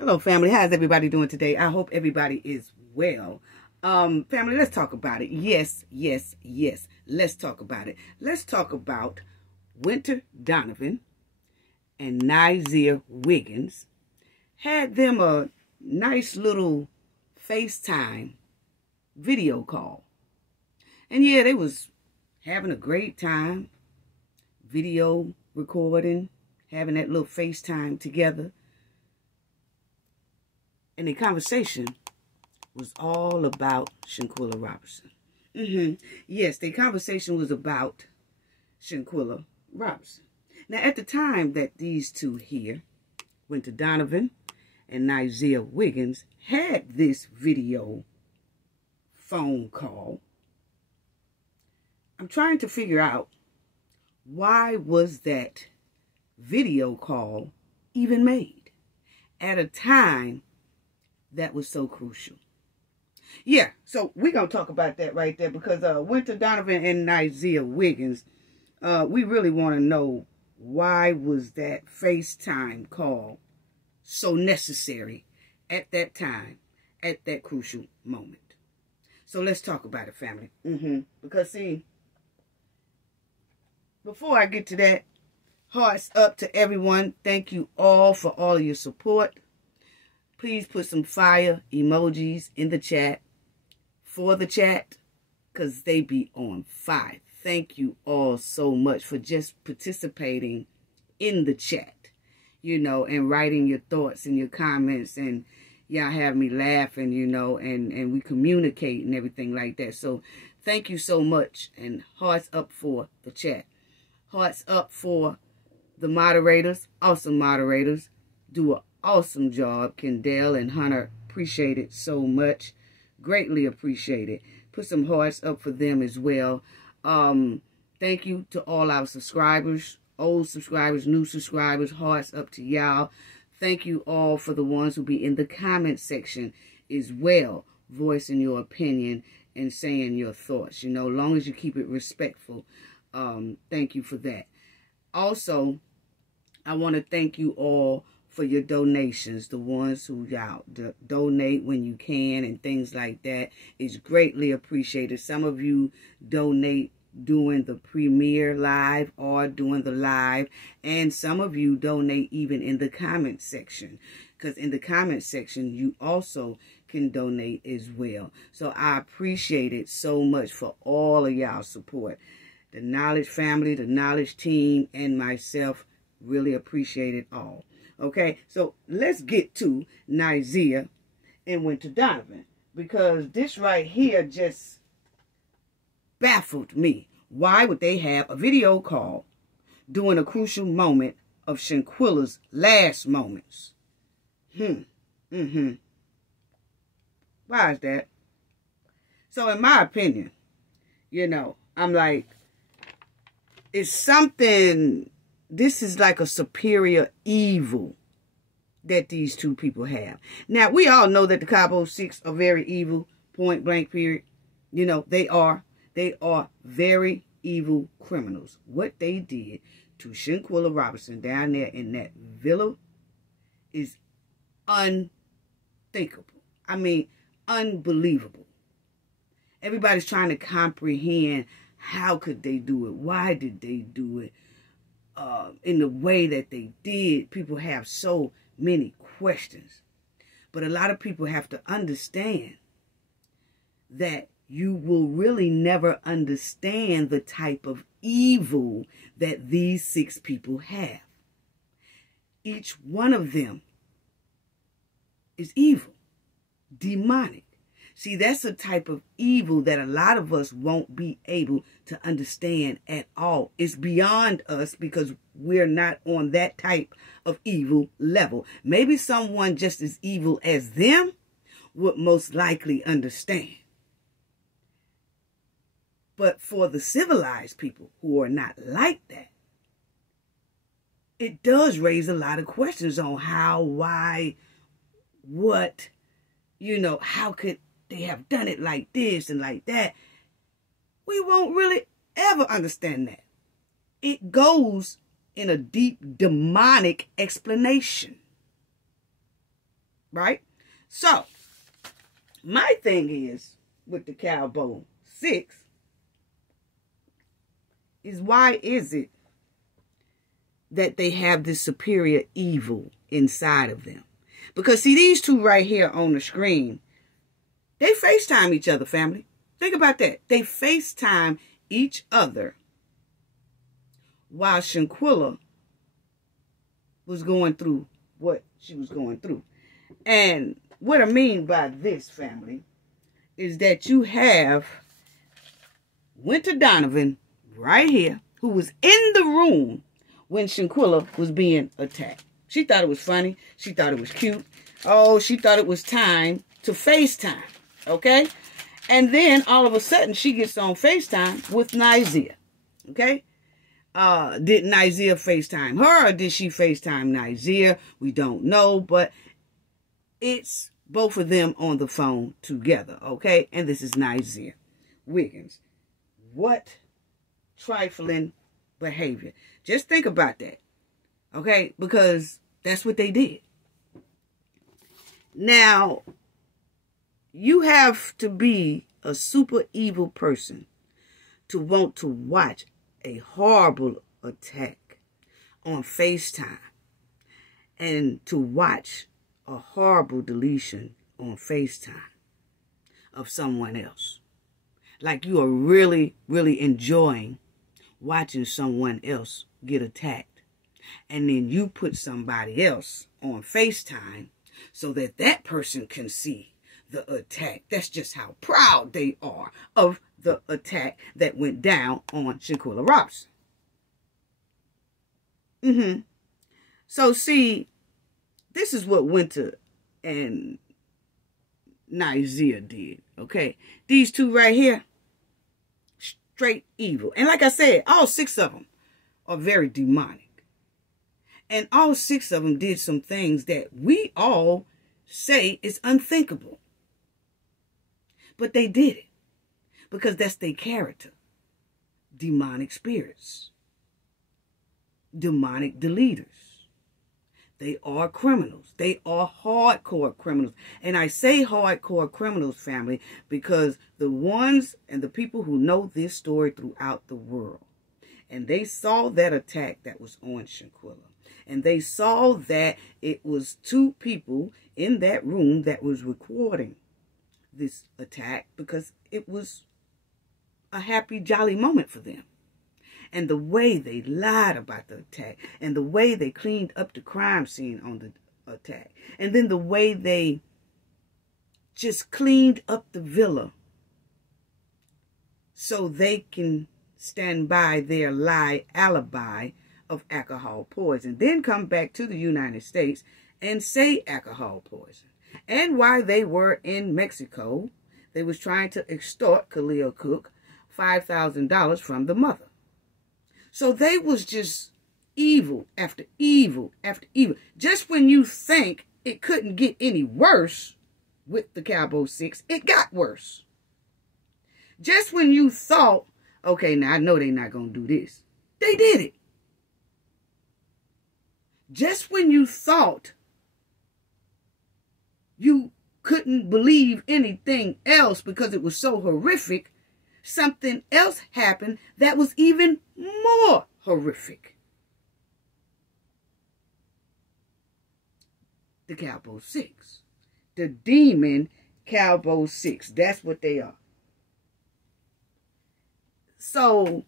Hello, family. How's everybody doing today? I hope everybody is well. Family, let's talk about it. Yes. Let's talk about it. Let's talk about Winter Donavon and Nazeer Wiggins. Had them a nice little FaceTime video call. And yeah, they was having a great time. Video recording, having that little FaceTime together. And the conversation was all about Shanquella Robinson. Yes, the conversation was about Shanquella Robinson. Now, at the time that these two here, Winter Donavon and Nazeer Wiggins, had this video phone call, I'm trying to figure out, why was that video call even made at a time that was so crucial? Yeah, so we're going to talk about that right there, because Winter Donavon and Nazeer Wiggins, we really want to know, why was that FaceTime call so necessary at that time, at that crucial moment? So let's talk about it, family. Because, see, before I get to that, hearts up to everyone. Thank you all for all of your support. Please put some fire emojis in the chat for the chat, because they be on fire. Thank you all so much for just participating in the chat, you know, and writing your thoughts and your comments, and y'all have me laughing, you know, and we communicate and everything like that. So thank you so much, and hearts up for the chat. Hearts up for the moderators, awesome moderators, do an awesome job. Kendall and Hunter, appreciate it so much. Greatly appreciate it. Put some hearts up for them as well. Thank you to all our subscribers, old subscribers, new subscribers. Hearts up to y'all. Thank you all for the ones who be in the comment section as well, voicing your opinion and saying your thoughts. You know, long as you keep it respectful. Thank you for that. Also, I want to thank you all for your donations, the ones who y'all donate when you can and things like that. It's greatly appreciated. Some of you donate doing the premiere live or doing the live, and some of you donate even in the comment section, because in the comment section you also can donate as well. So I appreciate it so much for all of y'all support. The Knowledge family, the Knowledge team, and myself really appreciate it all. Okay, so let's get to Nazeer and Winter Donavon, because this right here just baffled me. Why would they have a video call during a crucial moment of Shanquella's last moments? Why is that? So in my opinion, you know, I'm like, it's something, this is like a superior evil that these two people have. Now, we all know that the Cabo Six are very evil, point blank period. You know, they are very evil criminals. What they did to Shanquella Robinson down there in that villa is unthinkable. I mean, unbelievable. Everybody's trying to comprehend, how could they do it? Why did they do it? In the way that they did. People have so many questions. But a lot of people have to understand that you will really never understand the type of evil that these 6 people have. Each one of them is evil, demonic. See, that's a type of evil that a lot of us won't be able to understand at all. It's beyond us, because we're not on that type of evil level. Maybe someone just as evil as them would most likely understand. But for the civilized people who are not like that, it does raise a lot of questions on how, why, what, you know, how could they have done it like this and like that? We won't really ever understand that. It goes in a deep demonic explanation. right? So, my thing is, with the Cowboy 6, is why is it that they have this superior evil inside of them? Because, see, these two right here on the screen, they FaceTime each other, family. Think about that. They FaceTime each other while Shanquella was going through what she was going through. And what I mean by this, family, is that you have Winter Donavon right here, who was in the room when Shanquella was being attacked. She thought it was funny. She thought it was cute. Oh, she thought it was time to FaceTime. Okay? And then all of a sudden she gets on FaceTime with Nazeer. Okay? Did Nazeer FaceTime her or did she FaceTime Nazeer? We don't know, but it's both of them on the phone together. Okay? And this is Nazeer. Wiggins. What trifling behavior. Just think about that. Okay? Because that's what they did. Now, you have to be a super evil person to want to watch a horrible attack on FaceTime and to watch a horrible deletion on FaceTime of someone else. Like you are really, really enjoying watching someone else get attacked. And then you put somebody else on FaceTime so that that person can see the attack. That's just how proud they are of the attack that went down on Shanquella Robinson. So see, this is what Winter and Nazeer did. Okay, these two right here, straight evil. And like I said, all 6 of them are very demonic. And all 6 of them did some things that we all say is unthinkable. But they did it. Because that's their character. Demonic spirits. Demonic deleters. They are criminals. They are hardcore criminals. And I say hardcore criminals, family, because the ones and the people who know this story throughout the world, and they saw that attack that was on Shanquella, and they saw that it was 2 people in that room that was recording this attack because it was a happy, jolly moment for them. And the way they lied about the attack, and the way they cleaned up the crime scene on the attack, and then the way they just cleaned up the villa so they can stand by their alibi of alcohol poison, then come back to the United States and say alcohol poison. And while they were in Mexico, they was trying to extort Khalil Cook $5,000 from the mother. So they was just evil after evil after evil. Just when you think it couldn't get any worse with the Cowboy 6, it got worse. Just when you thought, okay, now I know they're not going to do this, they did it. Just when you thought you couldn't believe anything else because it was so horrific, something else happened that was even more horrific. The Cowboy 6. The demon Cowboy 6. That's what they are. So,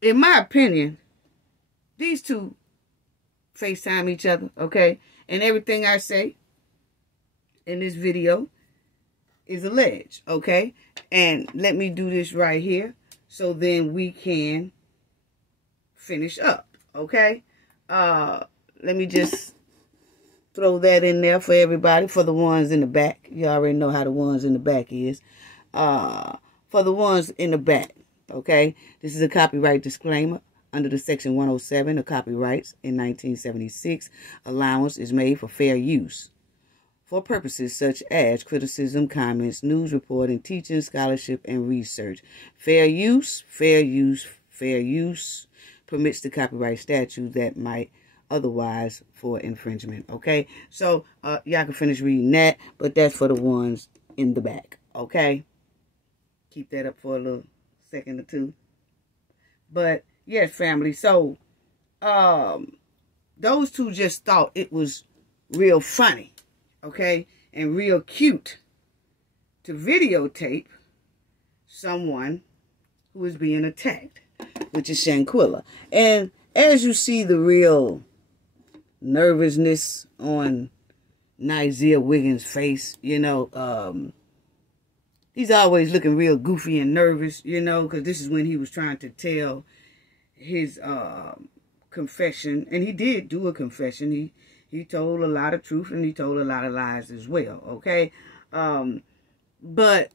in my opinion, these two FaceTime each other, okay? And everything I say in this video is alleged, okay? And let me do this right here so then we can finish up, okay? Let me just throw that in there for everybody, for the ones in the back. You already know how the ones in the back is. For the ones in the back, okay? This is a copyright disclaimer. Under the Section 107 of Copyrights in 1976, allowance is made for fair use for purposes such as criticism, comments, news reporting, teaching, scholarship, and research. Fair use permits the copyright statute that might otherwise for infringement. Okay, so y'all can finish reading that, but that's for the ones in the back. Okay, keep that up for a little second or two. But yes, family, so those two just thought it was real funny, okay, and real cute to videotape someone who is being attacked, which is Shanquella. And as you see the real nervousness on Nazeer Wiggins' face, you know, he's always looking real goofy and nervous, you know, because this is when he was trying to tell his confession. And he did do a confession. He told a lot of truth and he told a lot of lies as well, okay? But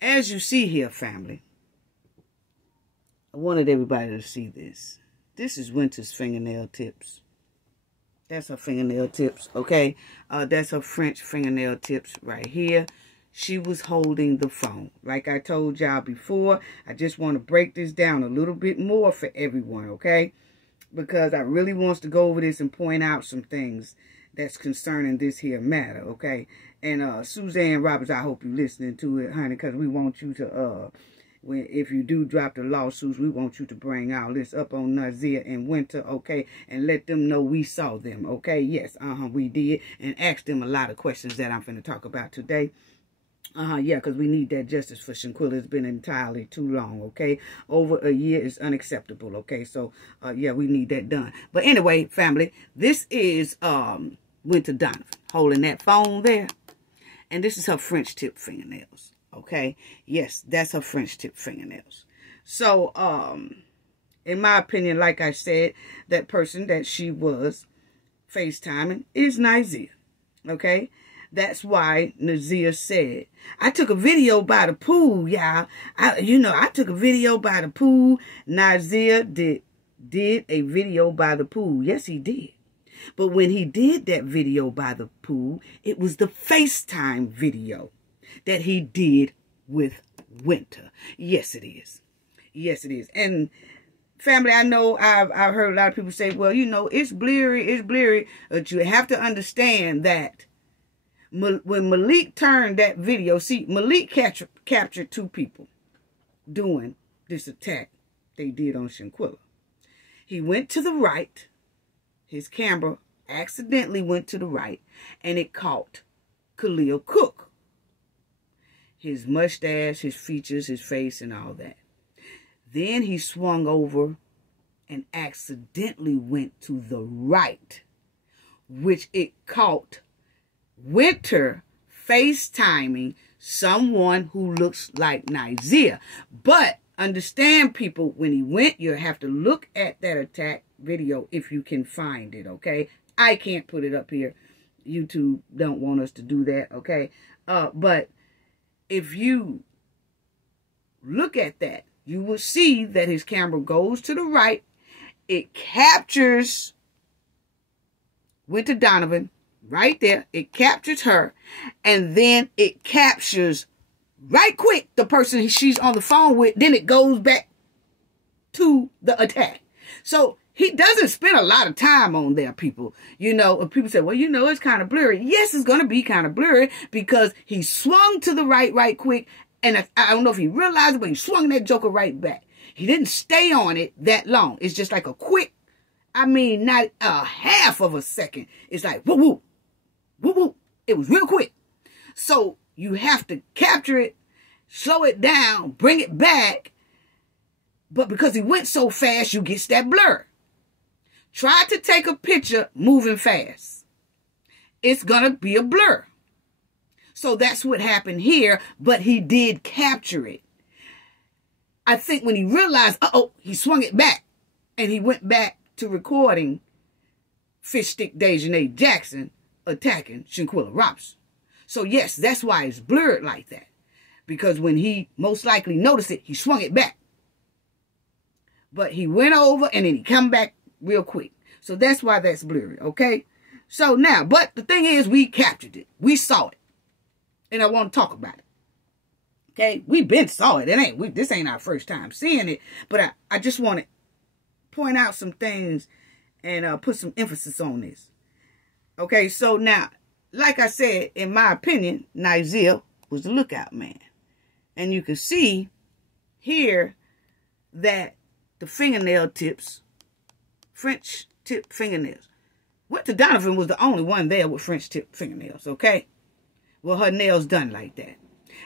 as you see here, family, I wanted everybody to see this. This is Winter's fingernail tips. That's her fingernail tips, okay? That's her French fingernail tips right here. She was holding the phone. Like I told y'all before, I just want to break this down a little bit more for everyone, okay? Because I really want to go over this and point out some things that's concerning this here matter, okay? And Suzanne Roberts, I hope you're listening to it, honey, because we want you to, if you do drop the lawsuits, we want you to bring all this up on Nazeer and Winter, okay? And let them know we saw them, okay? Yes, we did. And ask them a lot of questions that I'm going to talk about today. Yeah, because we need that justice for Shanquella. It's been entirely too long, okay? Over a year is unacceptable, okay? So, yeah, we need that done. But anyway, family, this is Winter Donavon holding that phone there. And this is her French tip fingernails, okay? Yes, that's her French tip fingernails. So, in my opinion, like I said, that person that she was FaceTiming is Nazeer, okay? That's why Nazeer said, I took a video by the pool, y'all. I took a video by the pool. Nazeer did a video by the pool. Yes, he did. But when he did that video by the pool, it was the FaceTime video that he did with Winter. Yes, it is. Yes, it is. And family, I know I've heard a lot of people say, well, you know, it's blurry. But you have to understand that when Malik turned that video, see, Malik captured two people doing this attack they did on Shanquella. He went to the right. His camera accidentally went to the right, and it caught Khalil Cook. His mustache, his features, his face, and all that. Then he swung over and accidentally went to the right, which it caught Winter FaceTiming someone who looks like Nazeer. But understand, people, when he went, you have to look at that attack video if you can find it, okay? I can't put it up here. YouTube don't want us to do that, okay? But if you look at that, you will see that his camera goes to the right. It captures Winter Donavon right there. It captures her. And then it captures right quick the person she's on the phone with. Then it goes back to the attack. So he doesn't spend a lot of time on there, people. You know, people say, well, you know, it's kind of blurry. Yes, it's going to be kind of blurry because he swung to the right quick. And I don't know if he realized it, but he swung that joker right back. He didn't stay on it that long. It's just like a quick, I mean, not a half of a second. It's like, whoop, whoop, whoop, whoop. It was real quick. So you have to capture it, slow it down, bring it back. But because he went so fast, you get that blur. Try to take a picture moving fast. It's going to be a blur. So that's what happened here, but he did capture it. I think when he realized, uh-oh, he swung it back, and he went back to recording Fish Stick Dejanay Jackson attacking Shanquella Robinson. So yes, that's why it's blurred like that. Because when he most likely noticed it, he swung it back. But he went over, and then he come back real quick. So that's why that's blurry, okay? So now, but the thing is, we captured it. We saw it. And I want to talk about it. Okay? We been saw it. This ain't our first time seeing it. But I just want to point out some things and put some emphasis on this. Okay, so now, like I said, in my opinion, Nazeer was the lookout man. And you can see here that the fingernail tips, French tip fingernails. Winter Donavon was the only one there with French tip fingernails, okay? Well, her nails done like that.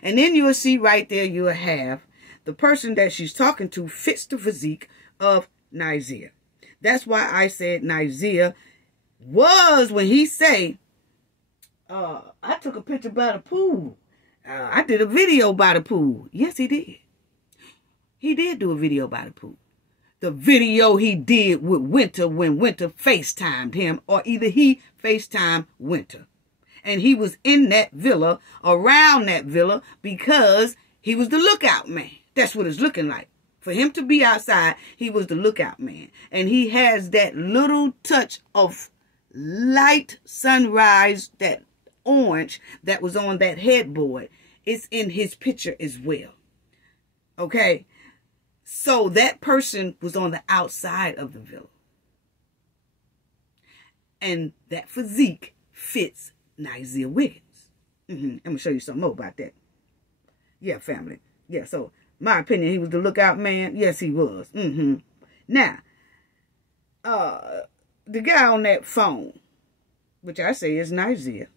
And then you'll see right there, you'll have the person that she's talking to fits the physique of Nazeer. That's why I said Nazeer was, when he say, I took a picture by the pool. I did a video by the pool. Yes, he did. He did do a video by the pool. The video he did with Winter when Winter FaceTimed him, or either he FaceTimed Winter. And he was in that villa, around that villa, because he was the lookout man. That's what it's looking like. For him to be outside, he was the lookout man. And he has that little touch of light sunrise, that orange that was on that headboard. It's in his picture as well. Okay? So that person was on the outside of the villa. And that physique fits Nazeer Wiggins. I'm going to show you something more about that. Yeah, family. Yeah, so my opinion, he was the lookout man. Yes, he was. Now, the guy on that phone, which I say is Nazeer,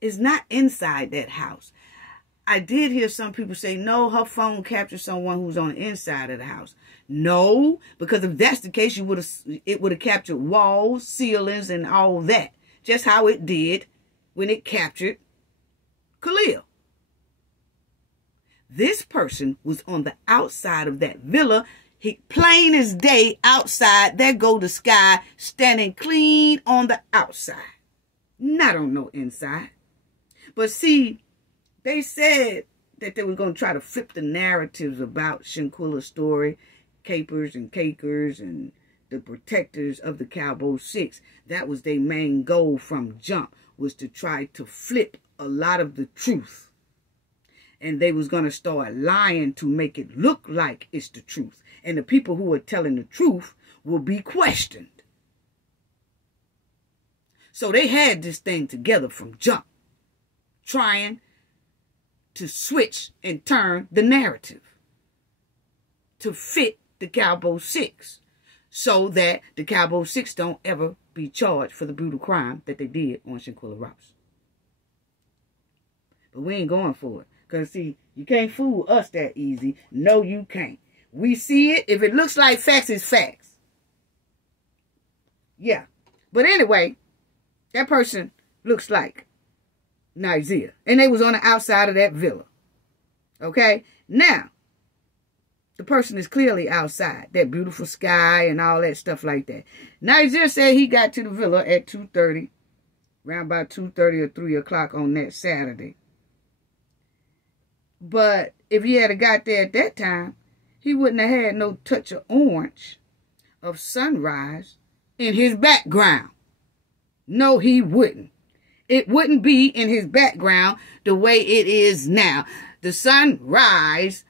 is not inside that house. I did hear some people say, no, her phone captured someone who's on the inside of the house. No, because if that's the case, it would have captured walls, ceilings, and all that. Just how it did when it captured Khalil. This person was on the outside of that villa. He, plain as day, outside. There go the sky, standing clean on the outside. Not on no inside. But see, they said that they were going to try to flip the narratives about Shanquella's story, capers and cakers and the protectors of the Cowboy Six. That was their main goal from jump, was to try to flip a lot of the truth. And they was going to start lying to make it look like it's the truth. And the people who are telling the truth will be questioned. So they had this thing together from jump, trying to switch and turn the narrative to fit the Cowboy Six, so that the Cowboy Six don't ever be charged for the brutal crime that they did on Shanquella Robinson. But we ain't going for it. Because, see, you can't fool us that easy. No, you can't. We see it. If it looks like facts, it's facts. Yeah. But anyway, that person looks like Nazeer. And they was on the outside of that villa. Okay? Now, the person is clearly outside. That beautiful sky and all that stuff like that. Nazeer said he got to the villa at 2:30. Around about 2:30 or 3 o'clock on that Saturday. But if he had got there at that time, he wouldn't have had no touch of orange, of sunrise, in his background. No, he wouldn't. It wouldn't be in his background the way it is now. The sunrise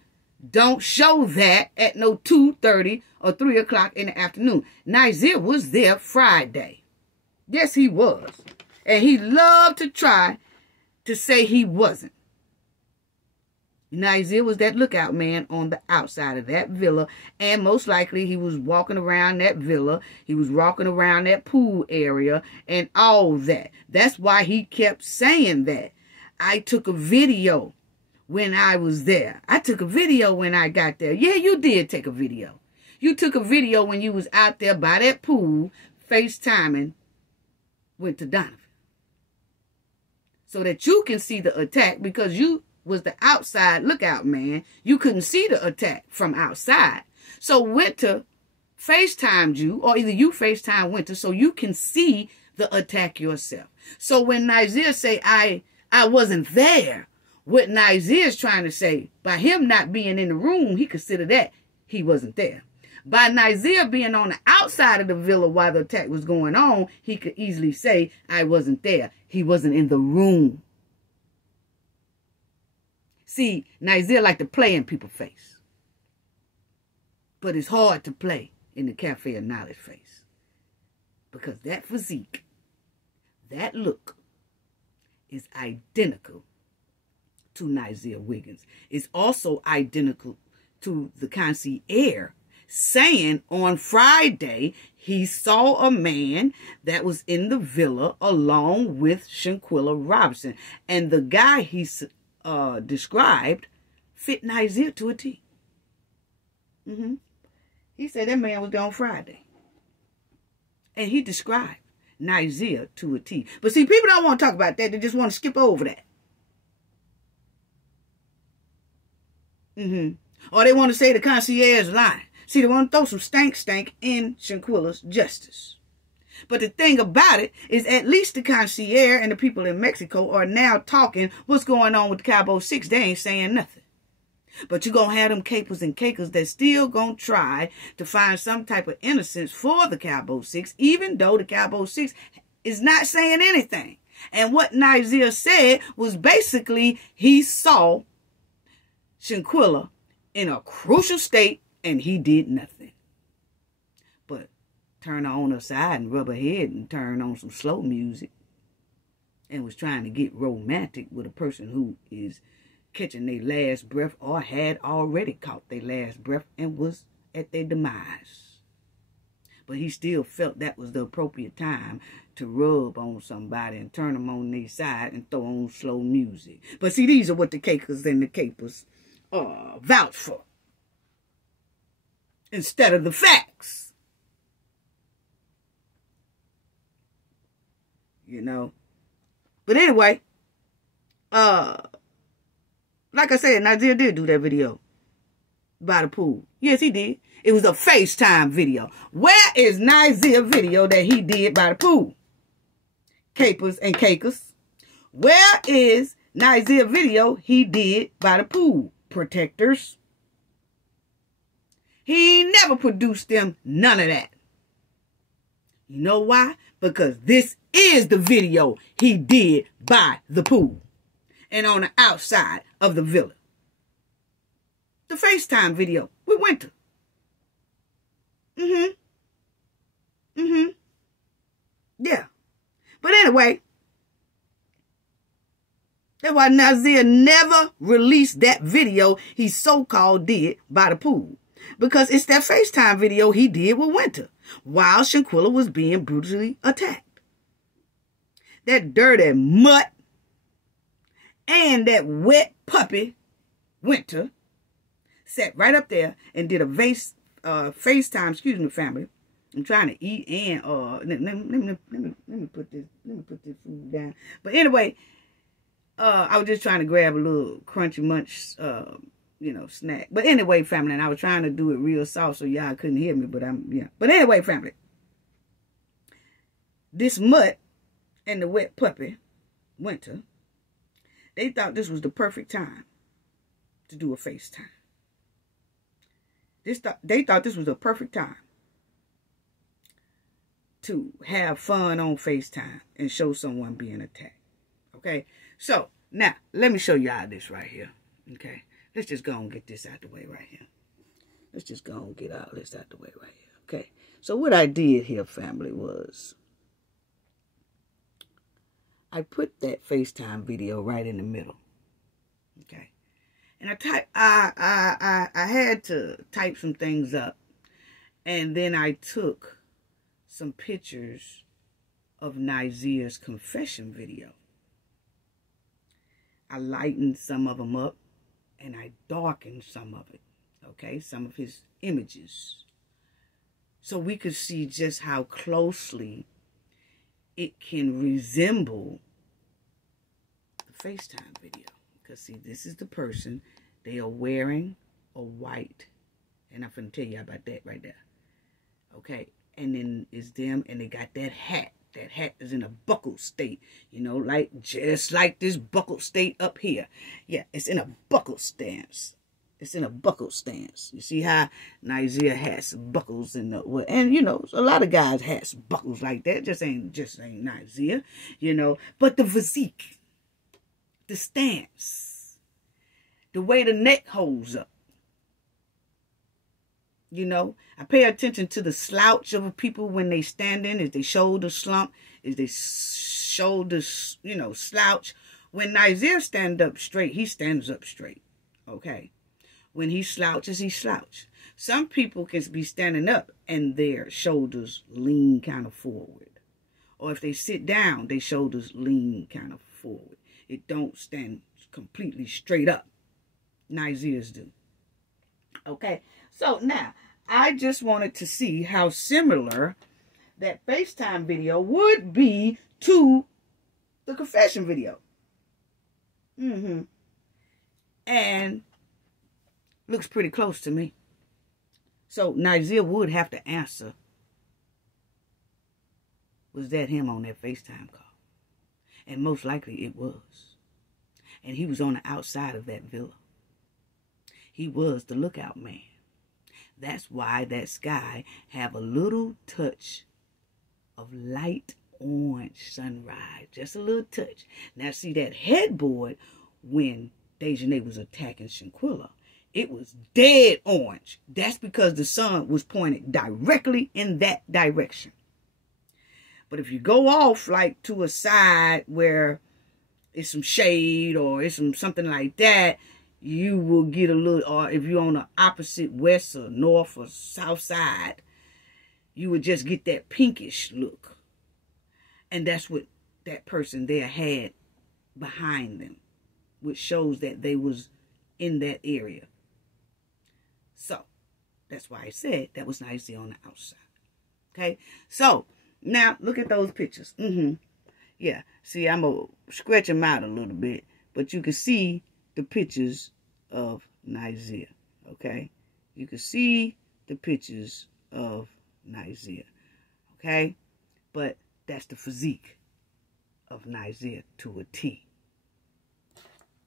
don't show that at no 2:30 or 3 o'clock in the afternoon. Nazeer was there Friday. Yes, he was. And he loved to try to say he wasn't. Nazeer was that lookout man on the outside of that villa, and most likely he was walking around that villa. He was walking around that pool area and all that. That's why he kept saying that. I took a video when I was there. I took a video when I got there. Yeah, you did take a video. You took a video when you was out there by that pool, FaceTiming Winter Donavon. So that you can see the attack, because you was the outside lookout man. You couldn't see the attack from outside. So Winter FaceTimed you, or either you FaceTime Winter, so you can see the attack yourself. So when Nazeer say, I wasn't there, what Nazeer is trying to say, by him not being in the room, he considered that he wasn't there. By Nazeer being on the outside of the villa while the attack was going on, he could easily say, I wasn't there. He wasn't in the room. See, Nazeer like to play in people's face. But it's hard to play in the Cafe of Knowledge face. Because that physique, that look, is identical to Nazeer Wiggins. It's also identical to the concierge saying on Friday he saw a man that was in the villa along with Shanquella Robinson. And the guy he described fit Nazeer to a T. He said that man was there on Friday. And he described Nazeer to a T. But see, people don't want to talk about that. They just want to skip over that. Or they want to say the concierge is lying. See, they want to throw some stank in Shanquella's justice. But the thing about it is at least the concierge and the people in Mexico are now talking what's going on with the Cabo 6. They ain't saying nothing. But you're going to have them capers and cakers that still going to try to find some type of innocence for the Cabo 6, even though the Cabo 6 is not saying anything. And what Nazeer said was basically he saw Shanquella in a crucial state and he did nothing. But turn her on her side and rub her head and turn on some slow music and was trying to get romantic with a person who is catching their last breath or had already caught their last breath and was at their demise. But he still felt that was the appropriate time to rub on somebody and turn them on their side and throw on slow music. But see, these are what the cakers and the capers vouch for instead of the facts. You know. But anyway, like I said, Nazeer did do that video by the pool. Yes, he did. It was a FaceTime video. Where is Nazeer video that he did by the pool? Capers and cakers. Where is Nazeer video he did by the pool? Protectors. He never produced them none of that. You know why? Because this is the video he did by the pool and on the outside of the villa. The FaceTime video with Winter. Yeah. But anyway, that's why Nazeer never released that video he so-called did by the pool. Because it's that FaceTime video he did with Winter while Shanquella was being brutally attacked. That dirty mutt and that wet puppy, Winter, sat right up there and did a FaceTime, excuse me, family. I'm trying to eat and let me put this food down. But anyway, I was just trying to grab a little crunchy munch snack. But anyway, family, and I was trying to do it real soft so y'all couldn't hear me, but But anyway, family, this mutt and the wet puppy, Winter, they thought this was the perfect time to do a FaceTime. They thought this was the perfect time to have fun on FaceTime and show someone being attacked. Okay? So, now, let me show y'all this right here. Okay? Let's just go and get this out the way right here. Let's just go and get all this out the way right here. Okay? So, what I did here, family, was I put that FaceTime video right in the middle. Okay? And I had to type some things up. And then I took some pictures of Nazeer's confession video. I lightened some of them up and I darkened some of it. Okay? Some of his images. So we could see just how closely it can resemble the FaceTime video. Because, see, this is the person. They are wearing a white. And I'm going to tell you about that right there. Okay? And then it's them, and they got that hat. That hat is in a buckled state. You know, like, just like this buckled state up here. Yeah, it's in a buckled stance. It's in a buckled stance. You see how Nazeer has buckles in the, and you know, a lot of guys has buckles like that. Just ain't Nazeer, you know. But the physique, the stance, the way the neck holds up. You know, I pay attention to the slouch of people when they standing. Is they shoulder slump? Is they shoulders, you know, slouch? When Nazeer stand up straight, he stands up straight. Okay. When he slouches, he slouch. Some people can be standing up and their shoulders lean kind of forward. Or if they sit down, their shoulders lean kind of forward. It don't stand completely straight up. Nazeer's do. Okay. So now, I just wanted to see how similar that FaceTime video would be to the confession video. And looks pretty close to me. So Nazeer would have to answer, was that him on that FaceTime call? And most likely it was. And he was on the outside of that villa. He was the lookout man. That's why that sky have a little touch of light orange sunrise. Just a little touch. Now see that headboard when Dejanay was attacking Shanquella, it was dead orange. That's because the sun was pointed directly in that direction. But if you go off like to a side where it's some shade or it's something like that, you will get a little, or if you're on the opposite west or north or south side, you would just get that pinkish look. And that's what that person there had behind them, which shows that they was in that area. So, that's why I said that was Nazeer on the outside. Okay? So, now, look at those pictures. Yeah. See, I'm going to stretch them out a little bit, but you can see the pictures of Nazeer. Okay? You can see the pictures of Nazeer. Okay? But that's the physique of Nazeer to a T.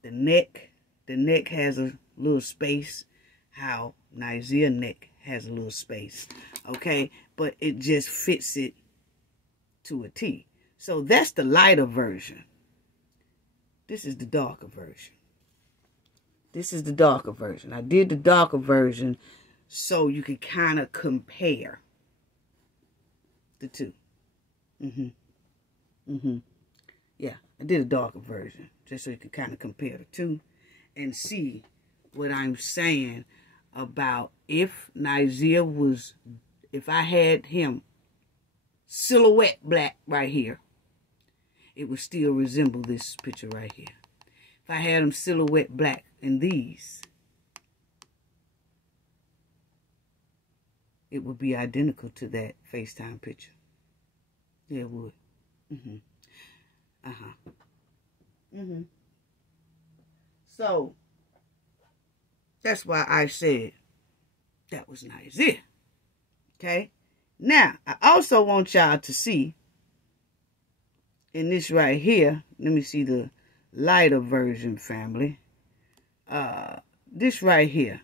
The neck has a little space, how Nazeer neck has a little space. Okay? But it just fits it to a T. So that's the lighter version. This is the darker version. This is the darker version. I did the darker version so you can kind of compare the two. Yeah, I did a darker version just so you can kind of compare the two and see what I'm saying about if Nazeer was, if I had him silhouette black right here, it would still resemble this picture right here. If I had him silhouette black in these, it would be identical to that FaceTime picture. Yeah, it would. So, that's why I said that was Nazeer. Okay? Now, I also want y'all to see in this right here, let me see the lighter version, family. This right here.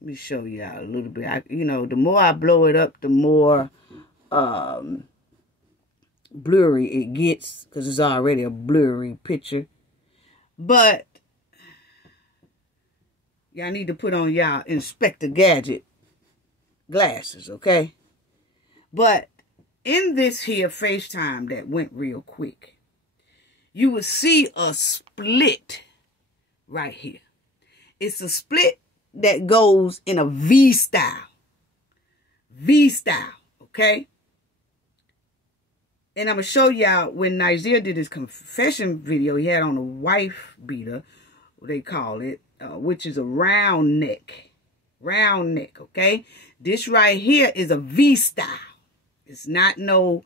Let me show y'all a little bit. You know, the more I blow it up, the more blurry it gets, because it's already a blurry picture. But y'all need to put on y'all Inspector Gadget glasses, okay? But in this here FaceTime that went real quick, you will see a split right here. It's a split that goes in a V style. V style, okay? And I'm going to show y'all when Nazeer did his confession video, he had on a wife beater, what they call it, which is a round neck. Round neck, okay? This right here is a V style. It's not no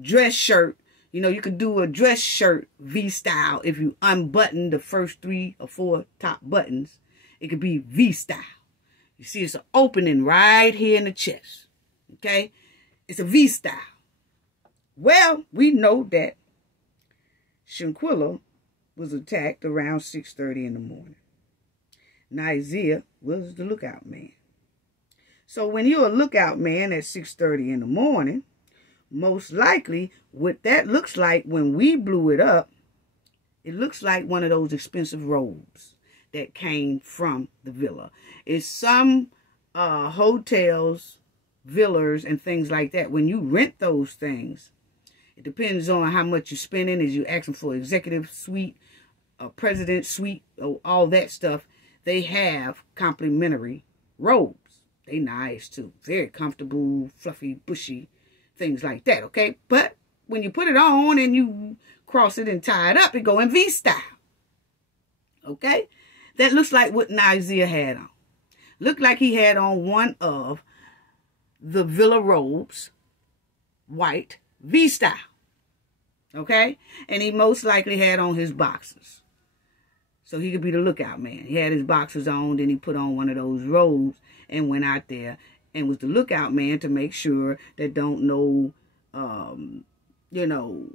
dress shirt. You know, you could do a dress shirt V style if you unbutton the first 3 or 4 top buttons. It could be V style. You see, it's an opening right here in the chest. Okay? It's a V style. Well, we know that Shanquella was attacked around 6:30 in the morning. Nazeer was the lookout man. So when you're a lookout man at 6:30 in the morning, most likely what that looks like when we blew it up, it looks like one of those expensive robes that came from the villa. It's some hotels, villas, and things like that. When you rent those things, it depends on how much you're spending. Is you asking for executive suite, a president suite, all that stuff. They have complimentary robes. They nice too. Very comfortable, fluffy, bushy, things like that, okay? But when you put it on and you cross it and tie it up, it go in V style. Okay? That looks like what Nazeer had on. Looked like he had on one of the villa robes, white, V style. Okay? And he most likely had on his boxers. So he could be the lookout man. He had his boxers on, then he put on one of those robes and went out there and was the lookout man to make sure that don't no, you know,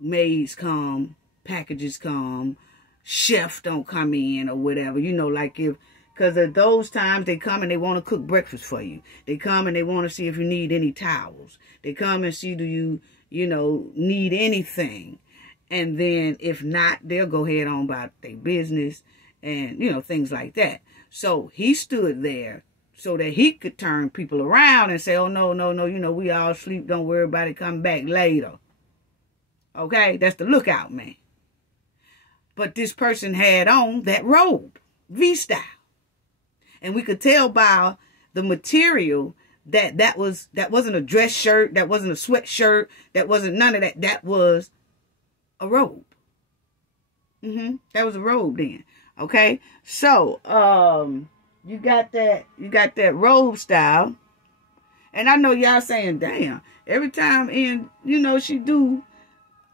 maids come, packages come, chef don't come in or whatever. You know, like if, because at those times they come and they want to cook breakfast for you. They come and they want to see if you need any towels. They come and see do you, you know, need anything. And then if not, they'll go ahead on about their business and, you know, things like that. So he stood there so that he could turn people around and say, oh, no, no, no, you know, we all sleep. Don't worry about it. Come back later. Okay? That's the lookout man. But this person had on that robe, V-style. And we could tell by the material that wasn't a dress shirt. That wasn't a sweatshirt. That wasn't none of that. That was a robe. That was a robe then. Okay? So, you got that robe style. And I know y'all saying, damn, every time you know, she do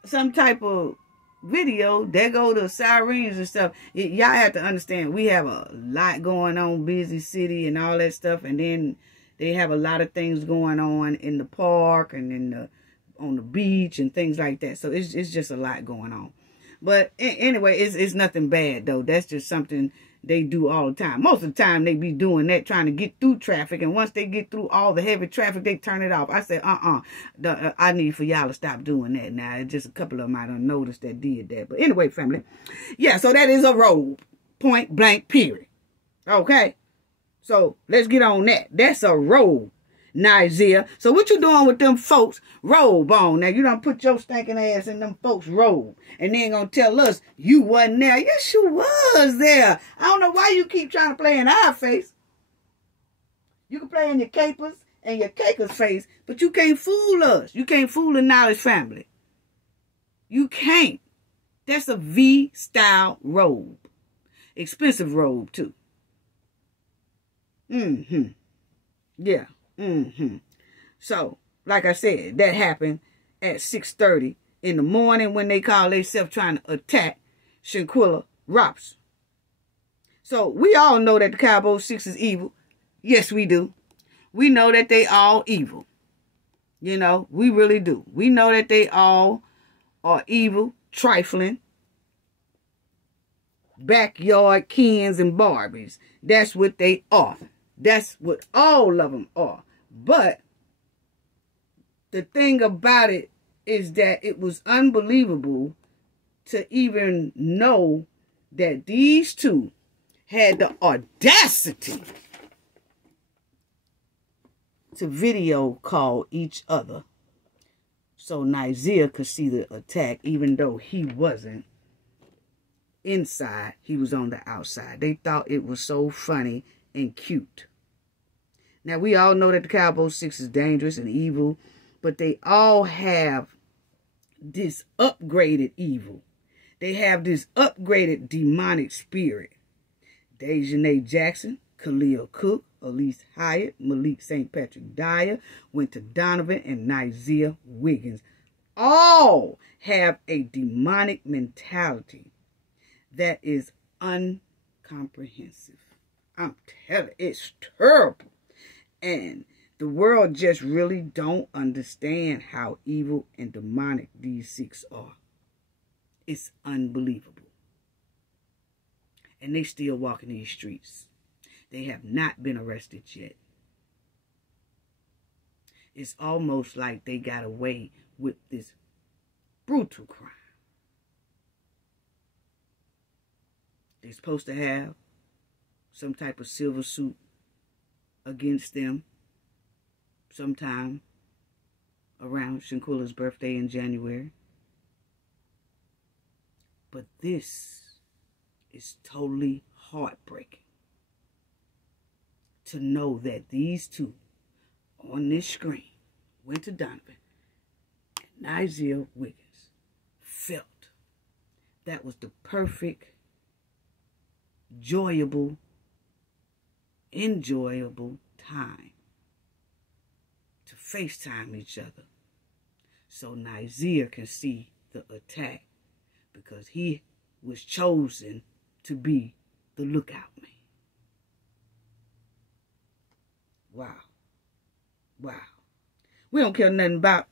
some type of video, there go the sirens and stuff. Y'all have to understand, we have a lot going on, busy city and all that stuff. And then they have a lot of things going on in the park and on the beach and things like that. So it's just a lot going on. But anyway, it's nothing bad though. That's just something they do all the time. Most of the time they be doing that, trying to get through traffic. And once they get through all the heavy traffic, they turn it off. I said, I need for y'all to stop doing that now. It's just a couple of them I done noticed that did that. But anyway, family. Yeah, so that is a robe. Point blank, period. Okay? So let's get on that. That's a robe. Nazeer. So what you doing with them folks' robe on? Now, you done put your stinking ass in them folks' robe. And then gonna tell us you wasn't there. Yes, you was there. I don't know why you keep trying to play in our face. You can play in your capers and your caker's face, but you can't fool us. You can't fool the Knowledge family. You can't. That's a V-style robe. Expensive robe, too. Yeah. So, like I said, that happened at 6:30 in the morning when they call themselves trying to attack Shanquella Robson. So, we all know that the Cowboy 6 is evil. Yes, we do. We know that they all evil. You know, we really do. We know that they all are evil, trifling, backyard Kens and Barbies. That's what they are. That's what all of them are. But the thing about it is that it was unbelievable to even know that these two had the audacity to video call each other so Nazeer could see the attack, even though he wasn't inside, he was on the outside. They thought it was so funny and cute. Now, we all know that the Cowboy 6 is dangerous and evil, but they all have this upgraded evil. They have this upgraded demonic spirit. Dejanay Jackson, Khalil Cook, Elise Hyatt, Malik St. Patrick Dyer, went to Donavon, and Nazeer Wiggins. All have a demonic mentality that is uncomprehensive. I'm telling you, it's terrible. And the world just really don't understand how evil and demonic these 6 are. It's unbelievable. And they still walking these streets. They have not been arrested yet. It's almost like they got away with this brutal crime. They're supposed to have some type of silver suit against them sometime around Shanquella's birthday in January. But this is totally heartbreaking to know that these two on this screen, Winter Donavon and Nazeer Wiggins, felt that was the perfect, enjoyable time to FaceTime each other so Nazeer can see the attack, because he was chosen to be the lookout man. Wow. Wow. We don't care nothing about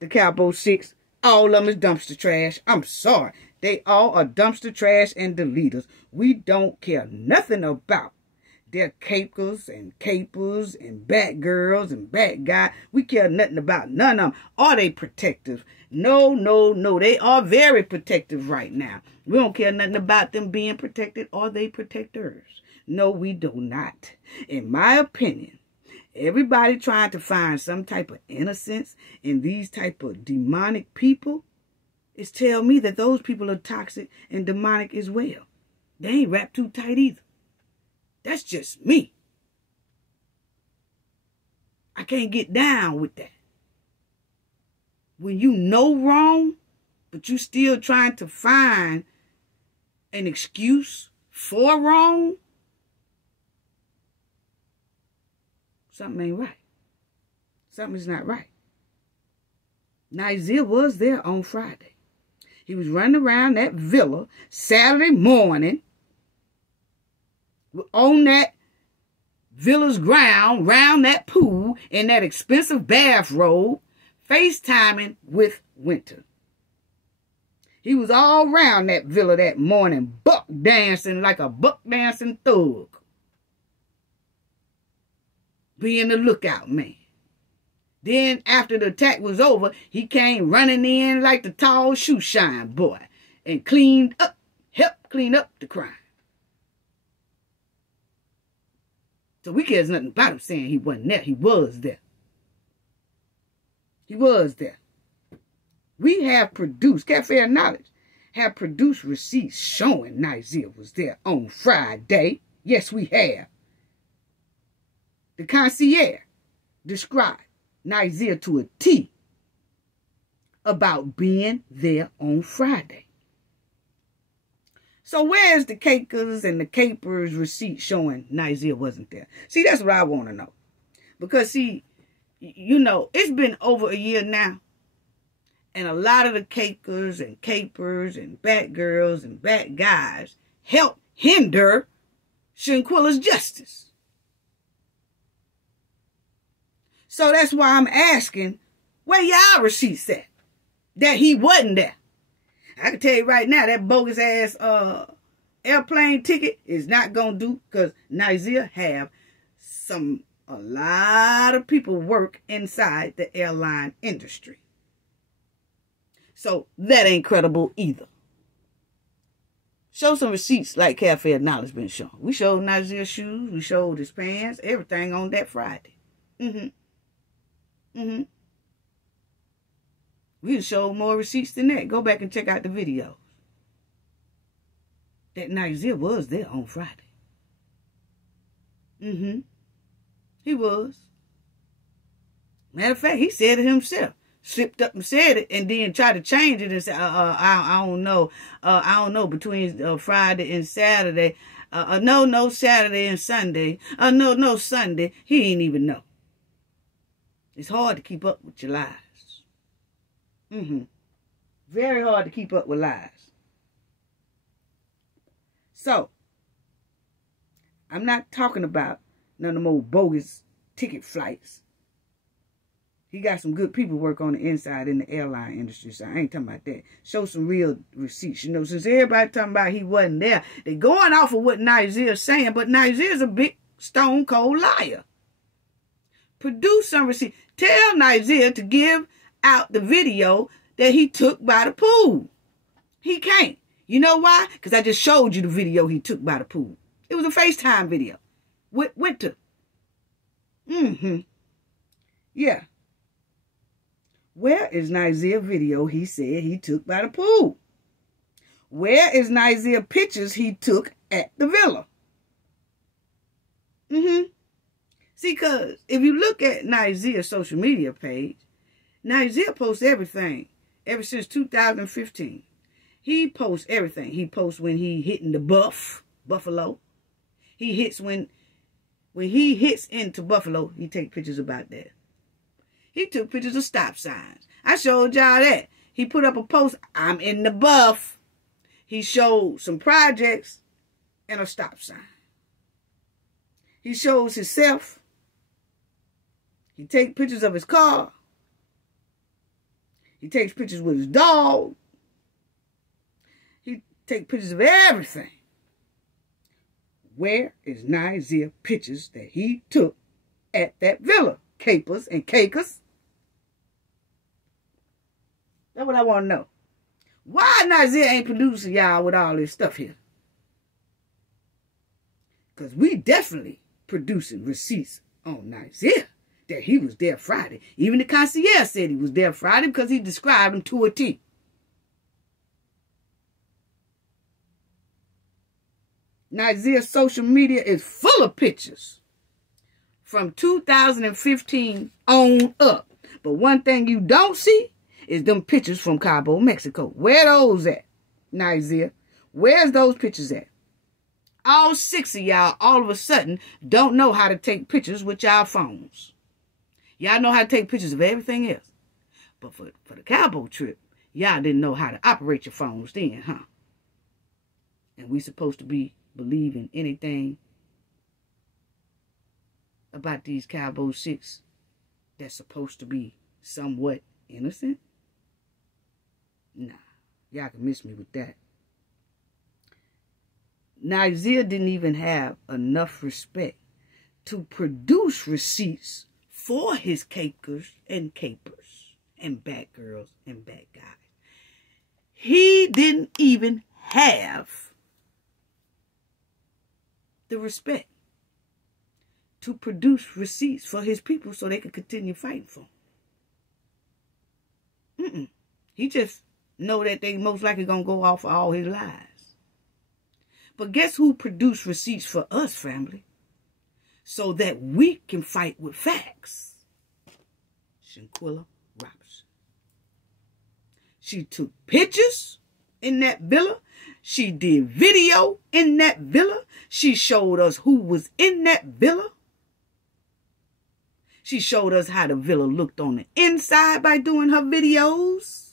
the Cowboy 6. All of them is dumpster trash. I'm sorry. They all are dumpster trash and deleters. We don't care nothing about their capers and bad girls and bad guys. We care nothing about none of them. Are they protective? No, no, no. They are very protective right now. We don't care nothing about them being protected. Are they protectors? No, we do not. In my opinion, everybody trying to find some type of innocence in these type of demonic people is tell me that those people are toxic and demonic as well. They ain't wrapped too tight either. That's just me. I can't get down with that. When you know wrong, but you still trying to find an excuse for wrong, something ain't right. Something's not right. Nazeer was there on Friday. He was running around that villa Saturday morning on that villa's ground, round that pool, in that expensive bathrobe, FaceTiming with Winter. He was all around that villa that morning, buck dancing like a buck dancing thug, being the lookout man. Then after the attack was over, he came running in like the tall shoe shine boy and helped clean up the crime. So we cares nothing about him saying he wasn't there. He was there. He was there. We have produced, Cafe of Knowledge, have produced receipts showing Nazeer was there on Friday. Yes, we have. The concierge described Nazeer to a T about being there on Friday. So where's the cakers and the capers receipt showing Nazeer wasn't there? See, that's what I want to know. Because, see, you know, it's been over a year now. And a lot of the cakers and capers and bad girls and bad guys help hinder Shanquella's justice. So that's why I'm asking, where y'all receipts at? That he wasn't there. I can tell you right now, that bogus ass airplane ticket is not going to do, because Nazeer have a lot of people work inside the airline industry. So that ain't credible either. Show some receipts like Cafe of Knowledge been shown. We showed Nazeer's shoes, we showed his pants, everything on that Friday. We showed more receipts than that. Go back and check out the video. That Nazeer was there on Friday. He was. Matter of fact, he said it himself. Slipped up and said it, and then tried to change it and said, I don't know. I don't know, between Friday and Saturday. No, Saturday and Sunday. No, Sunday. He didn't even know. It's hard to keep up with your lies. Very hard to keep up with lies. So, I'm not talking about none of them old bogus ticket flights. He got some good people work on the inside in the airline industry, so I ain't talking about that. Show some real receipts. You know, since everybody talking about he wasn't there, they going off of what Nazeer's saying, but Nazeer's a big stone cold liar. Produce some receipts. Tell Nazeer to give out the video that he took by the pool. He can't. You know why? Because I just showed you the video he took by the pool. It was a FaceTime video with Winter. Yeah. Where is Nazeer video he said he took by the pool? Where is Nazeer pictures he took at the villa? See, because if you look at Nazeer's social media page, Nazeer posts everything ever since 2015. He posts everything. He posts when he hitting the Buffalo. He hits when he hits into Buffalo, he take pictures about that. He took pictures of stop signs. I showed y'all that. He put up a post, I'm in the buff. He showed some projects and a stop sign. He shows himself. He takes pictures of his car. He takes pictures with his dog. He takes pictures of everything. Where is Nazeer pictures that he took at that villa? Capers and cakers. That's what I want to know. Why Nazeer ain't producing y'all with all this stuff here? Because we definitely producing receipts on Nazeer that he was there Friday. Even the concierge said he was there Friday because he described him to a T. Nazeer's social media is full of pictures from 2015 on up. But one thing you don't see is them pictures from Cabo, Mexico. Where those at, Nazeer? Where's those pictures at? All 6 of y'all all of a sudden don't know how to take pictures with y'all phones. Y'all know how to take pictures of everything else. But for the Cabo trip, y'all didn't know how to operate your phones then, huh? And we supposed to be believing anything about these Cabo 6 that's supposed to be somewhat innocent? Nah, y'all can miss me with that. Nazeer didn't even have enough respect to produce receipts for his cakers and capers and bad girls and bad guys. He didn't even have the respect to produce receipts for his people so they could continue fighting for him. He just know that they most likely gonna go off for all his lies. But guess who produced receipts for us, family? So that we can fight with facts. Shanquella Robinson. She took pictures in that villa. She did video in that villa. She showed us who was in that villa. She showed us how the villa looked on the inside by doing her videos.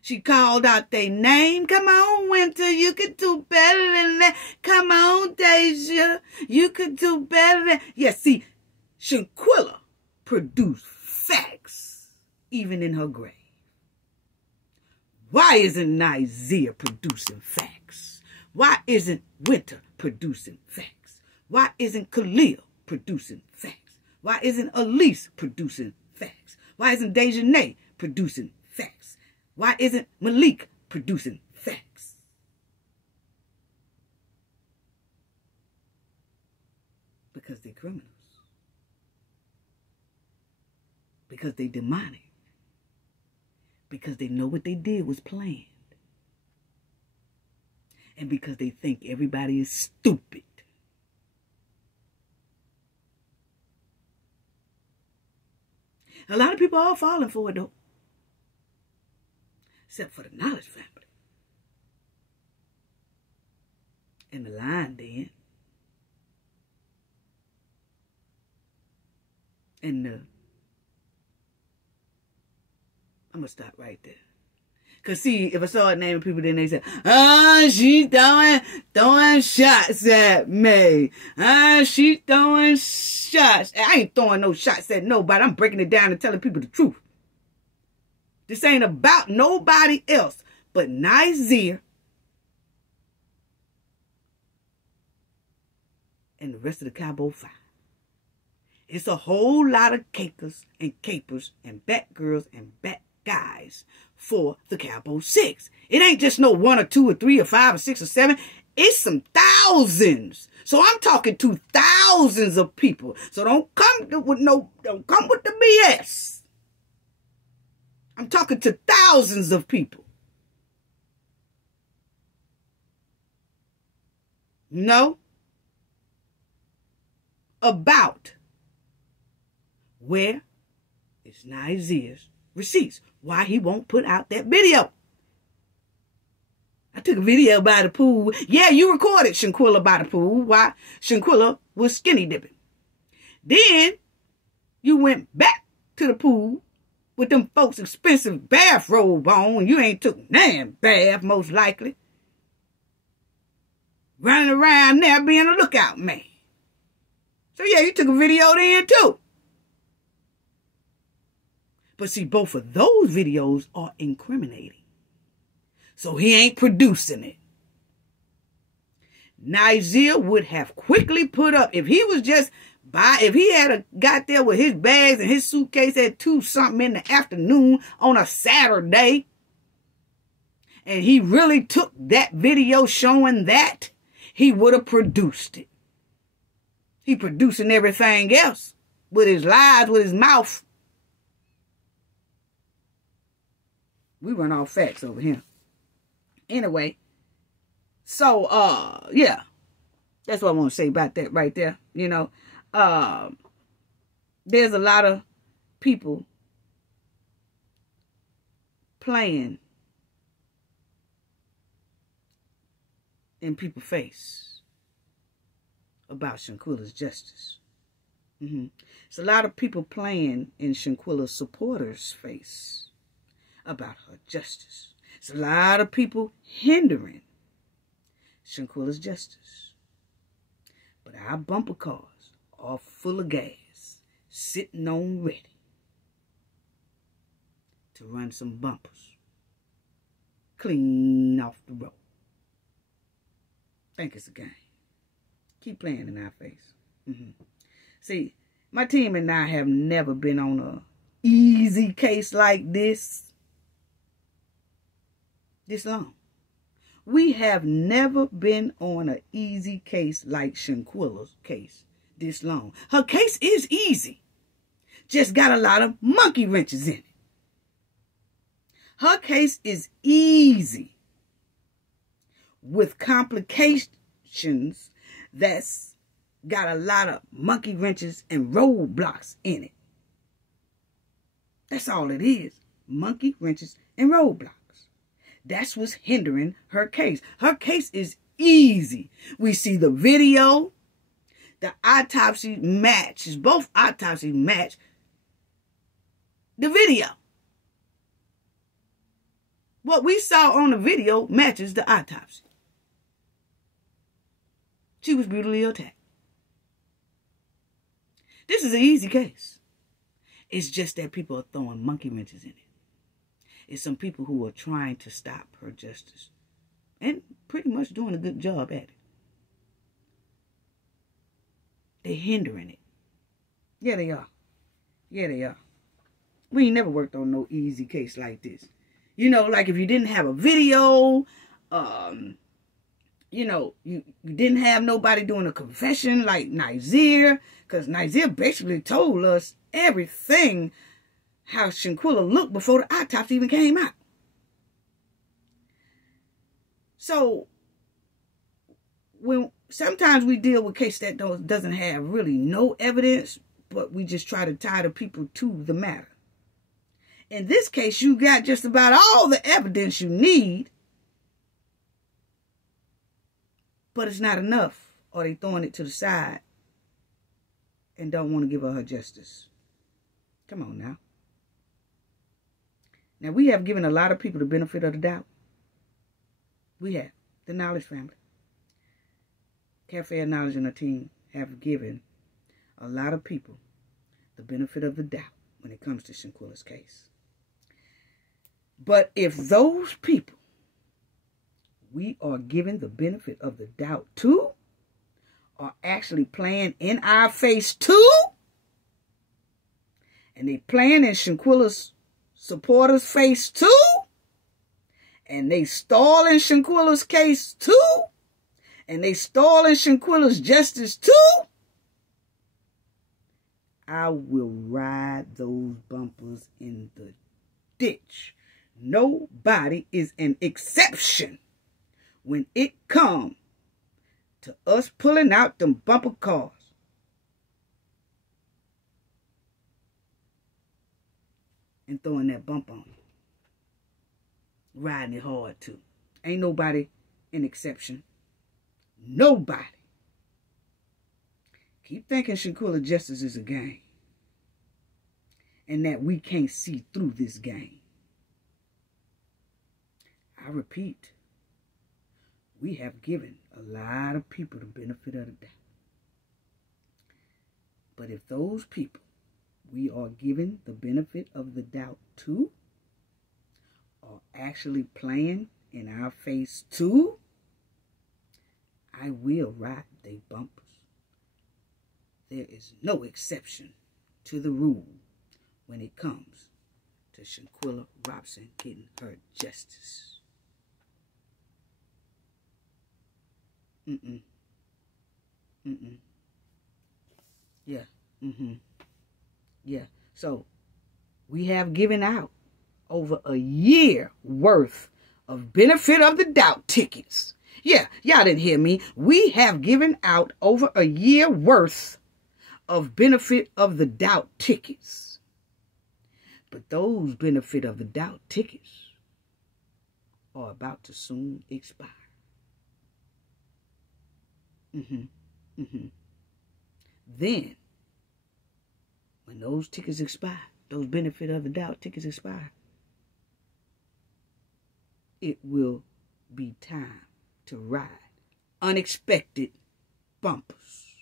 She called out their name. Come on, Winter, you could do better than that. Come on, Deja, you could do better than... Yeah, see, Shanquella produced facts even in her grave. Why isn't Nazeer producing facts? Why isn't Winter producing facts? Why isn't Khalil producing facts? Why isn't Elise producing facts? Why isn't Dejanay producing facts? Why isn't Malik producing facts? Because they're criminals. Because they're demonic. Because they know what they did was planned. And because they think everybody is stupid. A lot of people are falling for it, though. Except for the Knowledge family. And the Lion Den. And I'm going to stop right there. Because see, if I started naming people, then they say, she throwing shots at me. She throwing shots. I ain't throwing no shots at nobody. I'm breaking it down and telling people the truth. This ain't about nobody else but Nazeer and the rest of the Cabo 5. It's a whole lot of cakers and capers and bat girls and bat guys for the Cabo 6. It ain't just no 1 or 2 or 3 or 5 or 6 or 7. It's some thousands. So I'm talking to thousands of people. So don't come with the BS. I'm talking to thousands of people. About where is Nazeer's receipts. Why he won't put out that video. I took a video by the pool. Yeah, you recorded Shanquella by the pool. Why? Shanquella was skinny dipping. Then you went back to the pool with them folks' expensive bathrobe on. You ain't took damn bath, most likely. Running around there being a lookout man. So yeah, you took a video then too. But see, both of those videos are incriminating. So he ain't producing it. Nazeer would have quickly put up, if he was just if he had got there with his bags and his suitcase at 2-something in the afternoon on a Saturday, and he really took that video showing that, he would have produced it. He producing everything else with his lies, with his mouth. We run off facts over here. Anyway, so, yeah. That's what I want to say about that right there. You know, there's a lot of people playing in people's face about Shanquella's justice. It's a lot of people playing in Shanquella's supporters' face about her justice. It's a lot of people hindering Shanquella's justice. But our bumper cars are full of gas, sitting on ready to run some bumpers clean off the road. Think it's a game. Keep playing in our face. See, my team and I have never been on a easy case like this long. We have never been on an easy case like Shanquella's case this long. Her case is easy. Just got a lot of monkey wrenches in it. Her case is easy with complications that's got a lot of monkey wrenches and roadblocks in it. That's all it is. Monkey wrenches and roadblocks. That's what's hindering her case. Her case is easy. We see the video. The autopsy matches. Both autopsies match the video. What we saw on the video matches the autopsy. She was brutally attacked. This is an easy case. It's just that people are throwing monkey wrenches in it. It's some people who are trying to stop her justice. And pretty much doing a good job at it. They're hindering it. Yeah, they are. Yeah, they are. We ain't never worked on no easy case like this. You know, like if you didn't have a video, you know, you didn't have nobody doing a confession like Nazeer. Because Nazeer basically told us everything how Shanquella looked before the autopsy even came out. So, sometimes we deal with cases that doesn't have really no evidence, but we just try to tie the people to the matter. In this case, you got just about all the evidence you need, but it's not enough, or they throwing it to the side and don't want to give her justice. Come on now. Now, we have given a lot of people the benefit of the doubt. We have. The Knowledge family. Cafe of Knowledge and her team have given a lot of people the benefit of the doubt when it comes to Shanquella's case. But if those people we are giving the benefit of the doubt to are actually playing in our face too, and they playing in Shanquella's supporters' face too, and they stalling Shanquella's case too, and they stolen Shanquella's justice too, I will ride those bumpers in the ditch. Nobody is an exception when it comes to us pulling out them bumper cars. And throwing that bump on you. Riding it hard too. Ain't nobody an exception. Nobody. Keep thinking Shanquella justice is a game. And that we can't see through this game. I repeat, we have given a lot of people the benefit of the doubt. But if those people we are giving the benefit of the doubt to are actually playing in our face too, I will ride they bumpers. There is no exception to the rule when it comes to Shanquella Robinson getting her justice. Yeah. Yeah. So we have given out over a year worth of benefit of the doubt tickets. Yeah, y'all didn't hear me. We have given out over a year worth of benefit of the doubt tickets. But those benefit of the doubt tickets are about to soon expire. Then, when those tickets expire, those benefit of the doubt tickets expire, it will be time to ride unexpected bumpers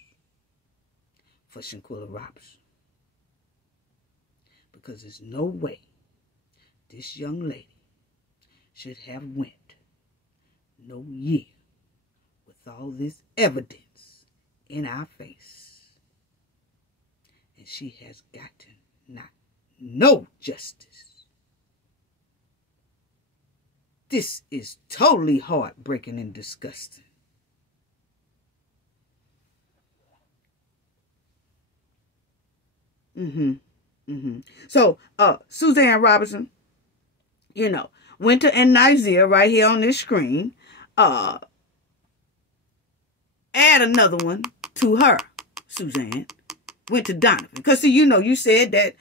for Shanquella Robinson. Because there's no way this young lady should have went no year with all this evidence in our face. And she has gotten no justice. This is totally heartbreaking and disgusting. So, Suzanne Robinson, you know, Winter and Nazeer right here on this screen, add another one to her, Suzanne. Winter Donavon. Because, see, you know, you said that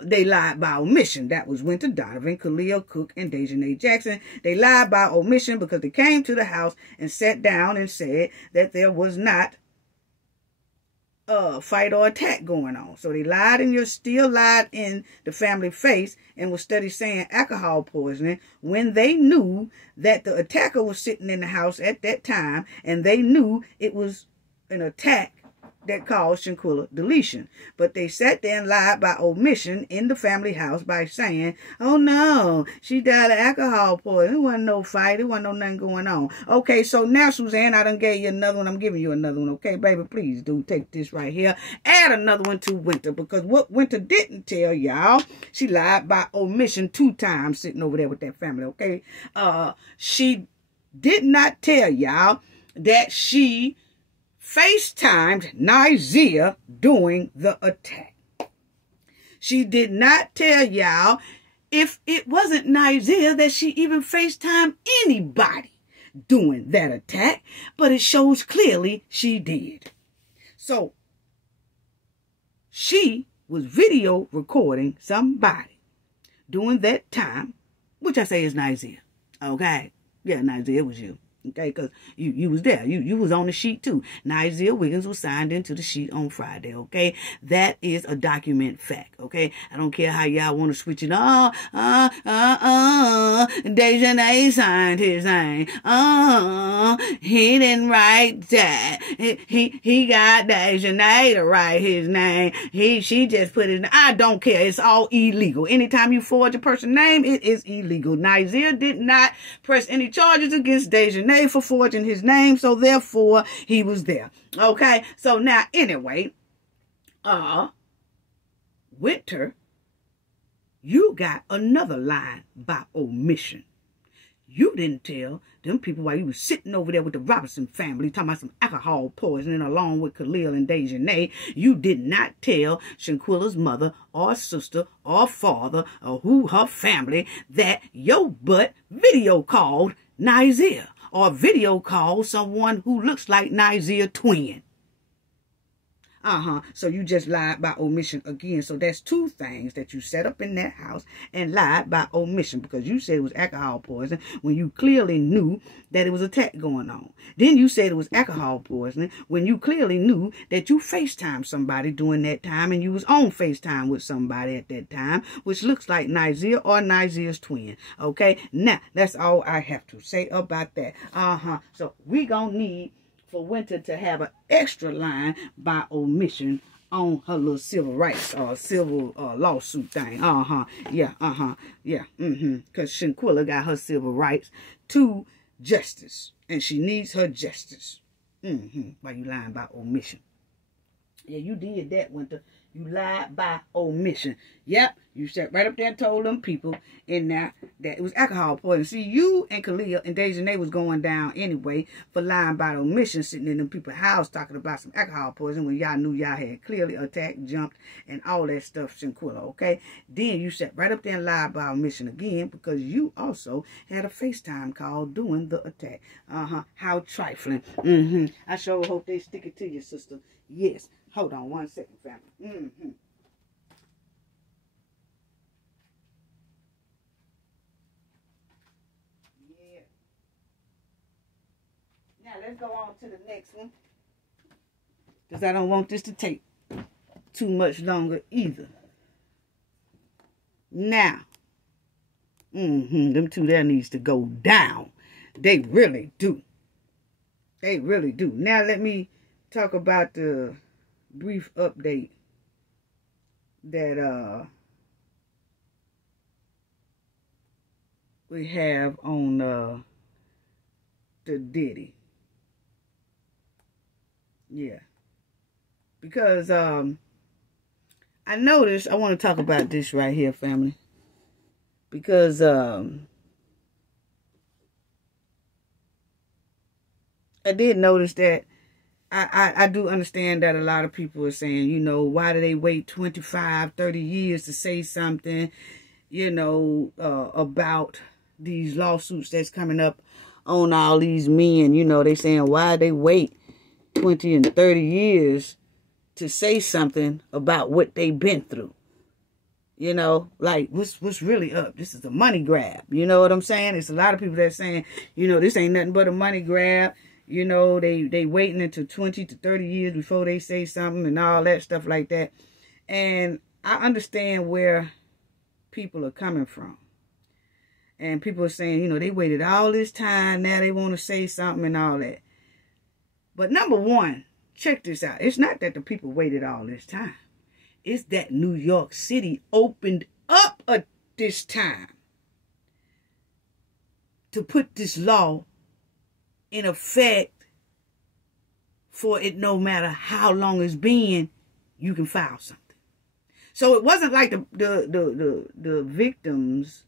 they lied by omission. That was Winter Donavon, Khalil Cook, and Dejanay Jackson. They lied by omission because they came to the house and sat down and said that there was not a fight or attack going on. So they lied, and you still lied in the family face and was steady saying alcohol poisoning when they knew that the attacker was sitting in the house at that time, and they knew it was an attack that caused Shanquella deletion. But they sat there and lied by omission in the family house by saying, oh no, she died of alcohol poisoning. It wasn't no fight. It wasn't no nothing going on. Okay, so now, Suzanne, I done gave you another one. I'm giving you another one. Okay, baby, please do take this right here. Add another one to Winter, because what Winter didn't tell y'all, she lied by omission 2 times sitting over there with that family, okay? She did not tell y'all that she FaceTimed Nazeer during the attack. She did not tell y'all if it wasn't Nazeer that she even FaceTimed anybody during that attack, but it shows clearly she did. So, she was video recording somebody during that time, which I say is Nazeer. Okay? Yeah, Nazeer was you. Okay, because you was there. You was on the sheet too. Nazeer Wiggins was signed into the sheet on Friday, okay? That is a document fact, okay? I don't care how y'all want to switch it. Dejanay signed his name. He didn't write that. He got Dejanay to write his name. She just put it. I don't care. It's all illegal. Anytime you forge a person's name, it is illegal. Nazeer did not press any charges against Dejanay for forging his name, so therefore he was there. Okay, so now anyway, Winter, you got another line by omission. You didn't tell them people while you was sitting over there with the Robinson family talking about some alcohol poisoning along with Khalil and Dejanay. You did not tell Shanquella's mother or sister or father or who her family that your butt video called Nazeer or video called someone who looks like Nazeer twin. So you just lied by omission again. So that's two things that you set up in that house and lied by omission, because you said it was alcohol poisoning when you clearly knew that it was an attack going on. Then you said it was alcohol poisoning when you clearly knew that you FaceTimed somebody during that time and you was on FaceTime with somebody at that time, which looks like Nazeer or Nazeer's twin. Okay, now that's all I have to say about that. So we gonna need for Winter to have an extra line by omission on her little civil rights or civil lawsuit thing. Because Shanquella got her civil rights to justice, and she needs her justice. Why you lying by omission? Yeah, you did that, Winter. You lied by omission. Yep, you sat right up there and told them people in there that it was alcohol poisoning. See, you and Khalil and Dejanay was going down anyway for lying by omission, sitting in them people's house talking about some alcohol poisoning when y'all knew y'all had clearly attacked, jumped, and all that stuff, Shanquella, okay? Then you sat right up there and lied by omission again because you also had a FaceTime call doing the attack. How trifling. I sure hope they stick it to you, sister. Yes. Hold on 1 second, family. Yeah. Now let's go on to the next one, because I don't want this to take too much longer either. Now, them two there needs to go down. They really do. They really do. Now let me talk about the brief update that we have on the Diddy. Yeah. Because I noticed, I want to talk about this right here, family. Because I did notice that I do understand that a lot of people are saying, you know, why do they wait 25, 30 years to say something, you know, about these lawsuits that's coming up on all these men. You know, they saying, why they wait 20 and 30 years to say something about what they've been through. You know, like, what's really up? This is a money grab. You know what I'm saying? It's a lot of people that are saying, you know, this ain't nothing but a money grab. You know, they waiting until 20 to 30 years before they say something and all that stuff like that. And I understand where people are coming from. And people are saying, you know, they waited all this time. Now they want to say something and all that. But number one, check this out. It's not that the people waited all this time. It's that New York City opened up at this time to put this law in effect for it, no matter how long it's been, you can file something. So it wasn't like the victims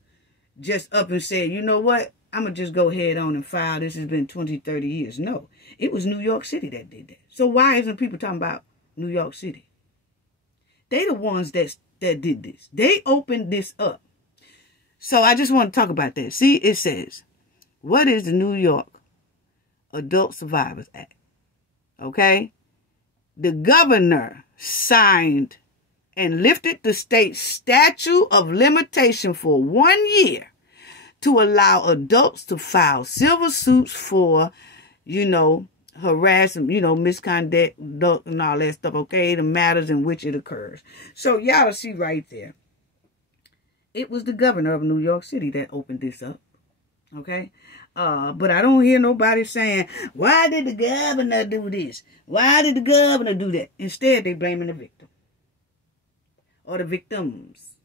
just up and said, you know what, I'm going to just go ahead on and file. This has been 20, 30 years. No, it was New York City that did that. So why isn't people talking about New York City? They the ones that did this. They opened this up. So I just want to talk about that. See, it says, what is the New York Adult Survivors Act? Okay? The governor signed and lifted the state statute of limitation for 1 year to allow adults to file civil suits for, you know, harassment, you know, misconduct and all that stuff, okay? The matters in which it occurs. So y'all see right there. It was the governor of New York City that opened this up, okay? But I don't hear nobody saying, why did the governor do this? Why did the governor do that? Instead, they blaming the victim or the victims.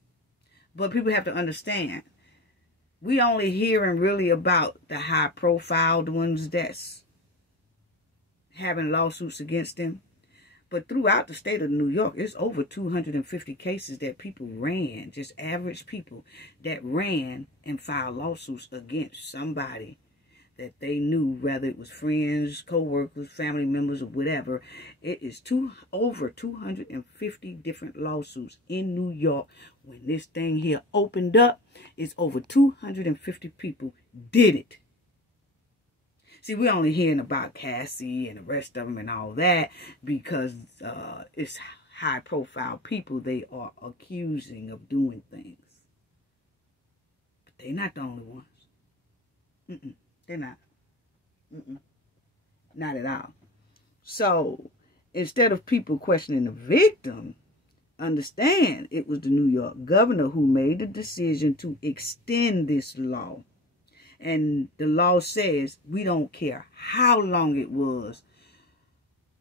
But people have to understand, we only hearing really about the high-profile ones that's having lawsuits against them. But throughout the state of New York, it's over 250 cases that people ran, just average people that ran and filed lawsuits against somebody that they knew, whether it was friends, co-workers, family members, or whatever. It is over 250 different lawsuits in New York. When this thing here opened up, it's over 250 people did it. See, we're only hearing about Cassie and the rest of them and all that because it's high-profile people they are accusing of doing things. But they're not the only ones. They're not. Not at all. So, instead of people questioning the victim, understand it was the New York governor who made the decision to extend this law. And the law says we don't care how long it was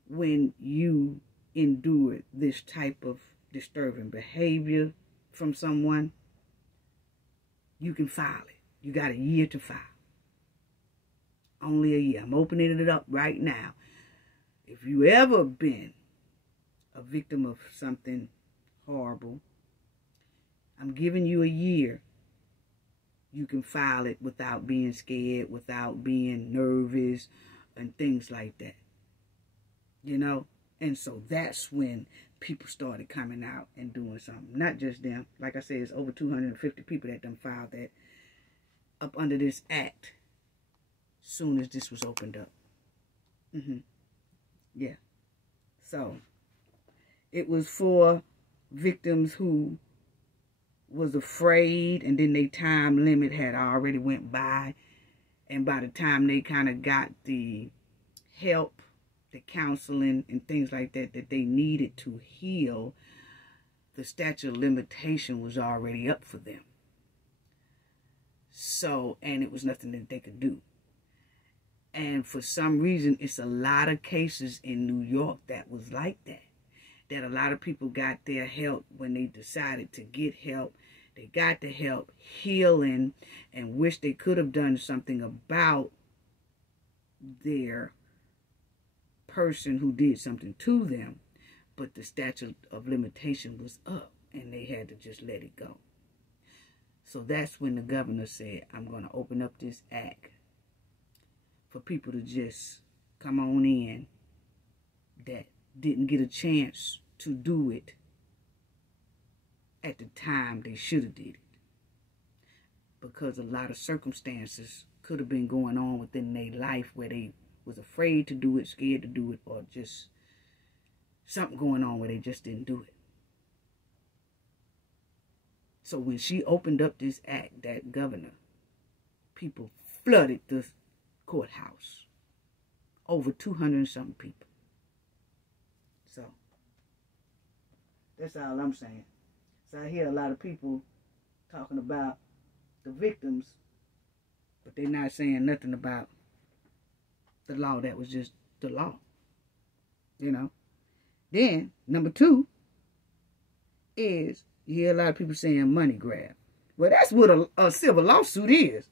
when you endured this type of disturbing behavior from someone, you can file it. You got a year to file. Only a year. I'm opening it up right now. If you ever been a victim of something horrible, I'm giving you a year. You can file it without being scared, without being nervous, and things like that. You know? And so that's when people started coming out and doing something. Not just them. Like I said, it's over 250 people that done filed that up under this act soon as this was opened up. Yeah. So, it was for victims who was afraid, and then their time limit had already went by, and by the time they kind of got the help, the counseling and things like that that they needed to heal, the statute of limitation was already up for them. So, and it was nothing that they could do. And for some reason, it's a lot of cases in New York that was like that. That a lot of people got their help when they decided to get help. They got the help healing and wish they could have done something about their person who did something to them. But the statute of limitation was up and they had to just let it go. So that's when the governor said, I'm going to open up this act for people to just come on in that didn't get a chance to do it at the time they should have did it. Because a lot of circumstances could have been going on within their life where they was afraid to do it, scared to do it, or just something going on where they just didn't do it. So when she opened up this act, that governor, people flooded the courthouse. Over 200 and something people. So, that's all I'm saying. So I hear a lot of people talking about the victims, but they're not saying nothing about the law that was just the law. You know? Then, number two is, you hear a lot of people saying money grab. Well, that's what a civil lawsuit is.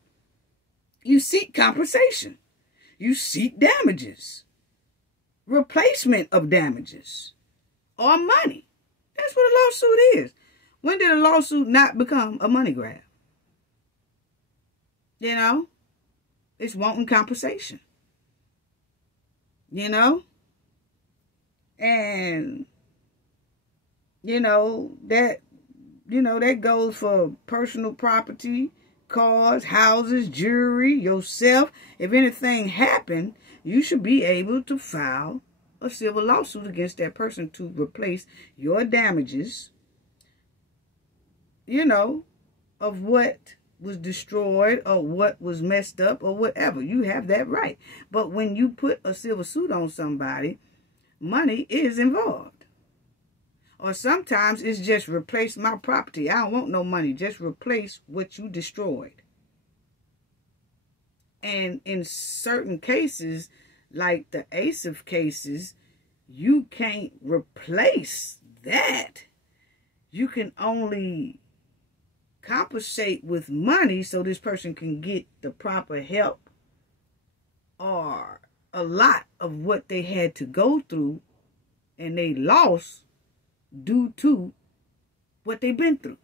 You seek compensation. You seek damages. Replacement of damages. Or money. That's what a lawsuit is. When did a lawsuit not become a money grab? You know? It's wanting compensation. You know? And, that goes for personal property, cars, houses, jewelry, yourself. If anything happened, you should be able to file a civil lawsuit against that person to replace your damages, of what was destroyed or what was messed up or whatever. You have that right. But when you put a civil suit on somebody, money is involved. Or sometimes it's just replace my property. I don't want no money. Just replace what you destroyed. And in certain cases, like the ASIF cases, you can't replace that. You can only compensate with money so this person can get the proper help or a lot of what they had to go through and they lost due to what they've been through.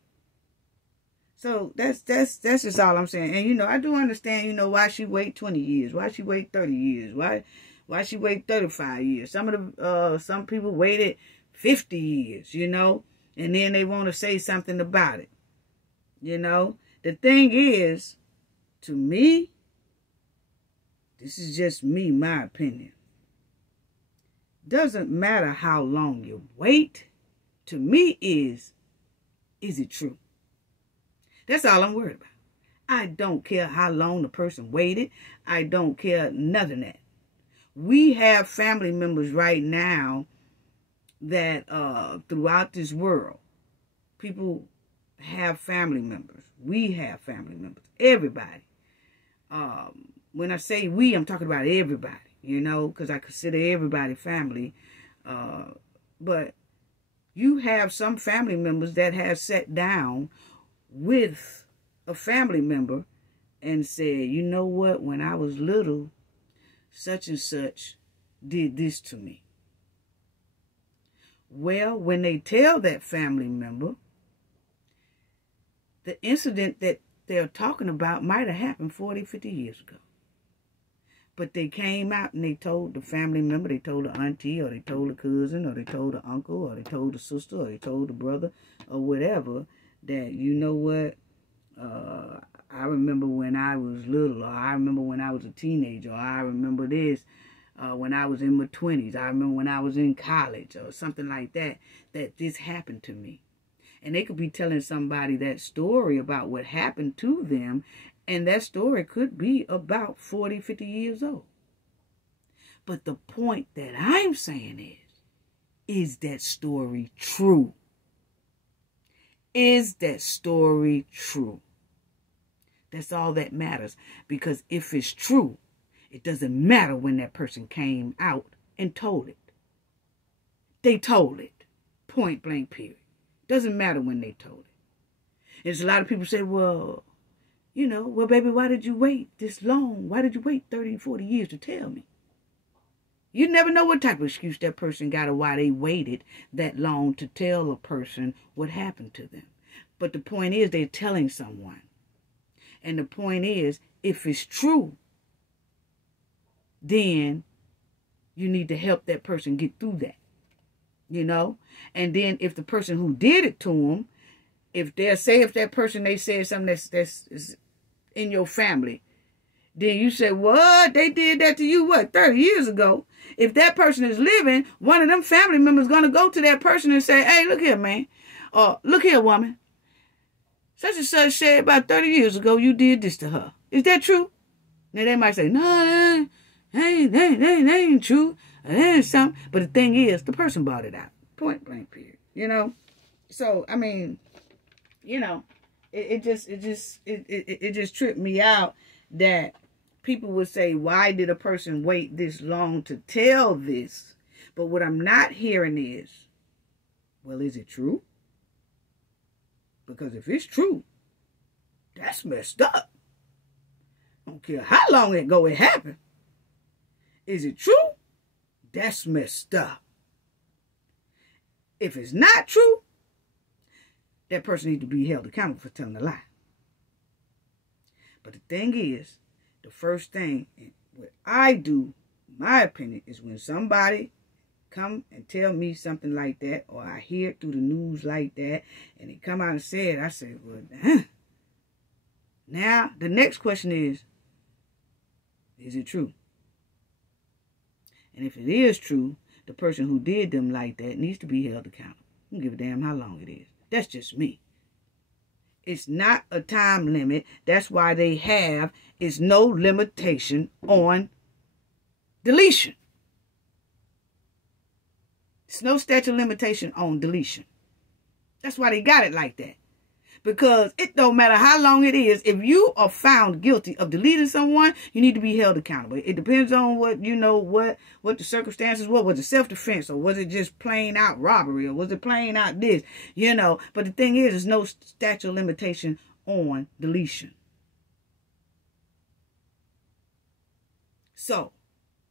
So that's just all I'm saying. And I do understand, why she wait 20 years, why she wait 30 years, why she wait 35 years. Some people waited 50 years, and then they want to say something about it. The thing is, to me, this is just me, my opinion. Doesn't matter how long you wait. To me is it true? That's all I'm worried about. I don't care how long the person waited. I don't care nothing of that. We have family members right now that throughout this world, people have family members. We have family members. Everybody. When I say we, I'm talking about everybody, because I consider everybody family. But you have some family members that have sat down with a family member and said, you know what, when I was little, such and such did this to me. Well, when they tell that family member, the incident that they're talking about might have happened 40, 50 years ago. But they came out and they told the family member, they told the auntie, or they told the cousin, or they told the uncle, or they told the sister, or they told the brother, or whatever, that, you know what, I remember when I was little, or I remember when I was a teenager, or I remember this when I was in my 20s, I remember when I was in college, or something like that, that this happened to me. And they could be telling somebody that story about what happened to them, and that story could be about 40, 50 years old. But the point that I'm saying is that story true? Is that story true? That's all that matters. Because if it's true, it doesn't matter when that person came out and told it. They told it. Point blank period. Doesn't matter when they told it. There's a lot of people say, well, well, baby, why did you wait this long? Why did you wait 30, 40 years to tell me? You never know what type of excuse that person got or why they waited that long to tell a person what happened to them. But the point is, they're telling someone. And the point is, if it's true, then you need to help that person get through that. And then if the person who did it to them, if that person, they said something that's in your family, then you say, what? They did that to you, 30 years ago? If that person is living, one of them family members going to go to that person and say, hey, look here, man. Look here, woman. Such and such said about 30 years ago, you did this to her. Is that true? Now, they might say, no, that ain't true. That ain't something. But the thing is, the person bought it out. Point blank period. So, I mean, it just tripped me out that people would say, why did a person wait this long to tell this? But what I'm not hearing is, well, is it true? Because if it's true, that's messed up. I don't care how long ago it happened. Is it true? That's messed up. If it's not true, that person needs to be held accountable for telling a lie. But the thing is, the first thing, what I do, my opinion, is when somebody come and tell me something like that, or I hear it through the news like that, and they come out and say it, I say, well, now the next question is it true? And if it is true, the person who did them like that needs to be held accountable. I don't give a damn how long it is. That's just me. It's not a time limit. That's why they have is no limitation on deletion. There's no statute of limitation on deletion. That's why they got it like that. Because it don't matter how long it is. If you are found guilty of deleting someone, you need to be held accountable. It depends on what the circumstances were. Was it self-defense, or was it just plain out robbery, or was it plain out this? But the thing is, there's no statute of limitation on deletion. So,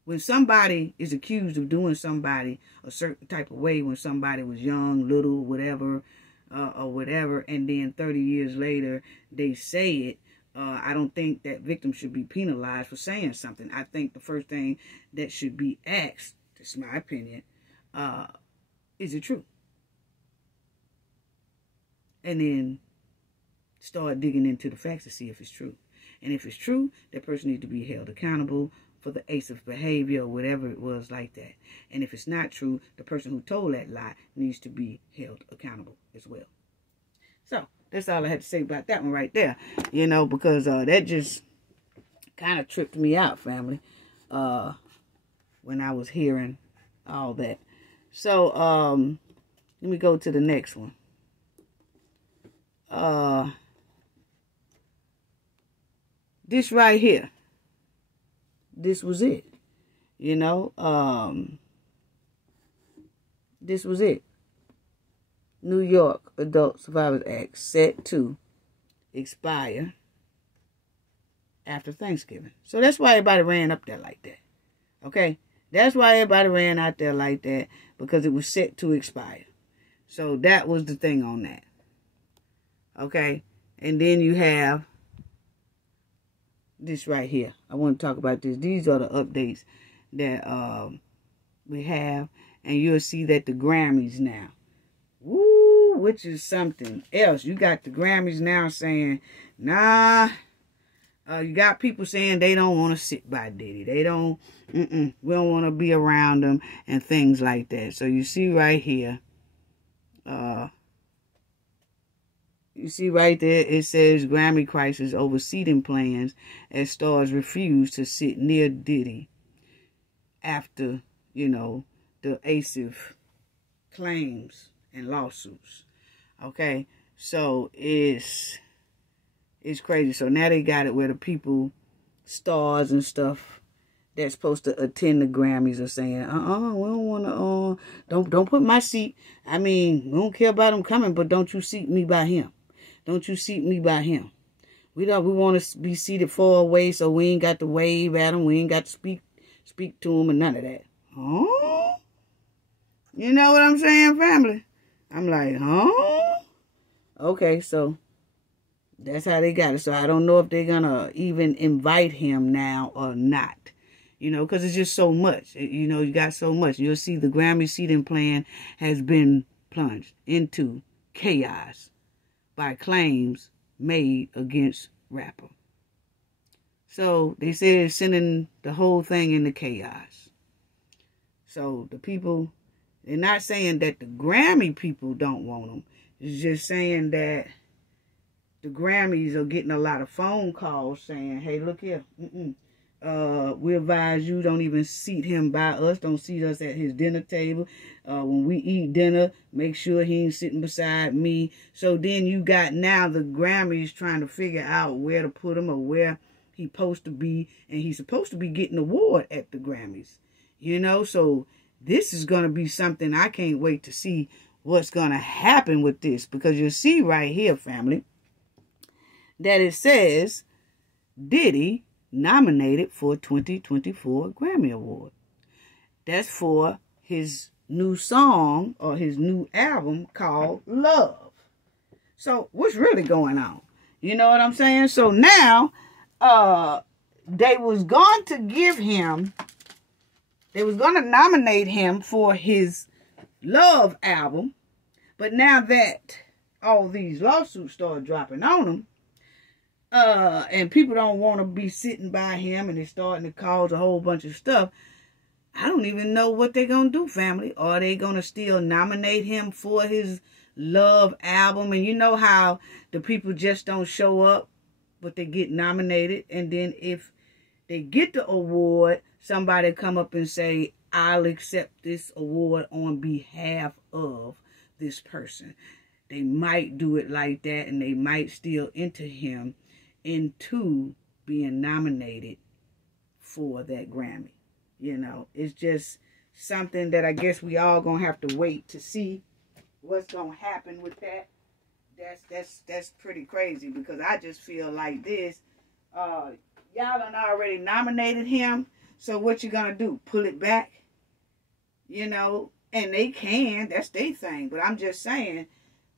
When somebody is accused of doing somebody a certain type of way when somebody was young, little, whatever, or whatever, and then 30 years later they say it, I don't think that victim should be penalized for saying something. I think the first thing that should be asked, this is my opinion, is it true? And then start digging into the facts to see if it's true. And if it's true, that person needs to be held accountable for the ace of behavior or whatever it was like that. And if it's not true, the person who told that lie needs to be held accountable as well. So that's all I had to say about that one right there. You know, because that just kind of tripped me out, family, when I was hearing all that. So let me go to the next one. This right here. This was it. You know, this was it. New York Adult Survivors Act set to expire after Thanksgiving. So that's why everybody ran up there like that. Okay? That's why everybody ran out there like that, because it was set to expire. So that was the thing on that. Okay? And then you have this right here. I want to talk about this. These are the updates that we have. And you'll see that the Grammys now. Woo, which is something else. You got the Grammys now saying, nah. You got people saying they don't want to sit by Diddy. They don't, we don't want to be around them and things like that. So you see right here, you see right there, it says Grammy crisis over seating plans as stars refuse to sit near Diddy after, you know, the ASIF claims and lawsuits. Okay, so it's crazy. So now they got it where the people, stars and stuff that's supposed to attend the Grammys are saying, we don't want to, don't put my seat. I mean, we don't care about him coming, but don't you seat me by him. Don't you seat me by him. We want to be seated far away, so we ain't got to wave at him. We ain't got to speak to him and none of that. Huh? You know what I'm saying, family? I'm like, huh? Okay, so that's how they got it. So I don't know if they're going to even invite him now or not. You know, because it's just so much. You know, you got so much. You'll see the Grammy seating plan has been plunged into chaos by claims made against rapper. So they said it's sending the whole thing into chaos. So the people, they're not saying that the Grammy people don't want them. It's just saying that the Grammys are getting a lot of phone calls saying, hey, look here, we advise you don't even seat him by us. Don't seat us at his dinner table. When we eat dinner, make sure he ain't sitting beside me. So then you got now the Grammys trying to figure out where to put him or where he's supposed to be. And he's supposed to be getting an award at the Grammys. You know, so this is going to be something I can't wait to see what's going to happen with this. Because you'll see right here, family, that it says Diddy nominated for 2024 Grammy Award. That's for his new song or his new album called Love. So what's really going on? You know what I'm saying? So now they was going to give him, they was going to nominate him for his Love album, but now that all these lawsuits started dropping on him, and people don't want to be sitting by him, and it's starting to cause a whole bunch of stuff. I don't even know what they're going to do, family. Are they going to still nominate him for his Love album? And you know how the people just don't show up, but they get nominated. And then if they get the award, somebody come up and say, I'll accept this award on behalf of this person. They might do it like that, and they might still enter him into being nominated for that Grammy. You know, it's just something that I guess we all gonna have to wait to see what's gonna happen with that. That's pretty crazy, because I just feel like this. Y'all done already nominated him, So what you gonna do? Pull it back? You know, and they can. That's their thing. But I'm just saying,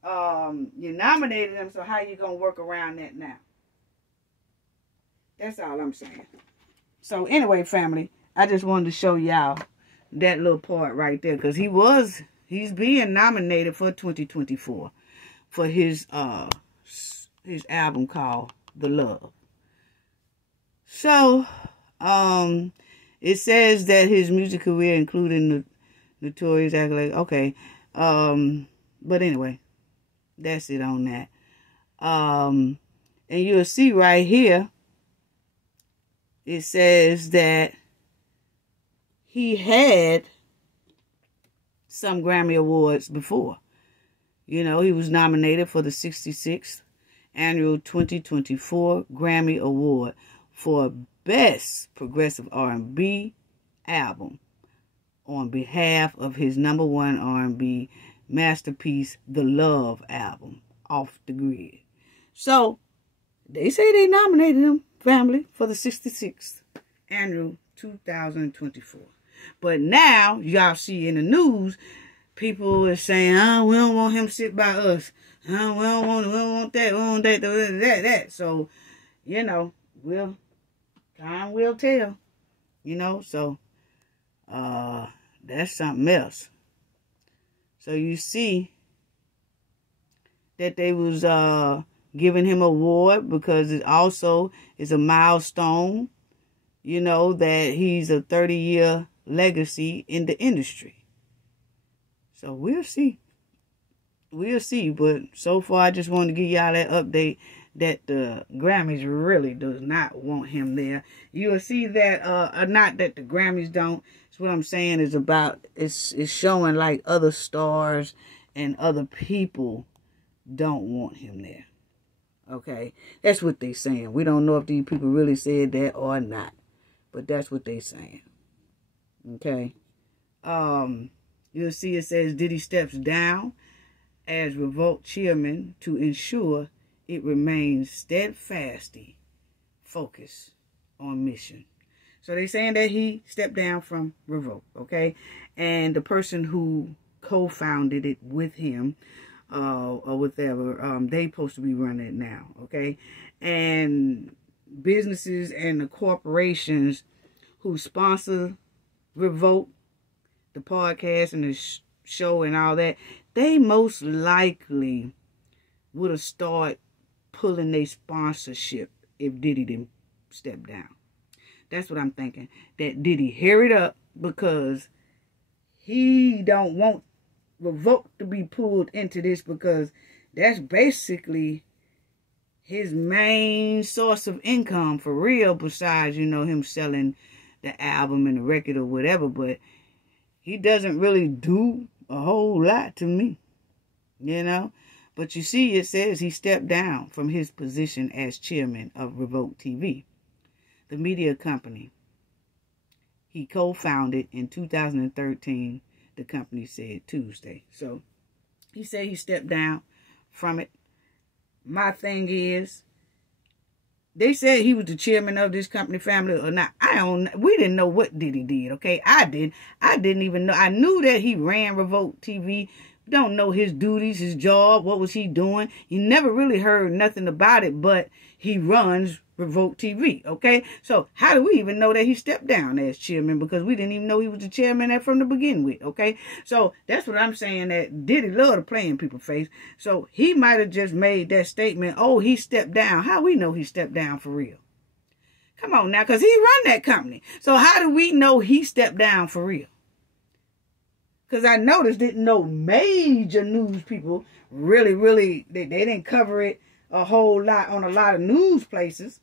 you nominated them, so how you gonna work around that now? That's all I'm saying. So anyway, family, I just wanted to show y'all that little part right there, because he's being nominated for 2024 for his album called The Love. So it says that his music career, including the Notorious accolade. Okay. But anyway, that's it on that. And you'll see right here, it says that he had some Grammy Awards before. You know, he was nominated for the 66th Annual 2024 Grammy Award for Best Progressive R&B Album on behalf of his #1 R&B masterpiece, The Love album, Off the Grid. So, they say they nominated him, family, for the 66th Annual 2024. But now, y'all see in the news, people are saying, we don't want him to sit by us. We don't want that, we don't want that. So, you know, time will tell. You know, so, that's something else. So you see that they was giving him an award because it also is a milestone, you know, that he's a 30-year legacy in the industry. So we'll see. We'll see. But so far, I just wanted to give y'all that update that the Grammys really does not want him there. You'll see that, not that the Grammys don't. It's what I'm saying is about, it's showing like other stars and other people don't want him there. Okay? That's what they saying. We don't know if these people really said that or not. But that's what they saying. Okay? You'll see it says Diddy steps down as Revolt chairman to ensure it remains steadfastly focused on mission. So they saying that he stepped down from Revolt, okay? And the person who co-founded it with him, or whatever, they supposed to be running it now, okay? And businesses and the corporations who sponsor Revolt, the podcast and the show and all that, they most likely would have started pulling their sponsorship if Diddy didn't step down. That's what I'm thinking. That Diddy hurried up because he don't want Revolt to be pulled into this, because that's basically his main source of income for real, besides, you know, him selling the album and the record or whatever. But he doesn't really do a whole lot to me, you know. But you see, it says he stepped down from his position as chairman of Revolt TV, the media company he co-founded in 2013, the company said Tuesday. So he said he stepped down from it. My thing is, they said he was the chairman of this company, family, or not. We didn't know what Diddy did, okay? I didn't even know. I knew that he ran Revolt TV. Don't know his duties, his job, what was he doing. You never really heard nothing about it, but he runs Revolt TV, okay? So how do we even know that he stepped down as chairman? Because we didn't even know he was the chairman from the beginning with, okay? So that's what I'm saying, that Diddy loved to play in people's face. So he might have just made that statement, oh, he stepped down. How we know he stepped down for real? Come on now, because he run that company. So how do we know he stepped down for real? Because I noticed that no major news people really, they didn't cover it a whole lot on a lot of news places.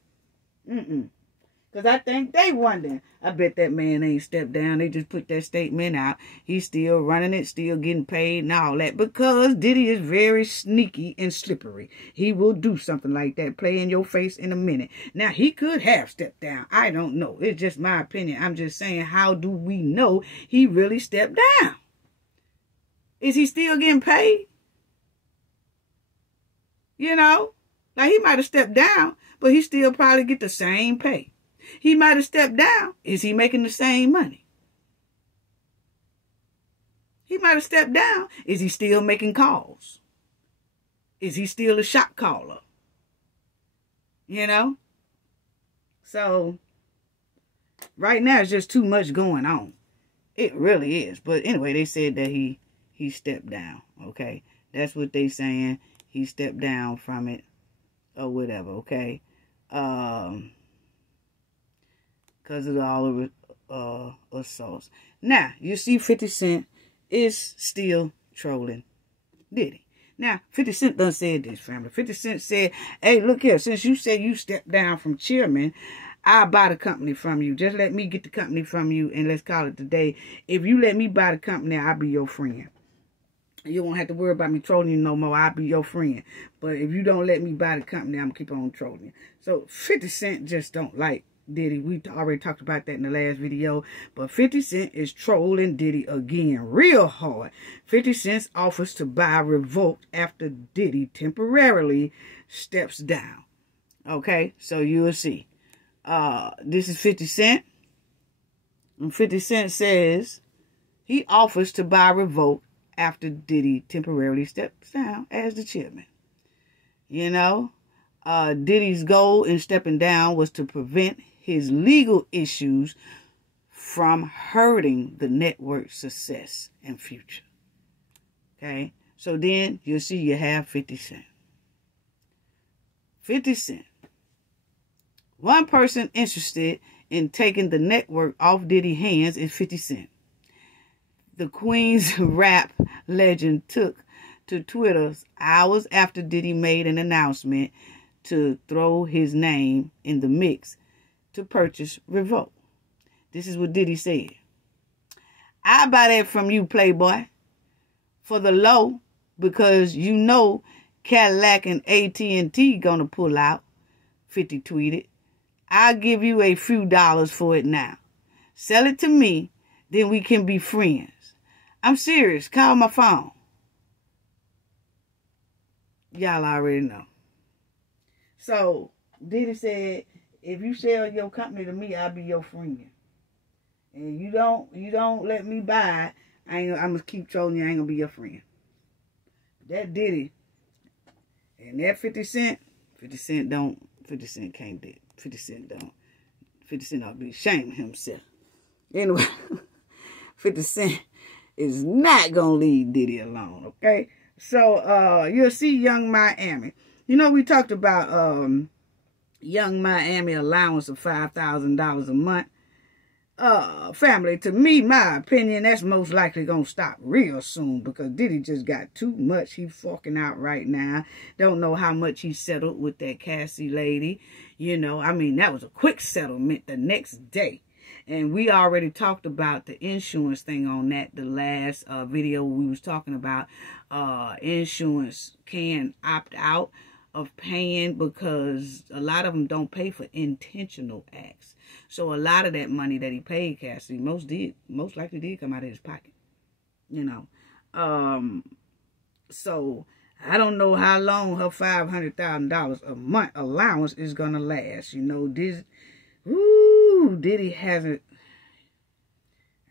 Because I think they wondering. I bet that man ain't stepped down. They just put that statement out. He's still running it, still getting paid and all that. Because Diddy is very sneaky and slippery. He will do something like that, play in your face in a minute. Now, he could have stepped down. I don't know. It's just my opinion. I'm just saying, how do we know he really stepped down? Is he still getting paid? You know? Like, he might have stepped down, but he still probably get the same pay. He might have stepped down. Is he making the same money? He might have stepped down. Is he still making calls? Is he still a shot caller? You know? So, right now, it's just too much going on. It really is. But anyway, they said that he stepped down. Okay? That's what they saying. He stepped down from it. Or whatever. Okay? Because of all of assaults. Now, you see 50 Cent is still trolling Diddy. Now, 50 Cent done said this, family. 50 Cent said, hey, look here, since you said you stepped down from chairman, I'll buy the company from you. Just let me get the company from you, and let's call it today. If you let me buy the company, I'll be your friend. You won't have to worry about me trolling you no more. I'll be your friend. But if you don't let me buy the company, I'm going to keep on trolling you. So 50 Cent just don't like Diddy. We already talked about that in the last video. But 50 Cent is trolling Diddy again real hard. 50 Cent's offers to buy revoked after Diddy temporarily steps down. Okay? So you will see. This is 50 Cent. And 50 Cent says he offers to buy revoked after Diddy temporarily steps down as the chairman. You know, Diddy's goal in stepping down was to prevent his legal issues from hurting the network's success and future. Okay? So then you'll see you have 50 Cent. 50 Cent. One person interested in taking the network off Diddy's hands is 50 Cent. The Queen's rap legend took to Twitter hours after Diddy made an announcement to throw his name in the mix to purchase Revolt. This is what Diddy said. I buy that from you, Playboy, for the low, because you know Cadillac and AT&T gonna pull out. 50 tweeted. I'll give you a few dollars for it now. Sell it to me, then we can be friends. I'm serious. Call my phone. Y'all already know. So, Diddy said, if you sell your company to me, I'll be your friend. And you don't let me buy it, I'm going to keep trolling you. I ain't going to be your friend. That Diddy and that 50 Cent, 50 Cent can't do it. 50 Cent don't. 50 Cent ought to be ashamed of himself. Anyway, 50 Cent is not going to leave Diddy alone, okay? So, you'll see Young Miami. You know, we talked about Young Miami allowance of $5,000 a month. Family, to me, my opinion, that's most likely going to stop real soon because Diddy just got too much. He forking out right now. Don't know how much he settled with that Cassie lady. You know, I mean, that was a quick settlement the next day. And we already talked about the insurance thing on that, the last video we was talking about. Insurance can opt out of paying because a lot of them don't pay for intentional acts. So a lot of that money that he paid Cassie, most likely did come out of his pocket. You know. So I don't know how long her $500,000 a month allowance is gonna last. You know, Diddy hasn't.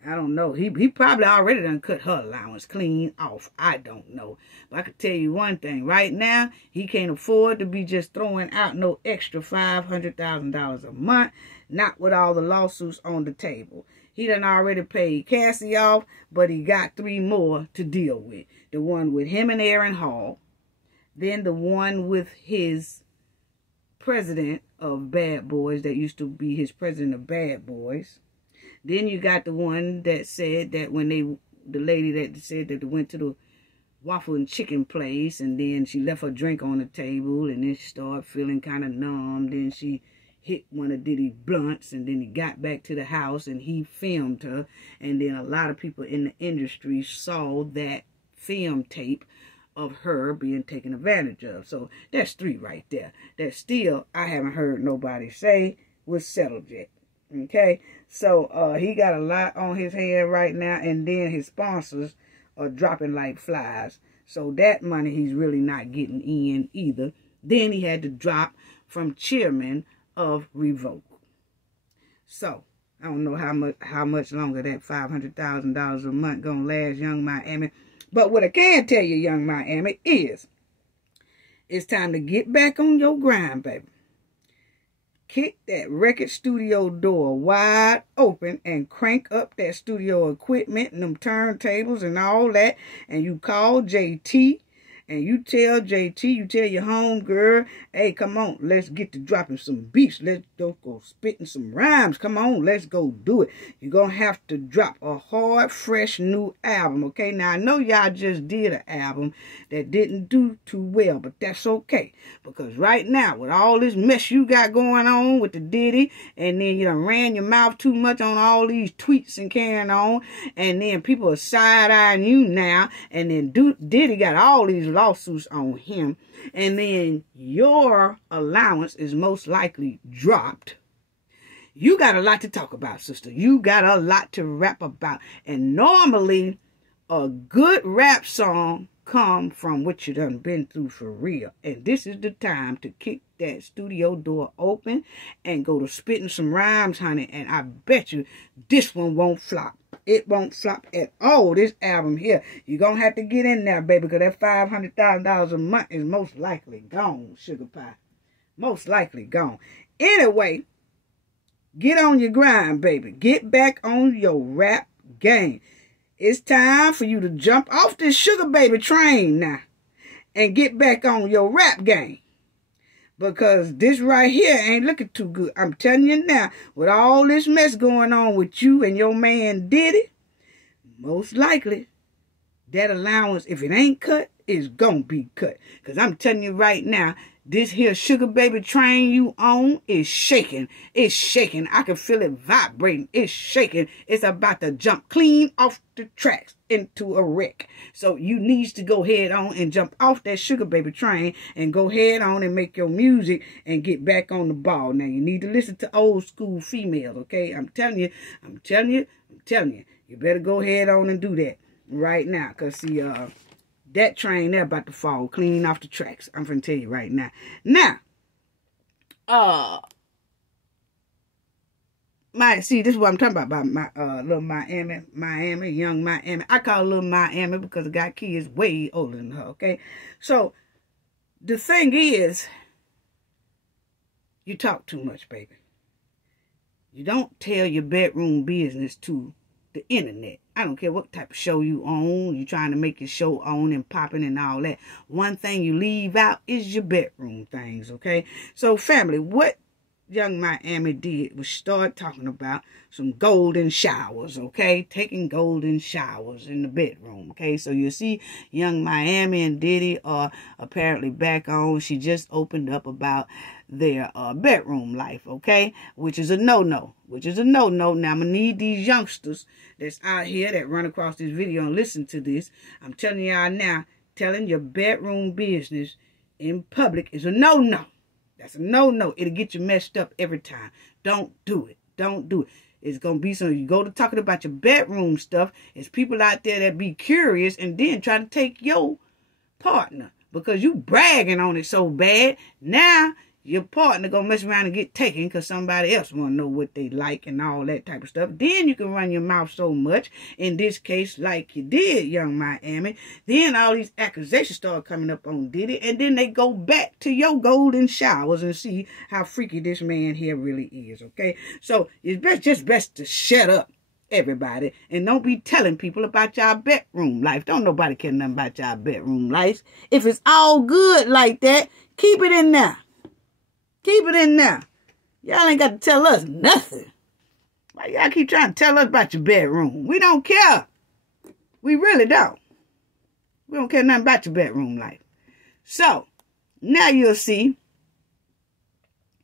I don't know. He probably already done cut her allowance clean off. I don't know. But I can tell you one thing. Right now, he can't afford to be just throwing out no extra $500,000 a month. Not with all the lawsuits on the table. He done already paid Cassie off, but he got 3 more to deal with. The one with him and Aaron Hall. Then the one with his president of Bad Boys that used to be his president of Bad Boys. Then you got the one that said that when the lady that said that they went to the waffle and chicken place and then she left her drink on the table and then she started feeling kind of numb. Then she hit one of Diddy's blunts and then he got back to the house and he filmed her. And then a lot of people in the industry saw that film tape of her being taken advantage of. So that's 3 right there. That still I haven't heard nobody say was settled yet. Okay, so he got a lot on his head right now, and then his sponsors are dropping like flies. So that money he's really not getting in either. Then he had to drop from chairman of Revoke. So, I don't know how much longer that $500,000 a month gonna last, Young Miami. But what I can tell you, Young Miami, is it's time to get back on your grind, baby. Kick that record studio door wide open and crank up that studio equipment and them turntables and all that. And you call JT. And you tell JT, you tell your home girl, hey, come on, let's get to dropping some beats. Let's go spitting some rhymes. Come on, let's go do it. You're going to have to drop a hard, fresh, new album, okay? Now, I know y'all just did an album that didn't do too well, but that's okay. Because right now, with all this mess you got going on with the Diddy, and then you done ran your mouth too much on all these tweets and carrying on, and then people are side-eyeing you now, and then Diddy got all these lawsuits on him, and then your allowance is most likely dropped. You got a lot to talk about, sister. You got a lot to rap about. And normally, a good rap song come from what you done been through for real. And this is the time to kick that studio door open and go to spitting some rhymes, honey. And I bet you this one won't flop. It won't flop at all, this album here. You're going to have to get in there, baby, because that $500,000 a month is most likely gone, sugar pie. Most likely gone. Anyway, get on your grind, baby. Get back on your rap game. It's time for you to jump off this sugar baby train now and get back on your rap game. Because this right here ain't looking too good. I'm telling you now, with all this mess going on with you and your man Diddy, most likely that allowance, if it ain't cut, is gonna be cut. Because I'm telling you right now, this here sugar baby train you on is shaking. It's shaking. I can feel it vibrating. It's shaking. It's about to jump clean off the tracks into a wreck. So you needs to go head on and jump off that sugar baby train and go head on and make your music and get back on the ball. Now you need to listen to old school females, okay? I'm telling you. You better go head on and do that right now. Because see, that train there about to fall clean off the tracks. I'm finna tell you right now. Now, this is what I'm talking about my little Miami, young Miami. I call little Miami because I got kids way older than her, okay? So, the thing is, you talk too much, baby. You don't tell your bedroom business to the internet. I don't care what type of show you own. You trying to make your show on and popping and all that. One thing you leave out is your bedroom things, okay? So, family, what Young Miami did was start talking about some golden showers, okay? Taking golden showers in the bedroom, okay? So you see Young Miami and Diddy are apparently back on. She just opened up about their bedroom life, okay? Which is a no-no. Which is a no-no. Now, I'm going to need these youngsters that's out here that run across this video and listen to this. I'm telling y'all now, telling your bedroom business in public is a no-no. That's a no-no. It'll get you messed up every time. Don't do it. Don't do it. It's going to be so you go to talking about your bedroom stuff. It's people out there that be curious and then try to take your partner because you bragging on it so bad. Now, your partner going to mess around and get taken because somebody else want to know what they like and all that type of stuff. Then you can run your mouth so much, in this case, like you did, Young Miami. Then all these accusations start coming up on Diddy, and then they go back to your golden showers and see how freaky this man here really is, okay? So it's just best to shut up, everybody, and don't be telling people about y'all bedroom life. Don't nobody care nothing about y'all bedroom life. If it's all good like that, keep it in there. Keep it in there. Y'all ain't got to tell us nothing. Why y'all keep trying to tell us about your bedroom? We don't care. We really don't. We don't care nothing about your bedroom life. So, now you'll see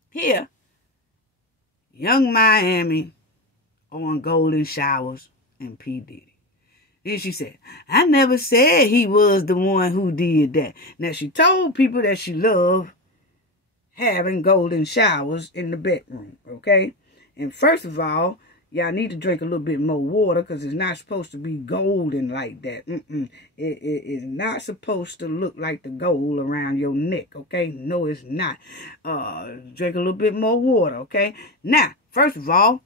here, Young Miami on golden showers and P. Diddy. Then she said, I never said he was the one who did that. Now, she told people that she loved having golden showers in the bedroom, okay? And first of all, y'all need to drink a little bit more water because it's not supposed to be golden like that. It is not supposed to look like the gold around your neck, okay? No, it's not. Drink a little bit more water, okay? Now, first of all,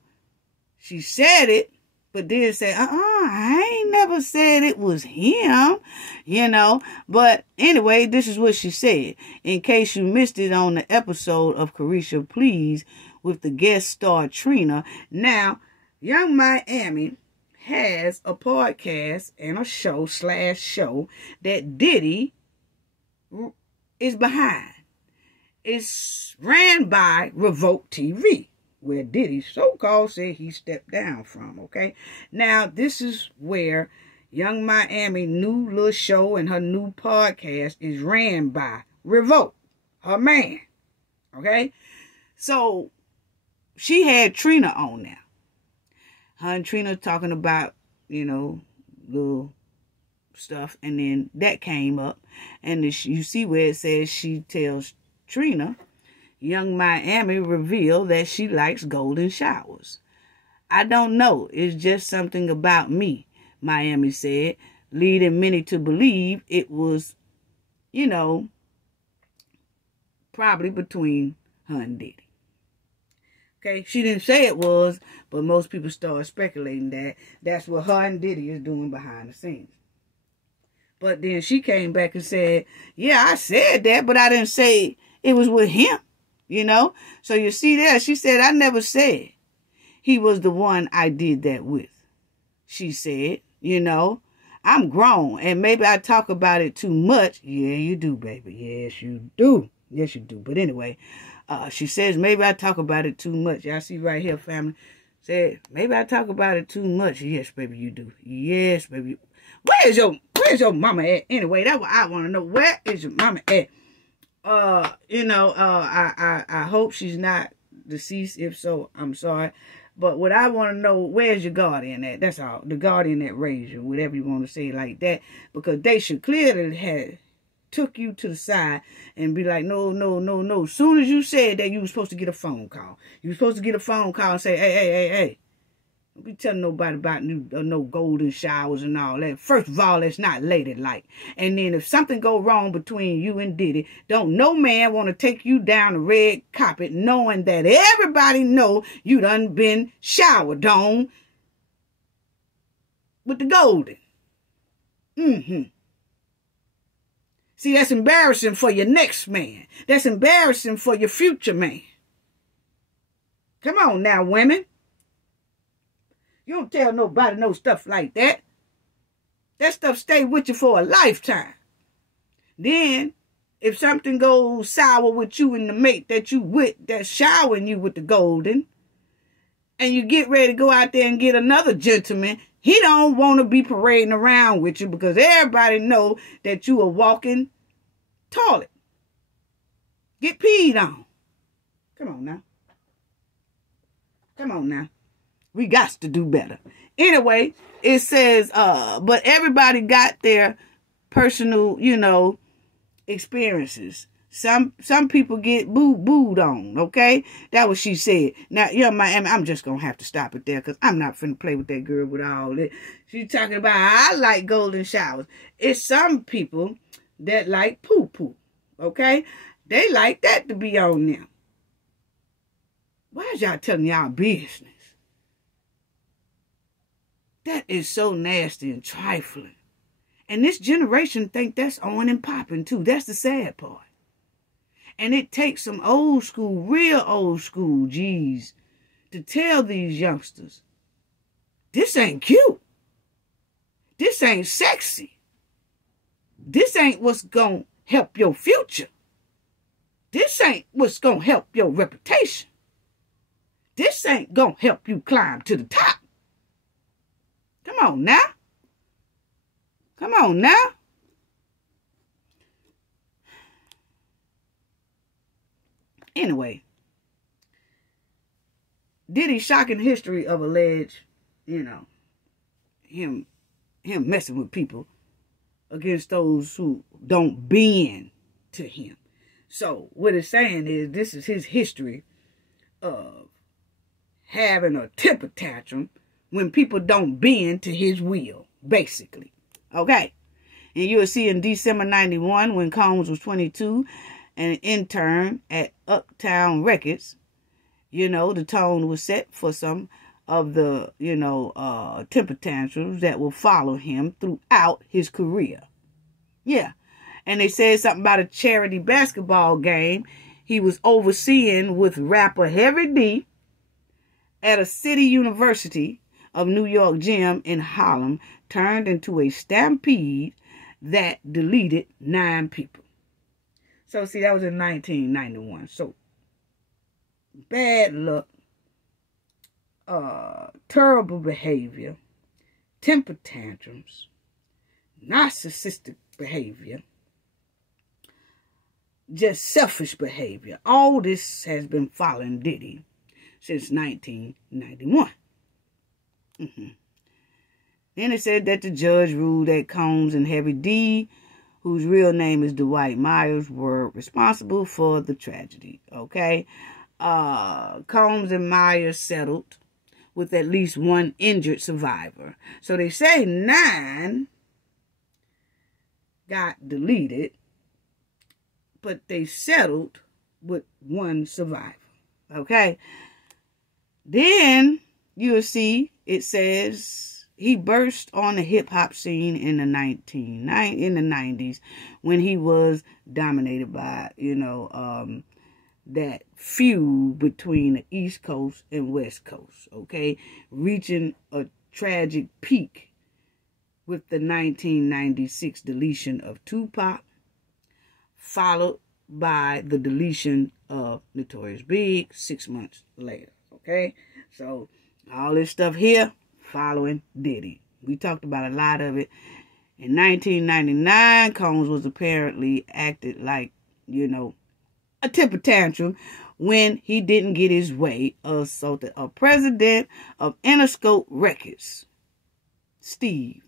she said it, but then say, I ain't never said it was him, you know. But anyway, this is what she said. In case you missed it on the episode of Carisha Please with the guest star Trina. Now, Young Miami has a podcast and a show that Diddy is behind. It's ran by Revolt TV, where Diddy so-called said he stepped down from, okay? Now, this is where Young Miami new little show and her new podcast is ran by Revolt, her man, okay? So, she had Trina on now. Her and Trina talking about, you know, little stuff, and then that came up, and you see where it says she tells Trina, Young Miami revealed that she likes golden showers. I don't know. It's just something about me, Miami said, leading many to believe it was, you know, probably between her and Diddy. Okay, she didn't say it was, but most people started speculating that that's what her and Diddy is doing behind the scenes. But then she came back and said, yeah, I said that, but I didn't say it was with him, you know. So you see there, she said, I never said he was the one I did that with. She said, you know, I'm grown, and maybe I talk about it too much. Yeah, you do, baby. Yes, you do. Yes, you do. But anyway, she says, maybe I talk about it too much. Y'all see right here, family. Said, maybe I talk about it too much. Yes, baby, you do. Yes, baby. Where's your mama at? Anyway, that's what I want to know. Where is your mama at? You know, I hope she's not deceased. If so, I'm sorry. But what I want to know, where's your guardian at? That's all. The guardian that raised you, whatever you want to say like that. Because they should clearly have took you to the side and be like, no. As soon as you said that, you were supposed to get a phone call. You were supposed to get a phone call and say, hey. Don't be telling nobody about no golden showers and all that. First of all, it's not ladylike. And then if something go wrong between you and Diddy, don't no man want to take you down the red carpet knowing that everybody know you done been showered on with the golden. See, that's embarrassing for your next man. That's embarrassing for your future man. Come on now, women. You don't tell nobody no stuff like that. That stuff stay with you for a lifetime. Then, if something goes sour with you and the mate that you with, that's showering you with the golden, and you get ready to go out there and get another gentleman, he don't want to be parading around with you because everybody know that you a walking toilet. Get peed on. Come on now. Come on now. We got to do better. Anyway, it says, but everybody got their personal, you know, experiences. Some people get booed on, okay? That what she said. Now, Young Miami, I'm just going to have to stop it there because I'm not finna play with that girl with all that. She's talking about, I like golden showers. It's some people that like poo-poo, okay? They like that to be on them. Why is y'all telling y'all business? That is so nasty and trifling. And this generation think that's on and popping too. That's the sad part. And it takes some old school, real old school G's to tell these youngsters, this ain't cute. This ain't sexy. This ain't what's going to help your future. This ain't what's going to help your reputation. This ain't going to help you climb to the top. Come on now. Come on now. Anyway, Diddy's shocking history of alleged, you know, him messing with people against those who don't bend to him. So what it's saying is this is his history of having a temper tantrum when people don't bend to his will, basically. Okay? And you'll see in December 91, when Combs was 22, an intern at Uptown Records, you know, the tone was set for some of the, temper tantrums that will follow him throughout his career. Yeah. And they said something about a charity basketball game he was overseeing with rapper Heavy D at a city University of New York gym in Harlem turned into a stampede that deleted 9 people. So, see, that was in 1991. So, bad luck, terrible behavior, temper tantrums, narcissistic behavior, just selfish behavior. All this has been following Diddy since 1991. Then it said that the judge ruled that Combs and Heavy D, whose real name is Dwight Myers, were responsible for the tragedy. Okay? Combs and Myers settled with at least one injured survivor. So they say 9 got deleted, but they settled with one survivor. Okay? Then you'll see it says he burst on the hip-hop scene in the 90s when he was dominated by, that feud between the East Coast and West Coast, okay? Reaching a tragic peak with the 1996 deletion of Tupac, followed by the deletion of Notorious Big 6 months later, okay? So, all this stuff here, following Diddy. We talked about a lot of it. In 1999, Combs was apparently acted like, a temper tantrum when he didn't get his way, assaulted a president of Interscope Records, Steve,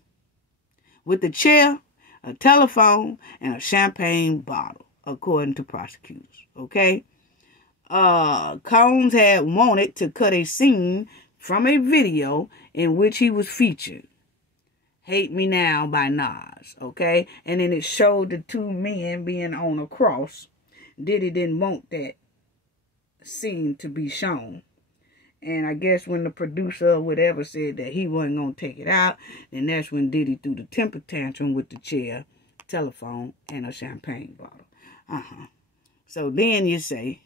with a chair, a telephone, and a champagne bottle, according to prosecutors. Okay? Combs had wanted to cut a scene from a video in which he was featured. Hate Me Now by Nas. Okay? And then it showed the 2 men being on a cross. Diddy didn't want that scene to be shown. And I guess when the producer or whatever said that he wasn't going to take it out, then that's when Diddy threw the temper tantrum with the chair, telephone, and a champagne bottle. So then you say,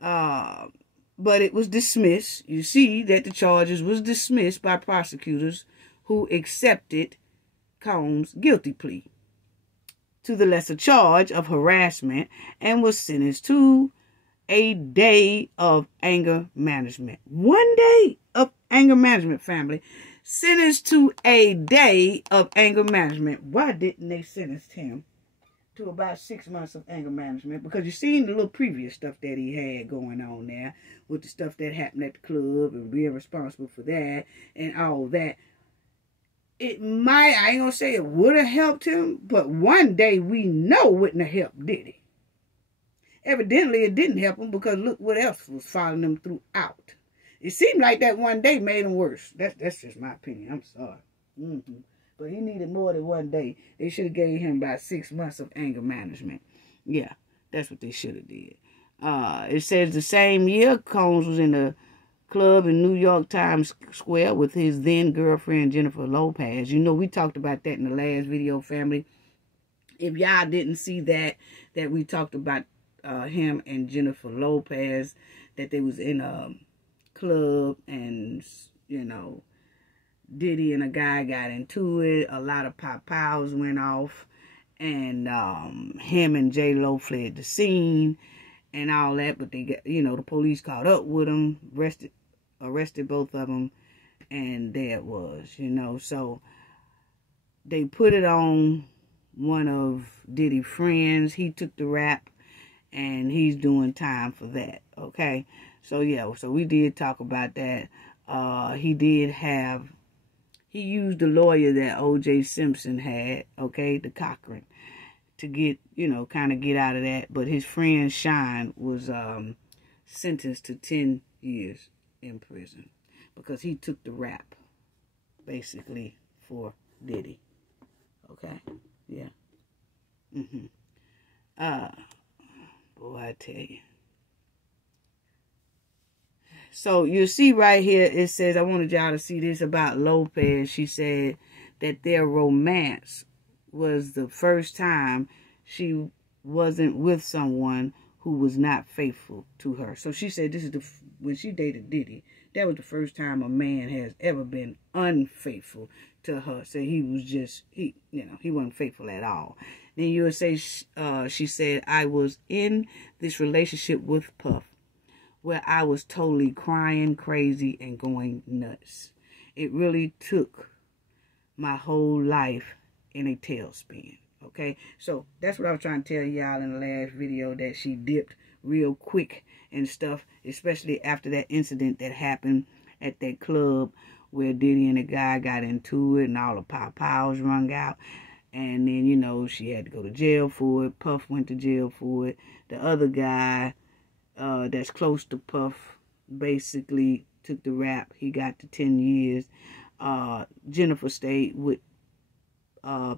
but it was dismissed. You see that the charges was dismissed by prosecutors who accepted Combs' guilty plea to the lesser charge of harassment and was sentenced to a day of anger management. 1 day of anger management, family. Sentenced to a day of anger management. Why didn't they sentence him to about 6 months of anger management? Because you seen the little previous stuff that he had going on there with the stuff that happened at the club and being responsible for that and all that. It might, I ain't gonna say it would have helped him, but one day we know wouldn't have helped Diddy. Evidently, it didn't help him because look what else was following him throughout. It seemed like that one day made him worse. That's just my opinion. I'm sorry. But he needed more than 1 day. They should have gave him about 6 months of anger management. Yeah, that's what they should have did. It says the same year, Combs was in the club in New York Times Square with his then girlfriend Jennifer Lopez. We talked about that in the last video, family. If y'all didn't see that we talked about him and Jennifer Lopez, that they was in a club and Diddy and a guy got into it. A lot of pows went off, and him and J-Lo fled the scene and all that. But they got, the police caught up with them, arrested both of them, and there it was, So they put it on one of Diddy's friends. He took the rap, and he's doing time for that. Okay, so yeah, so we did talk about that. He used the lawyer that O.J. Simpson had, okay, the Cochran, to get, kind of get out of that. But his friend Shine was sentenced to 10 years in prison because he took the rap, basically, for Diddy. Okay? Yeah. Boy, I tell you. So you see right here, it says, I wanted y'all to see this about Lopez. She said that their romance was the first time she wasn't with someone who was not faithful to her. So she said this is when she dated Diddy, that was the first time a man has ever been unfaithful to her. So he was just, he wasn't faithful at all. Then you would say, she said, I was in this relationship with Puff where I was totally crying crazy and going nuts. It really took my whole life in a tailspin. Okay, so that's what I was trying to tell y'all in the last video, that she dipped real quick and stuff, especially after that incident that happened at that club where Diddy and the guy got into it and all the pow-pows rung out. And then, you know, she had to go to jail for it. Puff went to jail for it. The other guy that's close to Puff basically took the rap. He got to 10 years. Jennifer stayed with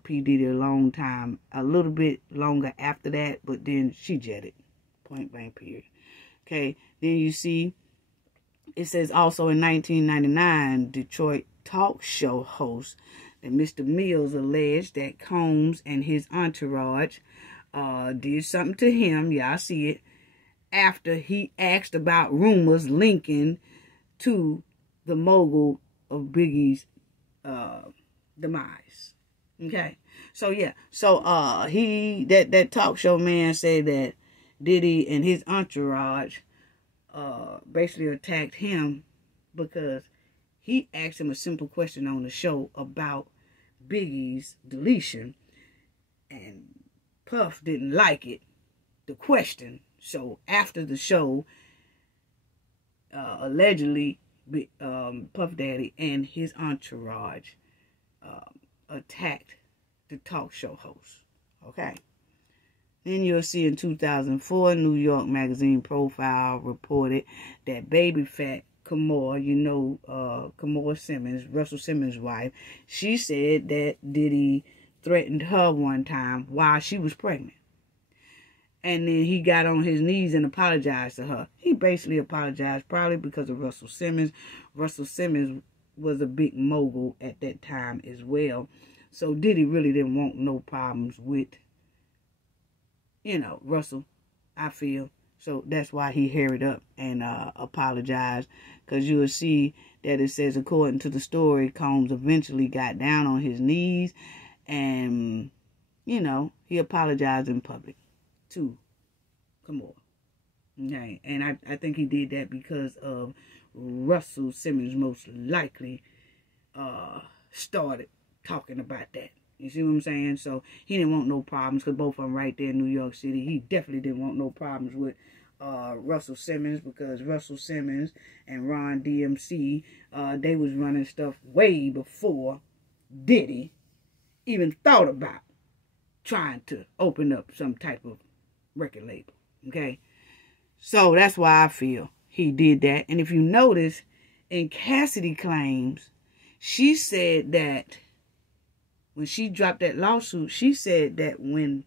P. Diddy a long time, a little bit longer after that, but then she jetted, point blank period. Okay, then you see, it says also in 1999, Detroit talk show host that Mr. Mills alleged that Combs and his entourage did something to him, y'all see it, after he asked about rumors linking to the mogul of Biggie's demise. Okay, so yeah, so that talk show man said that Diddy and his entourage basically attacked him because he asked him a simple question on the show about Biggie's deletion, and Puff didn't like it, the question. So after the show, allegedly, Puff Daddy and his entourage attacked the talk show host. Okay. Then you'll see in 2004, New York Magazine profile reported that baby fat Kamora, you know, Kamora Simmons, Russell Simmons' wife, she said that Diddy threatened her one time while she was pregnant. And then he got on his knees and apologized to her. He basically apologized probably because of Russell Simmons. Russell Simmons was a big mogul at that time as well. So Diddy really didn't want no problems with, you know, Russell, I feel. So that's why he hurried up and apologized. Because you'll see that it says, according to the story, Combs eventually got down on his knees and, you know, he apologized in public to Kamora. Okay, and I think he did that because of Russell Simmons most likely started talking about that. You see what I'm saying? So he didn't want no problems because both of them right there in New York City. He definitely didn't want no problems with Russell Simmons, because Russell Simmons and Ron DMC, they was running stuff way before Diddy even thought about trying to open up some type of record label. Okay, so that's why I feel he did that. And if you notice, in Cassidy claims, she said that when she dropped that lawsuit, she said that when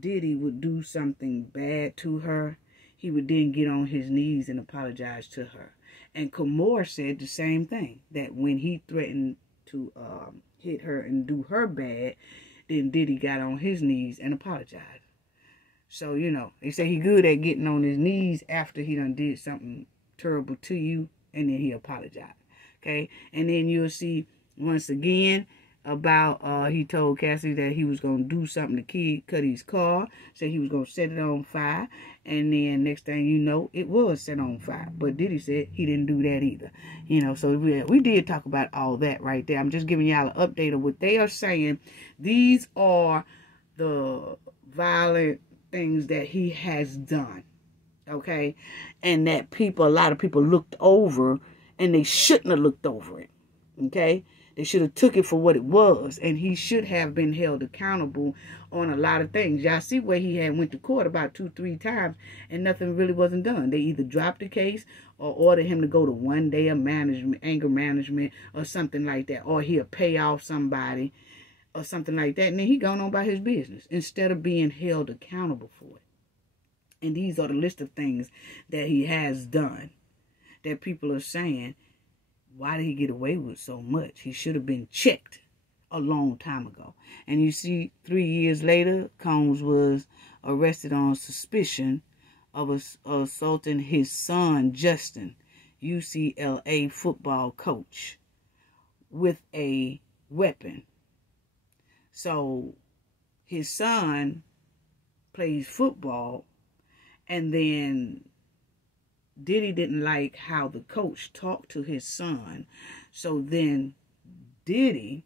Diddy would do something bad to her, he would then get on his knees and apologize to her. And Kamora said the same thing, that when he threatened to hit her and do her bad, then Diddy got on his knees and apologized. So, you know, they say he good at getting on his knees after he done did something terrible to you, and then he apologized. Okay? And then you'll see, once again, about, he told Cassidy that he was going to do something to Cuddy's car, said he was going to set it on fire, and then next thing you know, it was set on fire. But Diddy said he didn't do that either. You know, so we did talk about all that right there. I'm just giving y'all an update of what they are saying. These are the violent things that he has done, okay? And that a lot of people looked over, and they shouldn't have looked over it, okay? They should have took it for what it was, and he should have been held accountable on a lot of things. Y'all see where he had went to court about 2-3 times, and nothing really wasn't done. They either dropped the case or ordered him to go to 1 day of management, anger management, or something like that, or he'll pay off somebody or something like that, and then he gone on about his business instead of being held accountable for it. And these are the list of things that he has done that people are saying, why did he get away with so much? He should have been checked a long time ago. And you see, 3 years later, Combs was arrested on suspicion of assaulting his son, Justin, UCLA football coach, with a weapon. So his son plays football, and then Diddy didn't like how the coach talked to his son. So then Diddy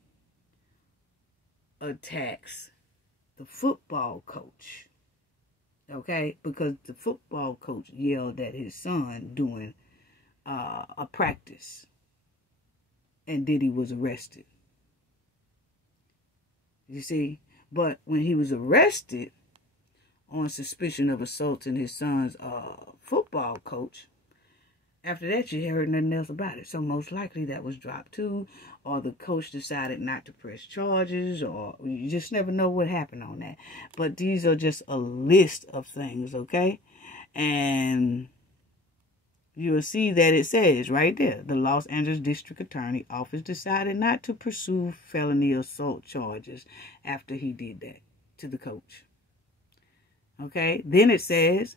attacks the football coach. Okay? Because the football coach yelled at his son doing a practice. And Diddy was arrested. You see? But when he was arrested on suspicion of assaulting his son's football coach, after that you heard nothing else about it. So most likely that was dropped too, or the coach decided not to press charges, or you just never know what happened on that. But these are just a list of things, okay? And you'll see that it says right there, the Los Angeles District Attorney Office decided not to pursue felony assault charges after he did that to the coach. Okay, then it says,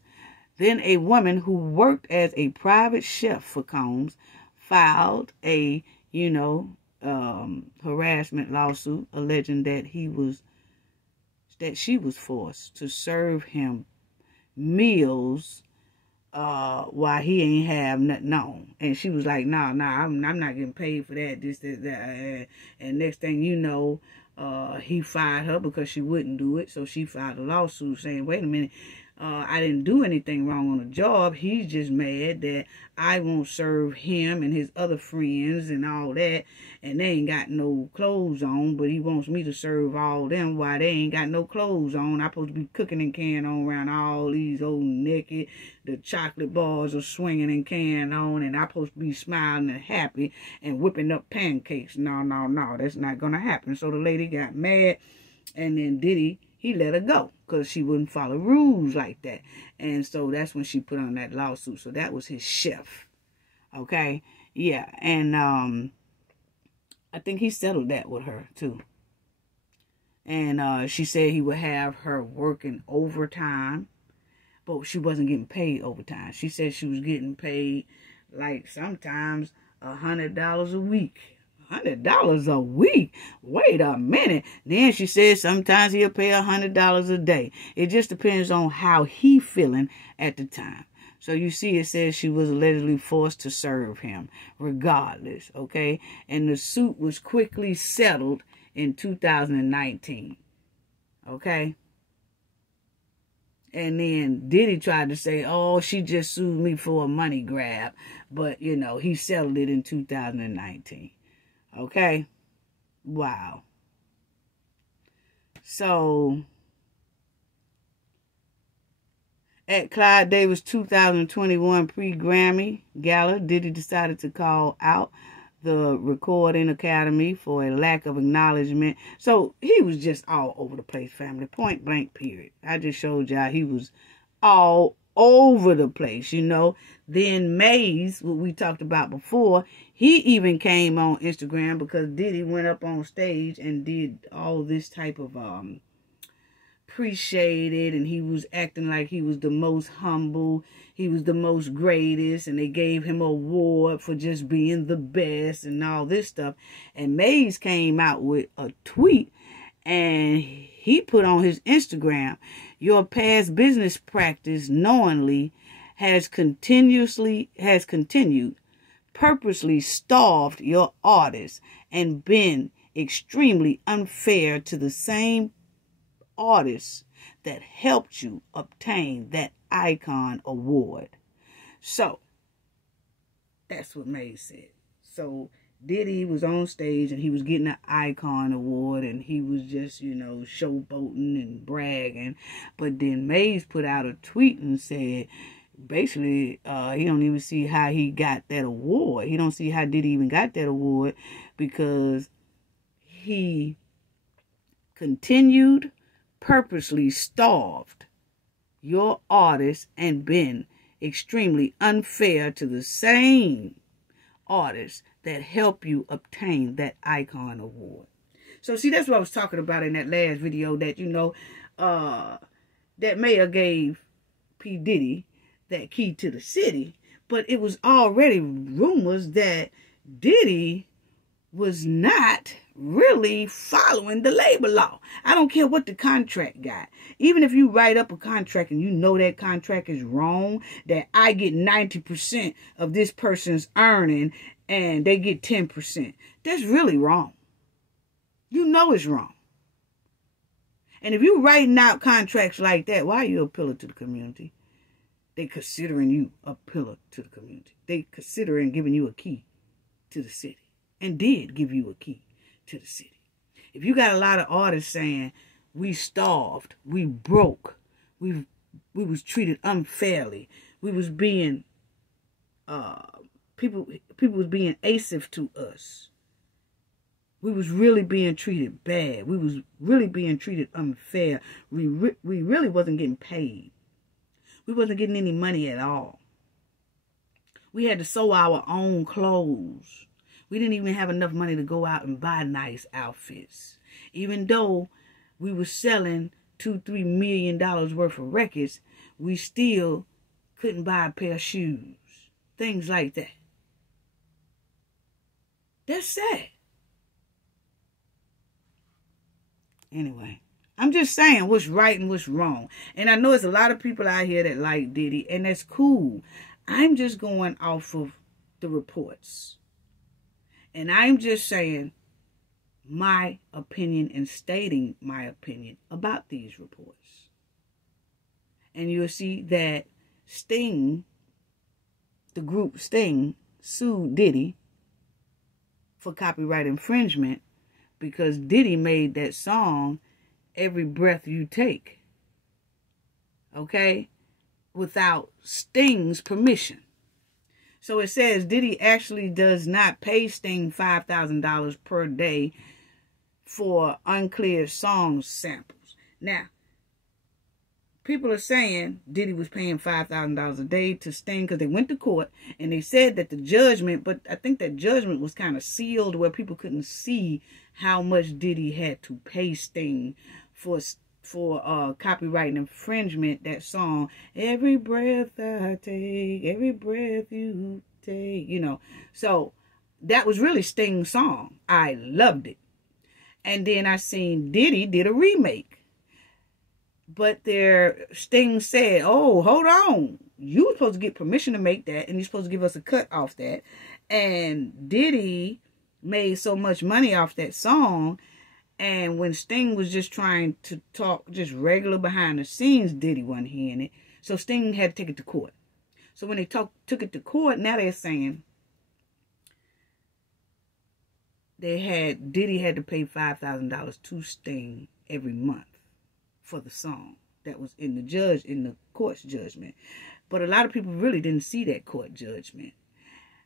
then a woman who worked as a private chef for Combs filed a, harassment lawsuit alleging that she was forced to serve him meals while he ain't have nothing on. And she was like, nah, I'm not getting paid for that, this, that. And next thing you know, he fired her because she wouldn't do it. So she filed a lawsuit saying, wait a minute, I didn't do anything wrong on the job. He's just mad that I won't serve him and his other friends and all that. And they ain't got no clothes on, but he wants me to serve all them while they ain't got no clothes on. I'm supposed to be cooking and carrying on around all these old naked. The chocolate bars are swinging and carrying on, and I'm supposed to be smiling and happy and whipping up pancakes. No, that's not going to happen. So the lady got mad, and then Diddy, he let her go because she wouldn't follow rules like that. And so that's when she put on that lawsuit. So that was his chef. Okay? Yeah. And I think he settled that with her too. And she said he would have her working overtime, but she wasn't getting paid overtime. She said she was getting paid like sometimes $100 a week. $100 a week? Wait a minute. Then she said sometimes he'll pay $100 a day. It just depends on how he feeling at the time. So you see, it says she was allegedly forced to serve him regardless, okay? And the suit was quickly settled in 2019, okay? And then Diddy tried to say, oh, she just sued me for a money grab. But, he settled it in 2019. Okay? Wow. So, at Clive Davis' 2021 pre-Grammy Gala, Diddy decided to call out the Recording Academy for a lack of acknowledgement. So, he was just all over the place, family. Point blank, period. I just showed y'all he was all over the place, Then Maze, what we talked about before, he even came on Instagram because Diddy went up on stage and did all this type of appreciated, and he was acting like he was the most humble, he was the most greatest, and they gave him an award for just being the best and all this stuff. And Maze came out with a tweet, and he put on his Instagram, your past business practice knowingly has continued, purposely starved your artists and been extremely unfair to the same artists that helped you obtain that icon award. So, that's what Maze said. So, Diddy was on stage and he was getting an icon award and he was just, showboating and bragging. But then Maze put out a tweet and said, basically, he don't even see how he got that award. He don't see how Diddy even got that award because he purposely starved your artists and been extremely unfair to the same artists that help you obtain that icon award. So see, that's what I was talking about in that last video, that, you know, that mayor gave P. Diddy that key to the city, but it was already rumors that Diddy was not really following the labor law. I don't care what the contract got. Even if you write up a contract and you know that contract is wrong, that I get 90% of this person's earning and they get 10%. That's really wrong. You know it's wrong. And if you're writing out contracts like that, why are you a pillar to the community? They considering you a pillar to the community. They considering giving you a key to the city. And did give you a key to the city. If you got a lot of artists saying, we starved, we broke, we was treated unfairly, we was being, people was being abusive to us. We was really being treated bad. We was really being treated unfair. We really wasn't getting paid. We wasn't getting any money at all. We had to sew our own clothes. We didn't even have enough money to go out and buy nice outfits. Even though we were selling $2-3 million worth of records, we still couldn't buy a pair of shoes. Things like that. That's sad. Anyway, I'm just saying what's right and what's wrong. And I know there's a lot of people out here that like Diddy, and that's cool. I'm just going off of the reports. And I'm just saying my opinion and stating my opinion about these reports. And you'll see that Sting, the group Sting, sued Diddy for copyright infringement because Diddy made that song, Every Breath You Take, okay, without Sting's permission. So it says Diddy actually does not pay Sting $5,000 per day for unclear song samples. Now, people are saying Diddy was paying $5,000 a day to Sting because they went to court and they said that the judgment, but I think that judgment was kind of sealed where people couldn't see how much Diddy had to pay Sting for copyright infringement, that song, Every Breath I Take, Every Breath You Take, you know. So that was really Sting's song. I loved it. And then I seen Diddy did a remake. But Sting said, oh, hold on. You were supposed to get permission to make that, and you're supposed to give us a cut off that. And Diddy made so much money off that song. And when Sting was just trying to talk just regular behind the scenes, Diddy wasn't hearing it. So Sting had to take it to court. So when they took it to court, now they're saying Diddy had to pay $5,000 to Sting every month for the song that was in the court's judgment. But a lot of people really didn't see that court judgment.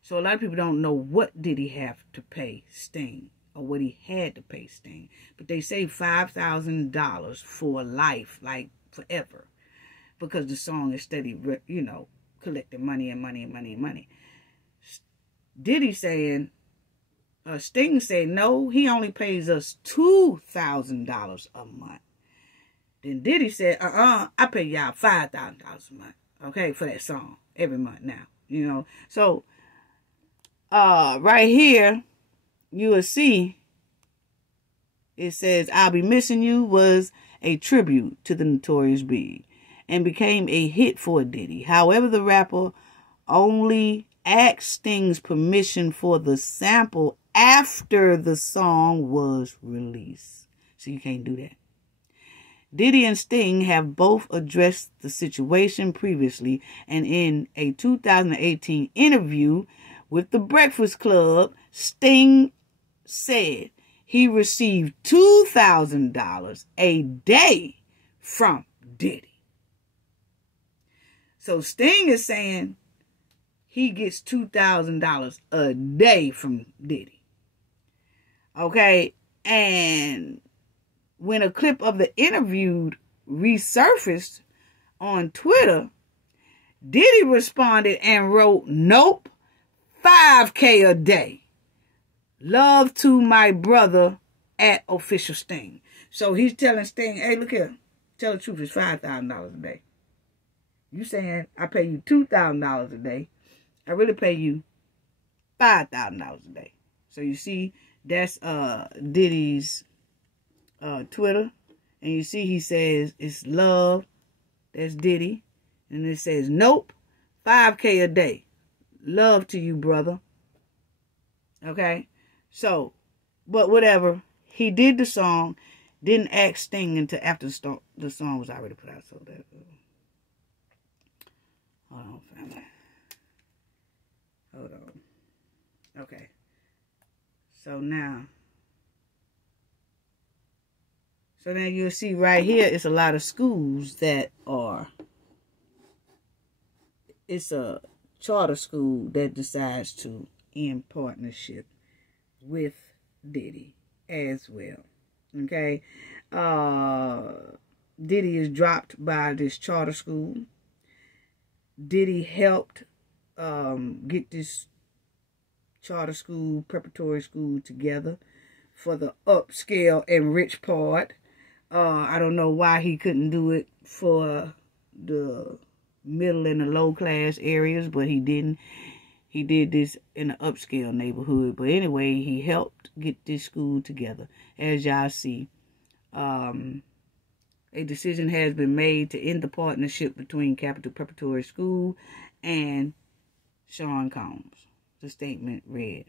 So a lot of people don't know what did he have to pay Sting or what he had to pay Sting. But they say $5,000 for life, like forever, because the song is steady, you know, collecting money and money and money and money. Diddy saying, Sting said, no, he only pays us $2,000 a month. Then Diddy said, I pay y'all $5,000 a month, okay, for that song every month now, you know. So, right here, you will see, it says, I'll Be Missing You was a tribute to the Notorious Big and became a hit for Diddy. However, the rapper only asked Sting's permission for the sample after the song was released. So you can't do that. Diddy and Sting have both addressed the situation previously, and in a 2018 interview with The Breakfast Club, Sting said he received $2,000 a day from Diddy. So Sting is saying he gets $2,000 a day from Diddy. Okay, and when a clip of the interview resurfaced on Twitter, Diddy responded and wrote, nope, 5K a day. Love to my brother at Official Sting. So he's telling Sting, hey, look here. Tell the truth, it's $5,000 a day. You saying I pay you $2,000 a day. I really pay you $5,000 a day. So you see, that's Diddy's Twitter. And you see he says it's love. That's Diddy. And it says, nope, 5K a day. Love to you, brother. Okay? So, but whatever. He did the song. Didn't ask Sting until after the song was already put out. So that... hold on, family. Hold on. Okay. So now you'll see right here, it's a lot of schools that are... it's a charter school that decides to end partnership with Diddy as well. Okay? Diddy is dropped by this charter school. Diddy helped get this charter school, preparatory school together for the upscale and rich part. I don't know why he couldn't do it for the middle and the low class areas, but he didn't. He did this in an upscale neighborhood. But anyway, he helped get this school together. As y'all see, a decision has been made to end the partnership between Capital Preparatory School and Sean Combs. The statement read,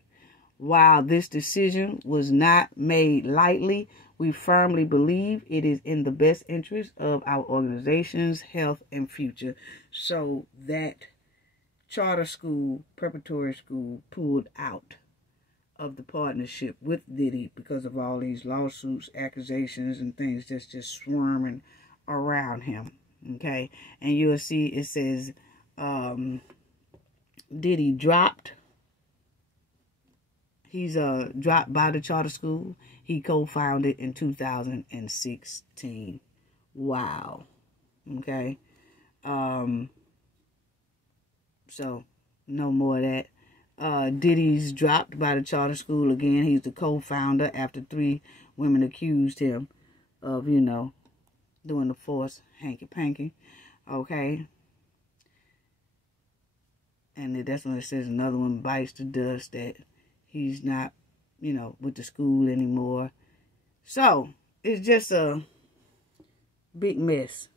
while this decision was not made lightly, we firmly believe it is in the best interest of our organization's health and future. So that charter school, preparatory school, pulled out of the partnership with Diddy because of all these lawsuits, accusations, and things that's just swarming around him. Okay? And you'll see it says Diddy dropped. He's dropped by the charter school. He co-founded in 2016. Wow. Okay. So, no more of that. Diddy's dropped by the charter school again. He's the co-founder after 3 women accused him of, you know, doing the forced hanky-panky. Okay. And that's when it says another one bites the dust that he's not, you know, with the school anymore. So, it's just a big mess.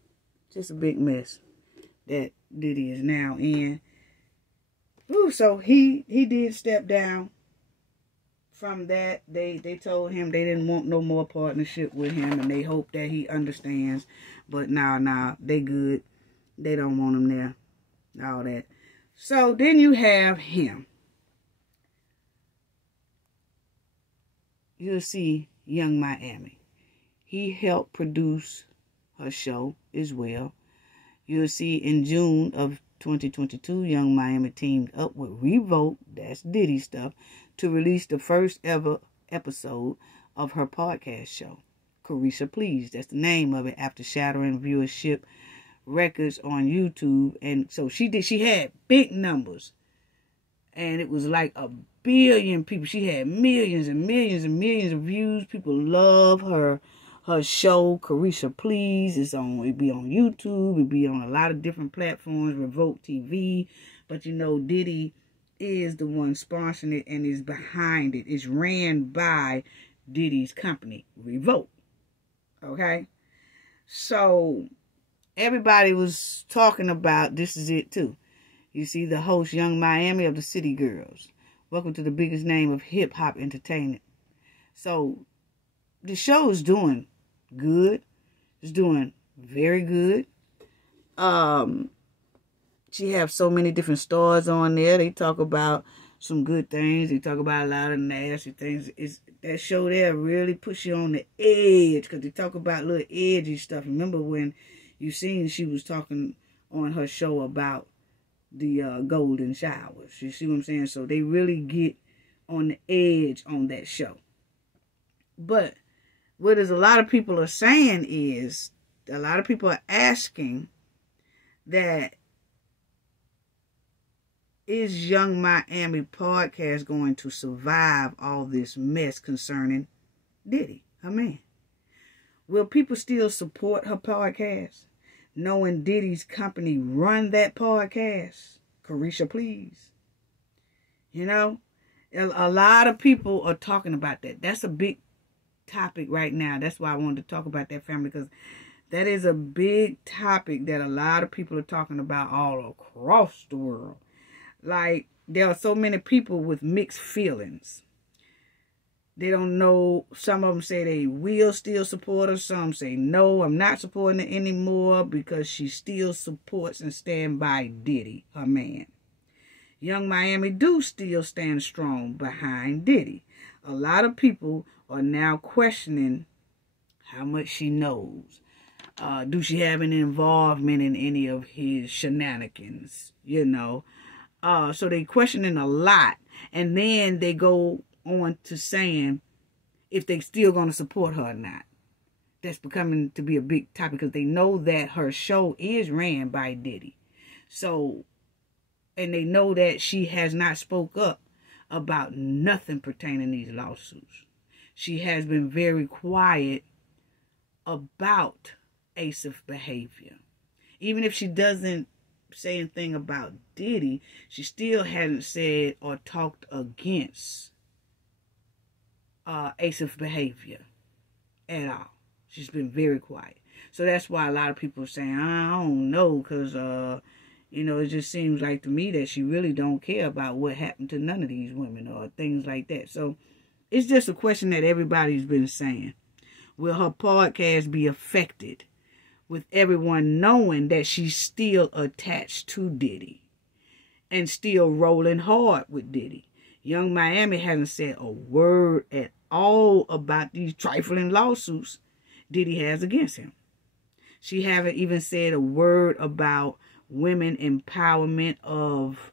Just a big mess that Diddy is now in. Ooh, so he did step down from that. They told him they didn't want no more partnership with him, and they hope that he understands. But nah, they good. They don't want him there. All that. So, then you have him. You'll see Young Miami. He helped produce her show as well. You'll see in June of 2022, Young Miami teamed up with Revolt, that's Diddy stuff, to release the first ever episode of her podcast show, Carisha Please. That's the name of it, after shattering viewership records on YouTube. And so she had big numbers. And it was like 1 billion people. She had millions and millions and millions of views. People love her show, Carisha Please. It'd be on YouTube. It'd be on a lot of different platforms, Revolt TV. But you know, Diddy is the one sponsoring it and is behind it. It's ran by Diddy's company, Revolt. Okay? So, everybody was talking about this is it too. You see the host, Young Miami of the City Girls. Welcome to the biggest name of hip-hop entertainment. So, the show is doing good. It's doing very good. She have so many different stars on there. They talk about some good things. They talk about a lot of nasty things. That show there really puts you on the edge because they talk about little edgy stuff. Remember when you seen she was talking on her show about the golden showers. You see what I'm saying? So they really get on the edge on that show. But what is a lot of people are saying is, a lot of people are asking that Is Young Miami podcast going to survive all this mess concerning Diddy, her man? Will people still support her podcast, knowing Diddy's company run that podcast? Carisha, please. You know, a lot of people are talking about that. That's a big topic right now. That's why I wanted to talk about that, family, because that is a big topic that a lot of people are talking about all across the world. Like, there are so many people with mixed feelings. They don't know. Some of them say they will still support her. Some say, no, I'm not supporting her anymore because she still supports and stand by Diddy, her man. Young Miami do still stand strong behind Diddy. A lot of people are now questioning how much she knows. Do she have any involvement in any of his shenanigans? You know. So they questioning a lot. And then they go on to saying if they still going to support her or not. That's becoming to be a big topic because they know that her show is ran by Diddy. So, and they know that she has not spoke up about nothing pertaining to these lawsuits. She has been very quiet about Asif behavior. Even if she doesn't say anything about Diddy, she still hasn't said or talked against Asif behavior at all. She's been very quiet. So that's why a lot of people are saying, I don't know, because, you know, it just seems like to me that she really don't care about what happened to none of these women or things like that. So it's just a question that everybody's been saying. Will her podcast be affected with everyone knowing that she's still attached to Diddy and still rolling hard with Diddy? Young Miami hasn't said a word at all about these trifling lawsuits Diddy has against him. She haven't even said a word about women empowerment, of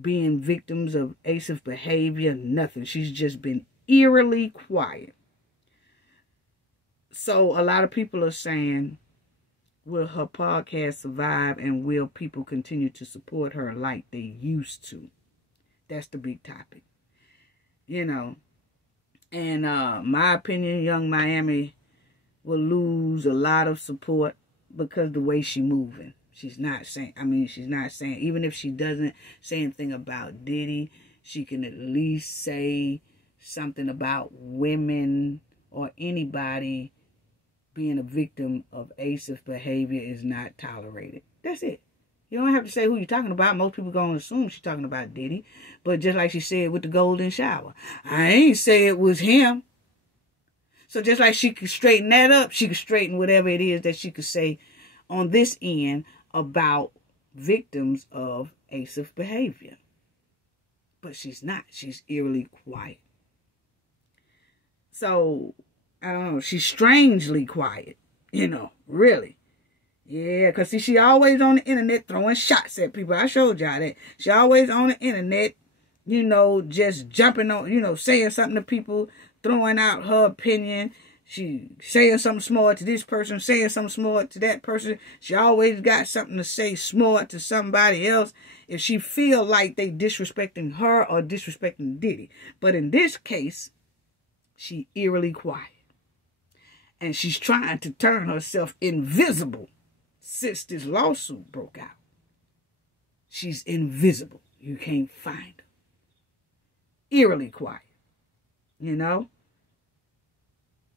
being victims of Asif behavior, nothing. She's just been eerily quiet. So a lot of people are saying, will her podcast survive and will people continue to support her like they used to? That's the big topic. You know, and my opinion, Young Miami will lose a lot of support because the way she's moving. She's not saying, even if she doesn't say anything about Diddy, she can at least say something about women or anybody being a victim of Asif behavior is not tolerated. That's it. You don't have to say who you're talking about. Most people going to assume she's talking about Diddy. But just like she said with the golden shower, I ain't say it was him. So just like she could straighten that up, she could straighten whatever it is that she could say on this end about victims of Asif behavior. But she's not. She's eerily quiet. So, I don't know. She's strangely quiet. You know, really. Yeah, because see, she always on the internet throwing shots at people. I showed y'all that. She always on the internet, you know, just jumping on, you know, saying something to people, throwing out her opinion. She saying something smart to this person, saying something smart to that person. She always got something to say smart to somebody else if she feel like they disrespecting her or disrespecting Diddy. But in this case, she eerily quiet. And she's trying to turn herself invisible since this lawsuit broke out. She's invisible. You can't find her. Eerily quiet. You know?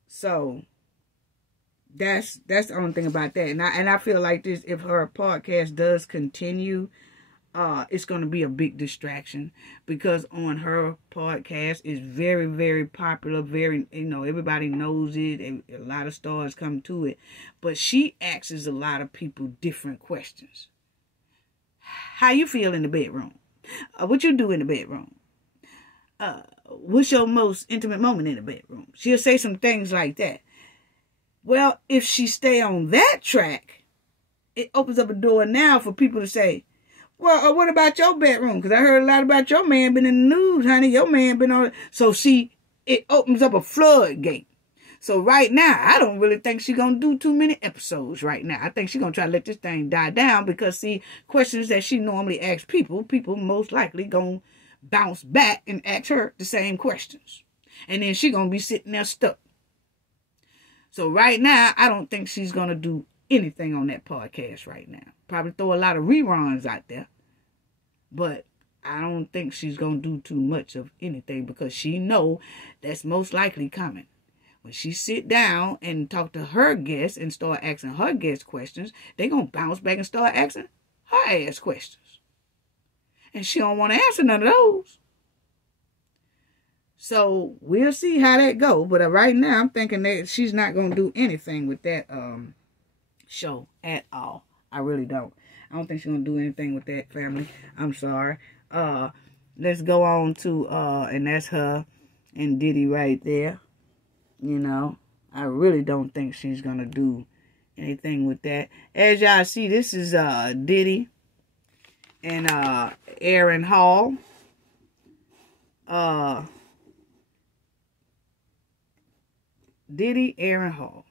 So that's the only thing about that. And I feel like this, if her podcast does continue, it's going to be a big distraction because on her podcast is very, very popular. Very, you know, everybody knows it. And a lot of stars come to it. But she asks a lot of people different questions. How you feel in the bedroom? What you do in the bedroom? What's your most intimate moment in the bedroom? She'll say some things like that. Well, if she stay on that track, it opens up a door now for people to say, well, what about your bedroom? Because I heard a lot about your man been in the news, honey. Your man been on. So see, it opens up a floodgate. So right now, I don't really think she's going to do too many episodes right now. I think she's going to try to let this thing die down because, see, questions that she normally asks people most likely going to bounce back and ask her the same questions. And then she's going to be sitting there stuck. So right now, I don't think she's going to do anything on that podcast right now. Probably throw a lot of reruns out there. But I don't think she's going to do too much of anything because she know that's most likely coming. When she sit down and talk to her guests and start asking her guests questions, they going to bounce back and start asking her ass questions. And she don't want to answer none of those. So we'll see how that go. But right now, I'm thinking that she's not going to do anything with that show at all. I really don't. I don't think she's going to do anything with that, family. I'm sorry. Let's go on to, and that's her and Diddy right there. You know, I really don't think she's going to do anything with that. As y'all see, this is Diddy and Aaron Hall. Diddy, Aaron Hall.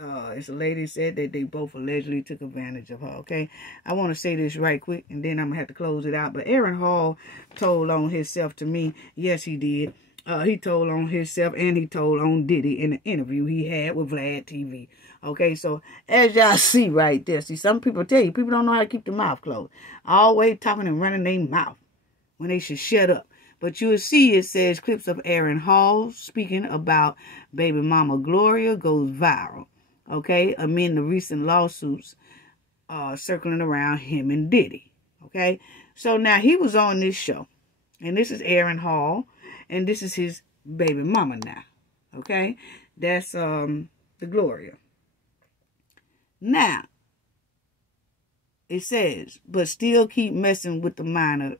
It's a lady said that they both allegedly took advantage of her, okay? I want to say this right quick, and then I'm going to have to close it out. But Aaron Hall told on himself to me. Yes, he did. He told on himself, and he told on Diddy in the interview he had with Vlad TV. Okay, so as y'all see right there, see, some people tell you, people don't know how to keep their mouth closed. Always talking and running their mouth when they should shut up. But you'll see it says clips of Aaron Hall speaking about baby mama Gloria goes viral. Okay, amid the recent lawsuits circling around him and Diddy. Okay, so now he was on this show. And this is Aaron Hall. And this is his baby mama now. Okay, that's the Gloria. Now, it says, but still keep messing with the minor.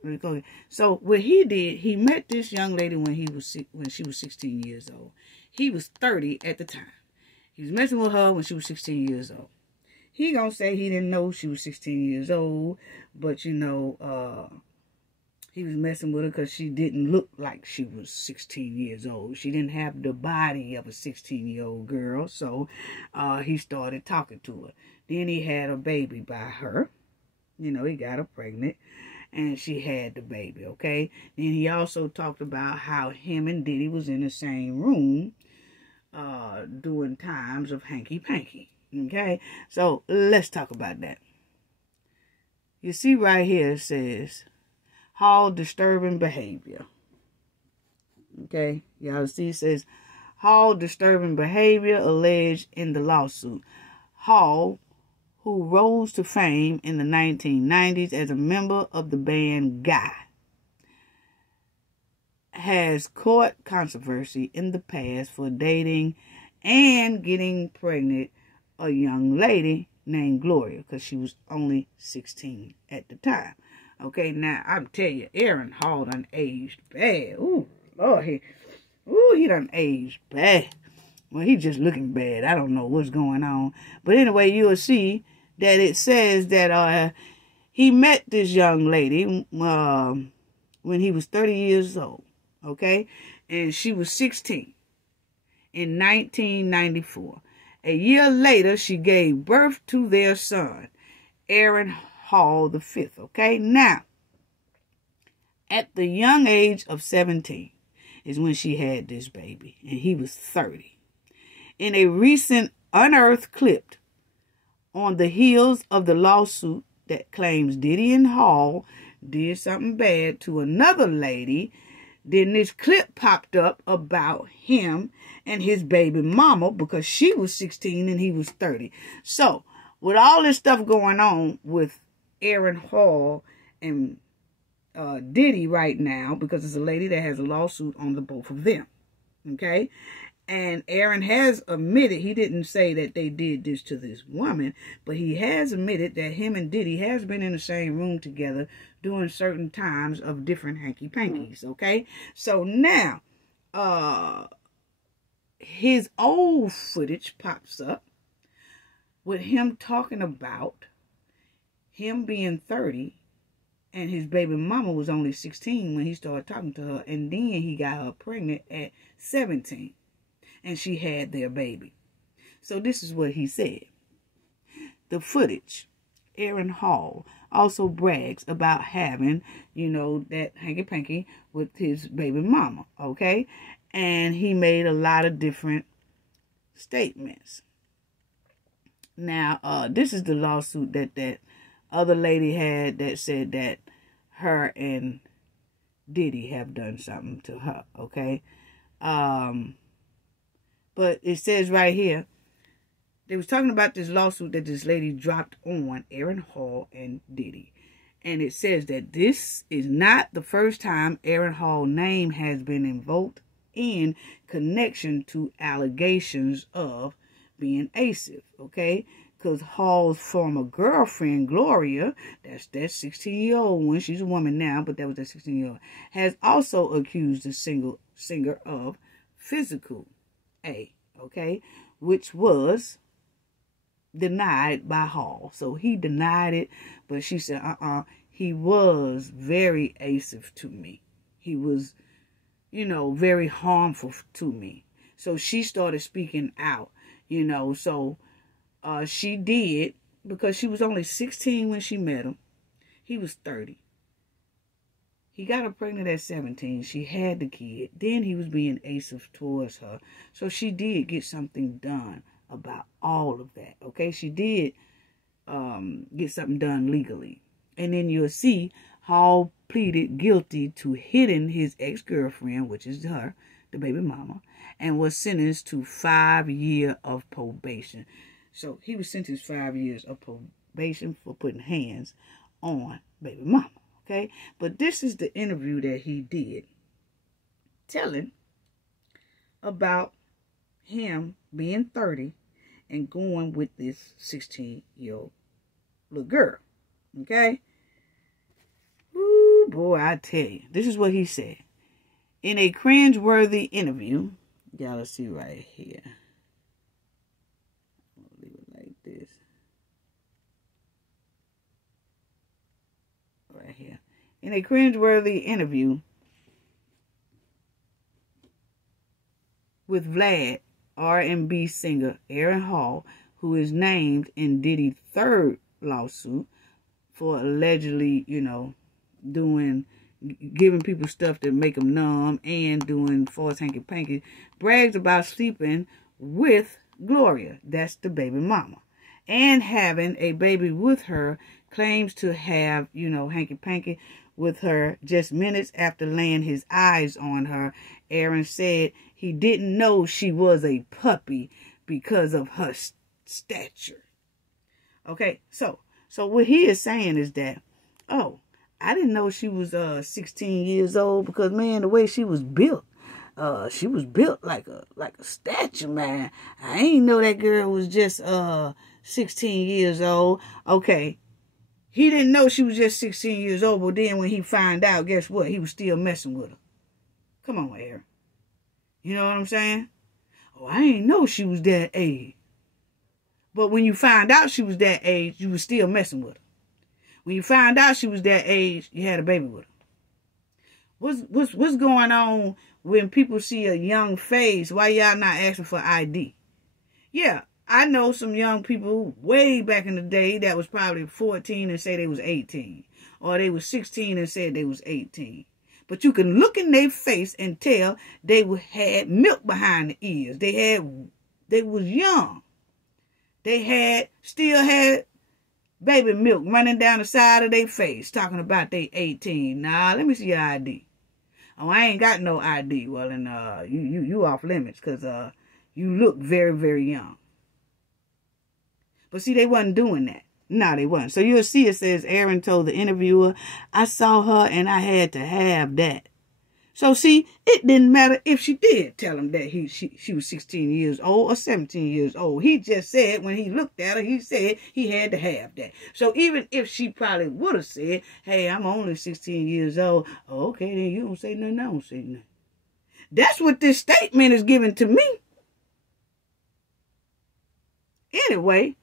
So what he did, he met this young lady when she was 16 years old. He was 30 at the time. He was messing with her when she was 16 years old. He gonna say he didn't know she was 16 years old, but you know, he was messing with her because she didn't look like she was 16 years old. She didn't have the body of a 16-year-old girl, so he started talking to her. Then he had a baby by her. You know, he got her pregnant, and she had the baby, okay? Then he also talked about how him and Diddy was in the same room doing times of hanky-panky, okay? So, let's talk about that. You see right here, it says, Hall disturbing behavior. Okay? Y'all see, it says, Hall disturbing behavior alleged in the lawsuit. Hall, who rose to fame in the 1990s as a member of the band Guy, has court controversy in the past for dating and getting pregnant a young lady named Gloria, because she was only 16 at the time. Okay, now I'm telling you, Aaron Hall done aged bad. Ooh, Lord, he done aged bad. Well, he just looking bad. I don't know what's going on. But anyway, you'll see that it says that he met this young lady when he was 30 years old. Okay? And she was 16 in 1994. A year later, she gave birth to their son, Aaron Hall V. Okay? Now, at the young age of 17 is when she had this baby. And he was 30. In a recent unearthed clip on the heels of the lawsuit that claims Diddy and Hall did something bad to another lady, then this clip popped up about him and his baby mama because she was 16 and he was 30. So, with all this stuff going on with Aaron Hall and Diddy right now, because it's a lady that has a lawsuit on the both of them. Okay? And Aaron has admitted, he didn't say that they did this to this woman, but he has admitted that him and Diddy has been in the same room together during certain times of different hanky-pankies, okay? So now, his old footage pops up with him talking about him being 30 and his baby mama was only 16 when he started talking to her, and then he got her pregnant at 17. and she had their baby. So this is what he said. The footage. Aaron Hall also brags about having, that hanky-panky with his baby mama, okay? And he made a lot of different statements. Now, this is the lawsuit that other lady had that said that her and Diddy have done something to her, okay? But it says right here, they was talking about this lawsuit that this lady dropped on Aaron Hall and Diddy. And it says that this is not the first time Aaron Hall's name has been invoked in connection to allegations of being abusive, okay? Because Hall's former girlfriend, Gloria, that's that 16-year-old one, she's a woman now, but that was that 16-year-old, has also accused the singer of physical A, okay? Which was denied by Hall. So he denied it, but she said, he was very abusive to me. He was, very harmful to me. So she started speaking out, so she did, because she was only 16 when she met him. He was 30. He got her pregnant at 17. She had the kid. Then he was being abusive towards her. So she did get something done about all of that, okay? She did get something done legally. And then you'll see Hall pleaded guilty to hitting his ex-girlfriend, which is her, the baby mama, and was sentenced to 5 years of probation. So he was sentenced 5 years of probation for putting hands on baby mama, okay? But this is the interview that he did, telling about him being 30 and going with this 16-year-old little girl, okay? Ooh, boy, I tell you. This is what he said. In a cringe-worthy interview, y'all see right here. I'll leave it like this. Right here. In a cringe-worthy interview with Vlad, R&B singer Aaron Hall, who is named in Diddy's third lawsuit for allegedly, giving people stuff that make them numb and doing false hanky-panky, brags about sleeping with Gloria, that's the baby mama, and having a baby with her, claims to have, hanky-panky with her just minutes after laying his eyes on her. Aaron said he didn't know she was a puppy because of her stature. Okay, so what he is saying is that, I didn't know she was 16 years old because, man, the way she was built like a statue, man. I ain't know that girl was just 16 years old. Okay, he didn't know she was just 16 years old, but then when he found out, guess what? He was still messing with her. Come on, Aaron. You know what I'm saying? I ain't know she was that age. But when you found out she was that age, you was still messing with her. When you found out she was that age, you had a baby with her. What's going on when people see a young face? Why y'all not asking for ID? Yeah, I know some young people way back in the day that was probably 14 and say they was 18. Or they was 16 and said they was 18. But you can look in their face and tell they had milk behind the ears. They was young. They still had baby milk running down the side of their face, talking about they 18. Nah, let me see your ID. Oh, I ain't got no ID. Well, then you off limits because you look very, very young. But see, they wasn't doing that. No, they wasn't. So you'll see it says Aaron told the interviewer, I saw her and I had to have that. So see, it didn't matter if she did tell him that she was 16 years old or 17 years old. He just said when he looked at her, he said he had to have that. So even if she probably would have said, hey, I'm only 16 years old. Oh, okay, then you don't say nothing, I don't say nothing. That's what this statement is giving to me. Anyway,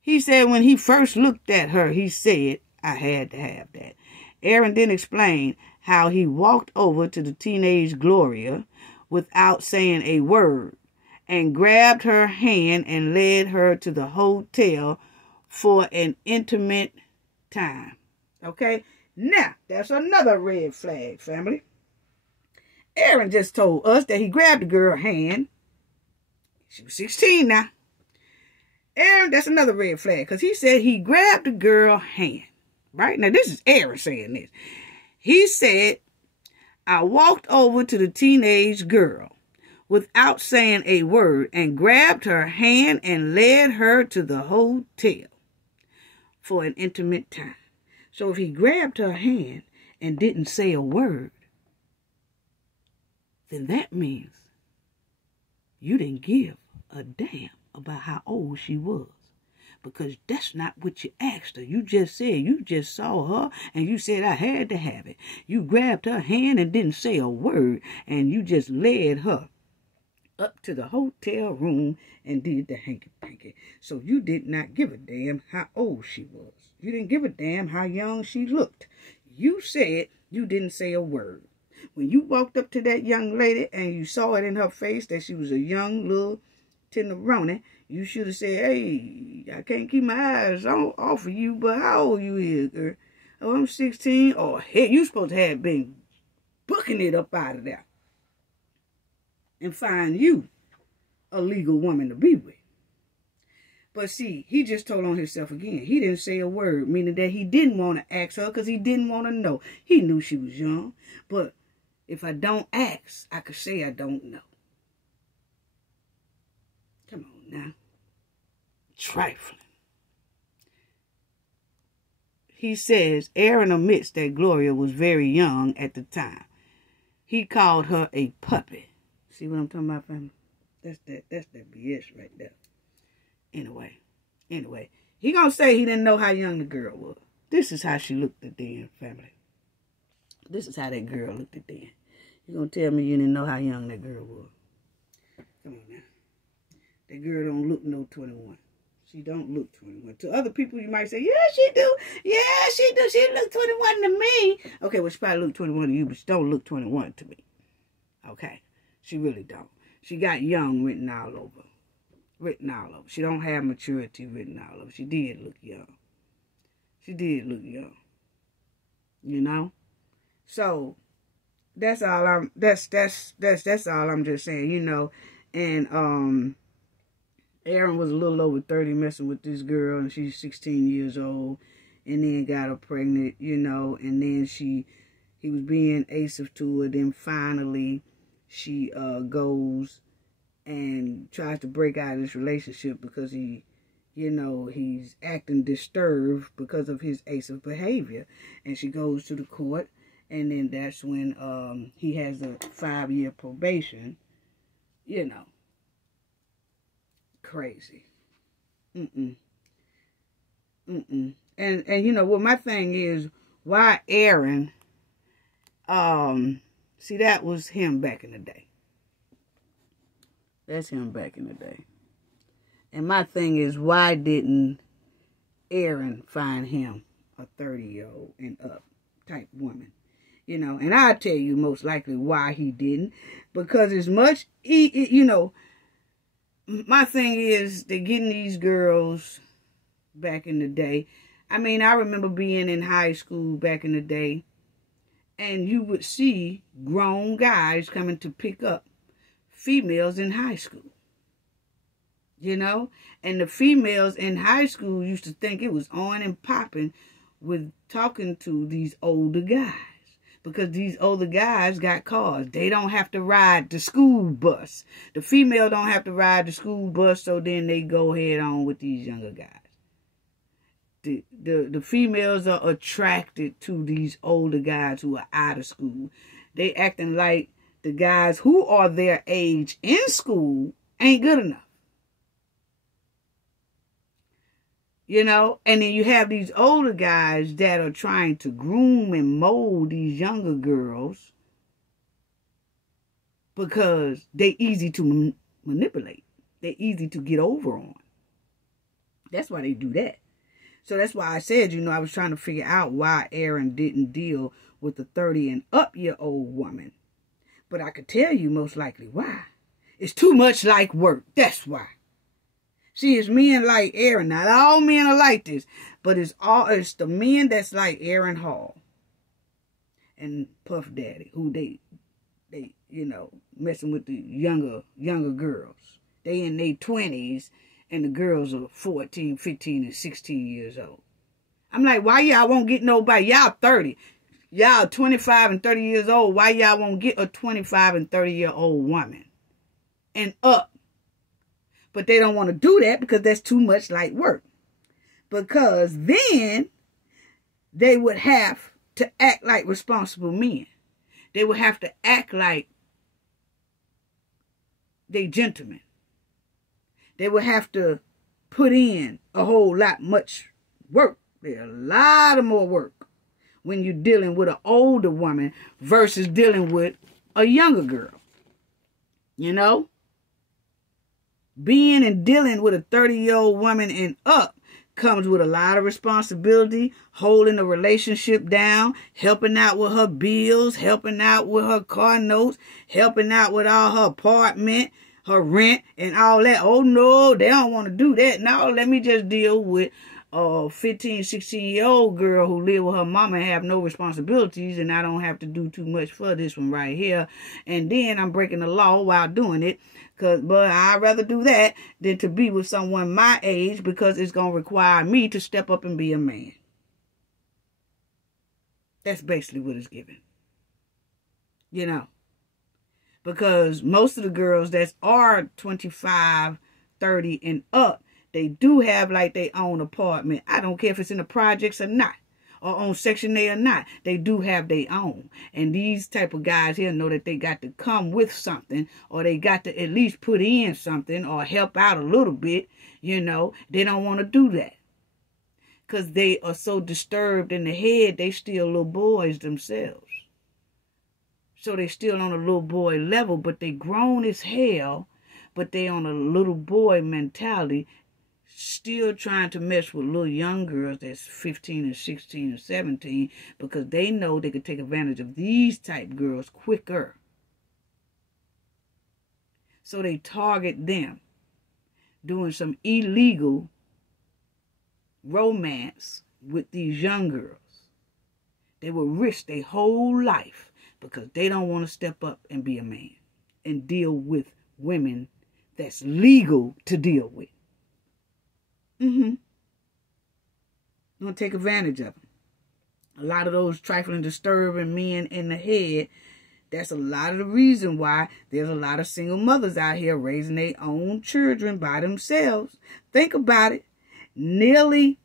he said when he first looked at her, he said, I had to have that. Aaron then explained how he walked over to the teenage Gloria without saying a word and grabbed her hand and led her to the hotel for an intimate time. Okay? Now, that's another red flag, family. Aaron just told us that he grabbed the girl's hand. She was 16 now. Aaron, that's another red flag, because he said he grabbed the girl's hand. Right? Now, this is Aaron saying this. He said, I walked over to the teenage girl without saying a word and grabbed her hand and led her to the hotel for an intimate time. So if he grabbed her hand and didn't say a word, then that means you didn't give a damn about how old she was. Because that's not what you asked her. You just said, you just saw her and you said, I had to have it. You grabbed her hand and didn't say a word, and you just led her up to the hotel room and did the hanky-panky. So you did not give a damn how old she was. You didn't give a damn how young she looked. You said you didn't say a word. When you walked up to that young lady and you saw it in her face that she was a young little tenderoni, you should have said, hey, I can't keep my eyes off of you, but how old you is, girl? Oh, I'm 16. Oh, hell, you supposed to have been booking it up out of there and find you a legal woman to be with. But see, he just told on himself again. He didn't say a word, meaning that he didn't want to ask her because he didn't want to know. He knew she was young, but if I don't ask, I could say I don't know. Come on now. Trifling. He says Aaron admits that Gloria was very young at the time. He called her a puppy. See what I'm talking about, family? That's that BS right there. Anyway, he gonna say he didn't know how young the girl was. This is how she looked at then, family. This is how that girl looked at then. You gonna tell me you didn't know how young that girl was? Come on now. That girl don't look no 21. She don't look 21. To other people, you might say, yeah, she do. Yeah, she do. She look 21 to me. Okay, well, she probably look 21 to you, but she don't look 21 to me. Okay? She really don't. She got young written all over. Written all over. She don't have maturity written all over. She did look young. She did look young. You know? So, that's all I'm, that's all I'm just saying, you know. And, Aaron was a little over 30 messing with this girl, and she's 16 years old, and then got her pregnant, you know, and then he was being abusive to her. Then finally she goes and tries to break out of this relationship because he's acting disturbed because of his abusive behavior. And she goes to the court, and then that's when he has a 5-year probation, you know. Crazy. And you know what my thing is, why Aaron, see, that was him back in the day. That's him back in the day. And my thing is, why didn't Aaron find him a 30-year-old and up type woman? You know, and I'll tell you most likely why he didn't. Because as much, you know, my thing is, they're getting these girls back in the day. I mean, I remember being in high school back in the day, and you would see grown guys coming to pick up females in high school. You know? And the females in high school used to think it was on and popping with talking to these older guys. Because these older guys got cars. They don't have to ride the school bus. The female don't have to ride the school bus, so then they go head on with these younger guys. The females are attracted to these older guys who are out of school. They acting like the guys who are their age in school ain't good enough. You know, and then you have these older guys that are trying to groom and mold these younger girls because they're easy to manipulate. They're easy to get over on. That's why they do that. So that's why I said, you know, I was trying to figure out why Aaron didn't deal with the 30 and up year old woman. But I could tell you most likely why. It's too much like work. That's why. See, it's men like Aaron. Not all men are like this, but it's the men that's like Aaron Hall and Puff Daddy, who they messing with the younger girls. They in their 20s, and the girls are 14, 15, and 16 years old. I'm like, why y'all won't get nobody? Y'all 30. Y'all 25 and 30 years old. Why y'all won't get a 25 and 30-year-old woman and up? But they don't want to do that because that's too much like work. Because then they would have to act like responsible men. They would have to act like they gentlemen. They would have to put in a whole lot much work. There's a lot of more work when you're dealing with an older woman versus dealing with a younger girl. You know? Being and dealing with a 30-year-old woman and up comes with a lot of responsibility, holding the relationship down, helping out with her bills, helping out with her car notes, helping out with all her apartment, her rent, and all that. Oh, no, they don't want to do that. No, let me just deal with a 15, 16-year-old girl who live with her mama and have no responsibilities, and I don't have to do too much for this one right here. And then I'm breaking the law while doing it. But I'd rather do that than to be with someone my age, because it's going to require me to step up and be a man. That's basically what it's giving. You know. Because most of the girls that are 25, 30 and up, they do have like their own apartment. I don't care if it's in the projects or not, or on Section A or not. They do have their own. And these type of guys here know that they got to come with something, or they got to at least put in something or help out a little bit. You know, they don't want to do that because they are so disturbed in the head. They still little boys themselves. So they still on a little boy level, but they grown as hell, but they on a little boy mentality, still trying to mess with little young girls that's 15 and 16 and 17, because they know they could take advantage of these type girls quicker. So they target them doing some illegal romance with these young girls. They will risk their whole life because they don't want to step up and be a man and deal with women that's legal to deal with. Don't take advantage of them. A lot of those trifling, disturbing men in the head, that's a lot of the reason why there's a lot of single mothers out here raising their own children by themselves. Think about it. Nearly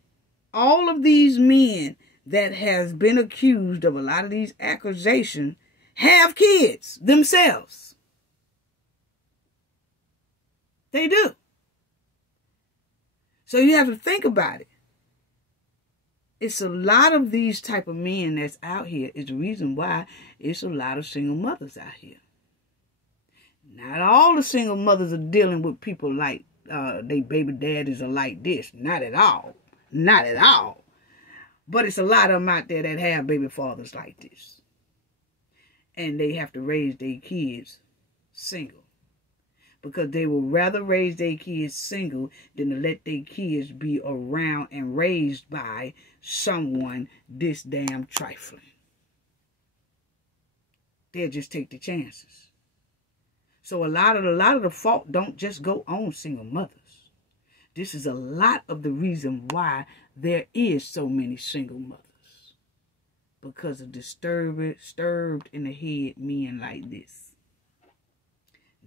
all of these men that has been accused of a lot of these accusations have kids themselves. They do. So you have to think about it. It's a lot of these type of men that's out here is the reason why it's a lot of single mothers out here. Not all the single mothers are dealing with people like they baby daddies are like this. Not at all. Not at all. But it's a lot of them out there that have baby fathers like this. And they have to raise their kids single. Because they will rather raise their kids single than to let their kids be around and raised by someone this damn trifling. They'll just take the chances. So a lot of the fault don't just go on single mothers. This is a lot of the reason why there is so many single mothers. Because of disturbed in the head men like this.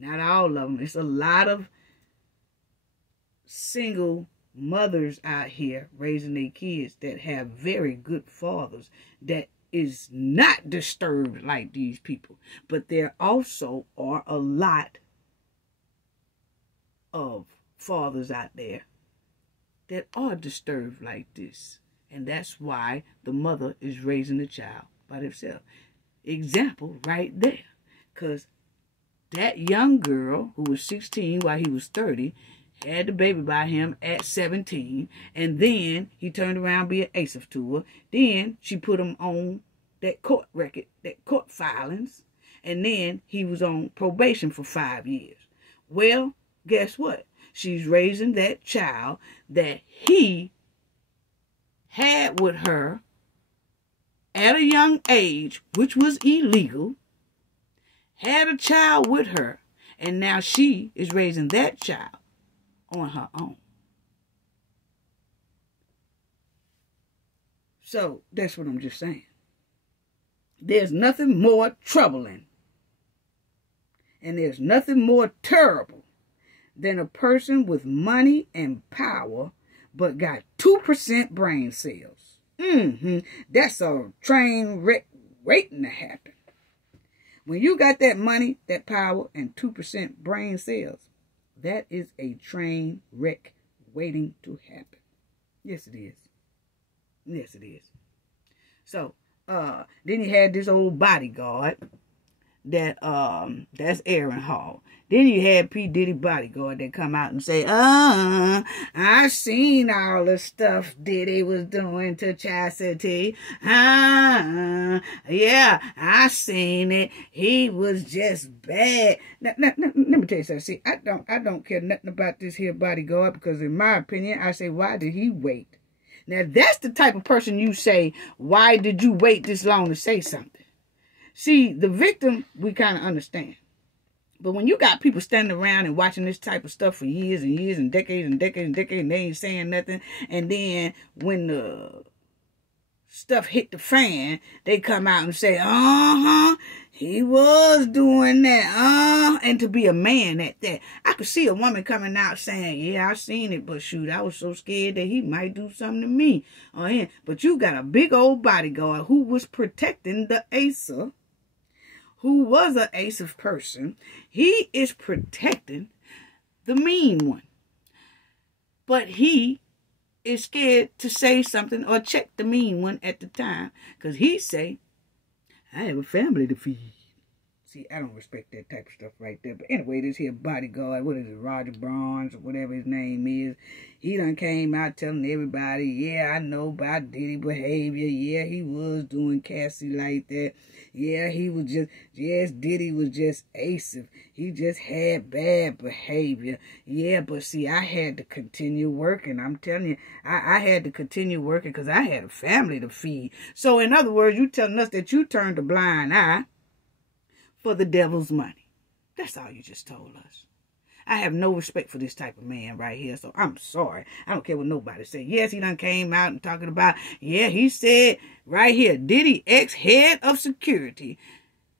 Not all of them. It's a lot of single mothers out here raising their kids that have very good fathers that is not disturbed like these people. But there also are a lot of fathers out there that are disturbed like this. And that's why the mother is raising the child by themselves. Example right there. Because that young girl who was 16 while he was 30 had the baby by him at 17. And then he turned around being abusive to her. Then she put him on that court record, that court filings. And then he was on probation for 5 years. Well, guess what? She's raising that child that he had with her at a young age, which was illegal, had a child with her, and now she is raising that child on her own. So that's what I'm just saying. There's nothing more troubling and there's nothing more terrible than a person with money and power but got 2% brain cells. That's a train wreck waiting to happen. When you got that money, that power, and 2% brain cells, that is a train wreck waiting to happen. Yes, it is. Yes, it is. So, then he had this old bodyguard that's Aaron Hall. Then you had P. Diddy bodyguard that come out and say, I seen all the stuff Diddy was doing to Chastity. Yeah, I seen it. He was just bad. Now, let me tell you something. See, I don't care nothing about this here bodyguard because in my opinion, I say, why did he wait? Now, that's the type of person you say, why did you wait this long to say something? See, the victim, we kind of understand. But when you got people standing around and watching this type of stuff for years and years and decades and decades and decades, and they ain't saying nothing, and then when the stuff hit the fan, they come out and say, he was doing that, and to be a man at that. I could see a woman coming out saying, yeah, I seen it, but shoot, I was so scared that he might do something to me. But you got a big old bodyguard who was protecting the acer, who was an acer person. He is protecting the mean one. But he is scared to say something or check the mean one at the time. Because he say, I have a family to feed. See, I don't respect that type of stuff right there. But anyway, this here bodyguard, what is it, Roger Barnes or whatever his name is, he done came out telling everybody, yeah, I know about Diddy behavior. Yeah, he was doing Cassie like that. Yeah, he was just, yes, Diddy was just abusive. He just had bad behavior. Yeah, but see, I had to continue working. I'm telling you, I had to continue working because I had a family to feed. So in other words, you telling us that you turned a blind eye for the devil's money. That's all you just told us. I have no respect for this type of man right here, so I'm sorry. I don't care what nobody say. Yes, he done came out and talking about, yeah, he said right here, Diddy, ex-head of security,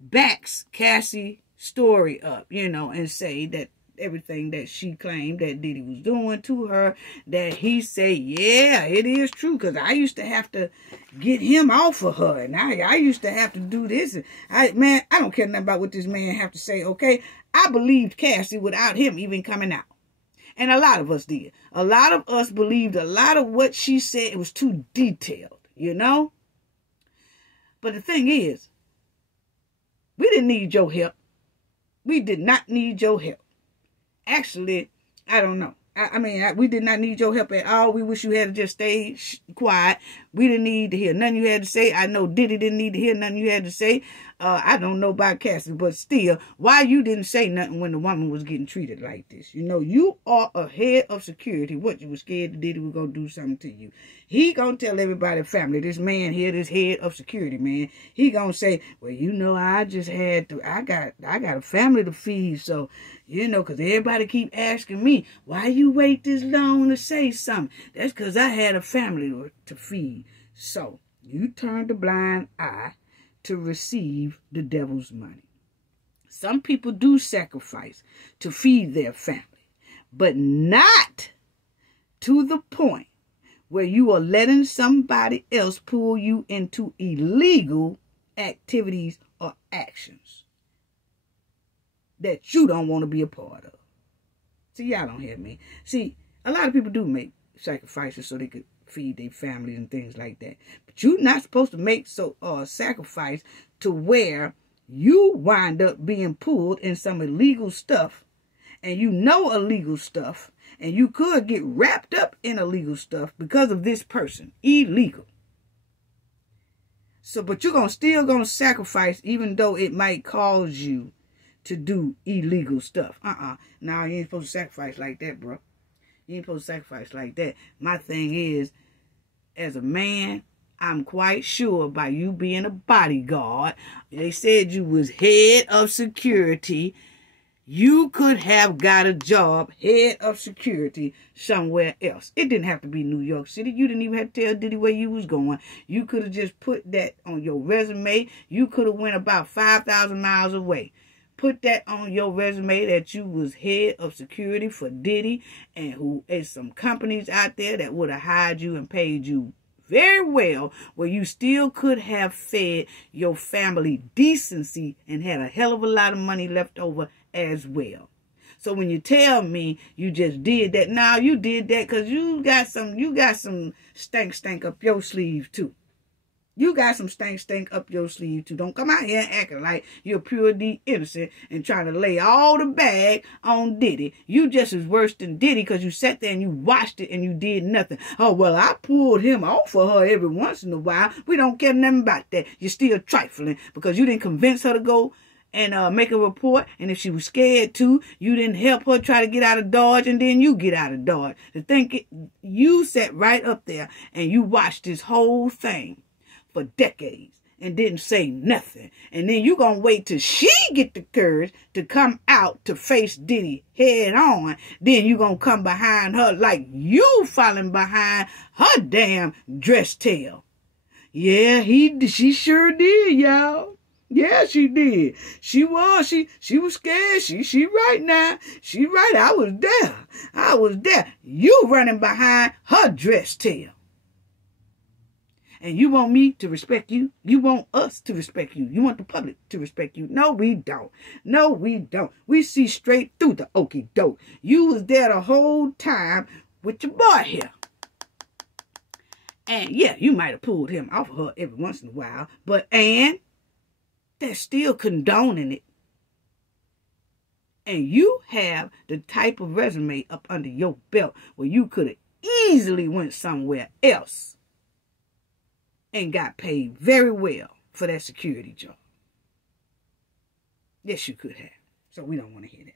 backs Cassie's story up, and say that everything that she claimed that Diddy was doing to her, that he say, yeah, it is true, because I used to have to get him off of her, and I used to have to do this. And I don't care nothing about what this man have to say, okay? I believed Cassie without him even coming out. And a lot of us did. A lot of us believed a lot of what she said. It was too detailed, But the thing is, we didn't need your help. We did not need your help. Actually, I don't know. We did not need your help at all. We wish you had just stayed quiet. We didn't need to hear nothing you had to say. I know Diddy didn't need to hear nothing you had to say. I don't know about Cassie, but still, why you didn't say nothing when the woman was getting treated like this? You are a head of security. What, you were scared that Diddy was going to do something to you? He going to tell everybody, family, this man here, this head of security, man, he going to say, well, I just had to, I got a family to feed, so, because everybody keep asking me, why you wait this long to say something? That's because I had a family to feed. So, you turned a blind eye to receive the devil's money. Some people do sacrifice to feed their family, but not to the point where you are letting somebody else pull you into illegal activities or actions that you don't want to be a part of. See, y'all don't hear me. See, a lot of people do make sacrifices so they could feed their families and things like that. But you're not supposed to make sacrifice to where you wind up being pulled in some illegal stuff, and illegal stuff, and you could get wrapped up in illegal stuff because of this person. Illegal. So, but you're still going to sacrifice, even though it might cause you to do illegal stuff. Nah, you ain't supposed to sacrifice like that, bro. You ain't supposed to sacrifice like that. My thing is, as a man, I'm quite sure by you being a bodyguard, they said you was head of security, you could have got a job, head of security, somewhere else. It didn't have to be New York City. You didn't even have to tell Diddy where you was going. You could have just put that on your resume. You could have went about 5,000 miles away. Put that on your resume that you was head of security for Diddy, and who is some companies out there that would have hired you and paid you very well, where you still could have fed your family decency and had a hell of a lot of money left over as well. So when you tell me you just did that, now you did that because you got some stank up your sleeve too. You got some stank up your sleeve too. Don't come out here and acting like you're pure innocent and trying to lay all the bag on Diddy. You just as worse than Diddy because you sat there and you watched it and you did nothing. Oh, well, I pulled him off for her every once in a while. We don't care nothing about that. You're still trifling because you didn't convince her to go and make a report. And if she was scared too, you didn't help her try to get out of Dodge, and then you get out of Dodge. To think you sat right up there and you watched this whole thing for decades and didn't say nothing. And then you gonna wait till she get the courage to come out to face Diddy head on. Then you gonna come behind her like you falling behind her damn dress tail. Yeah, she sure did, y'all. Yeah, she did. She was scared. She right now. She right. I was there. You running behind her dress tail. And you want me to respect you? You want us to respect you? You want the public to respect you? No, we don't. No, we don't. We see straight through the okie doke. You was there the whole time with your boy here. And yeah, you might have pulled him off of her every once in a while. But they're still condoning it. And you have the type of resume up under your belt where you could have easily went somewhere else and got paid very well for that security job. Yes, you could have. So we don't want to hear that.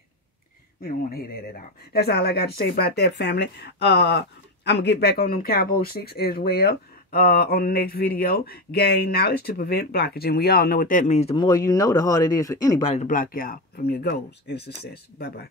We don't want to hear that at all. That's all I got to say about that, family. I'm going to get back on them Cowboy 6 as well on the next video. Gain knowledge to prevent blockage. And we all know what that means. The more you know, the harder it is for anybody to block y'all from your goals and success. Bye-bye.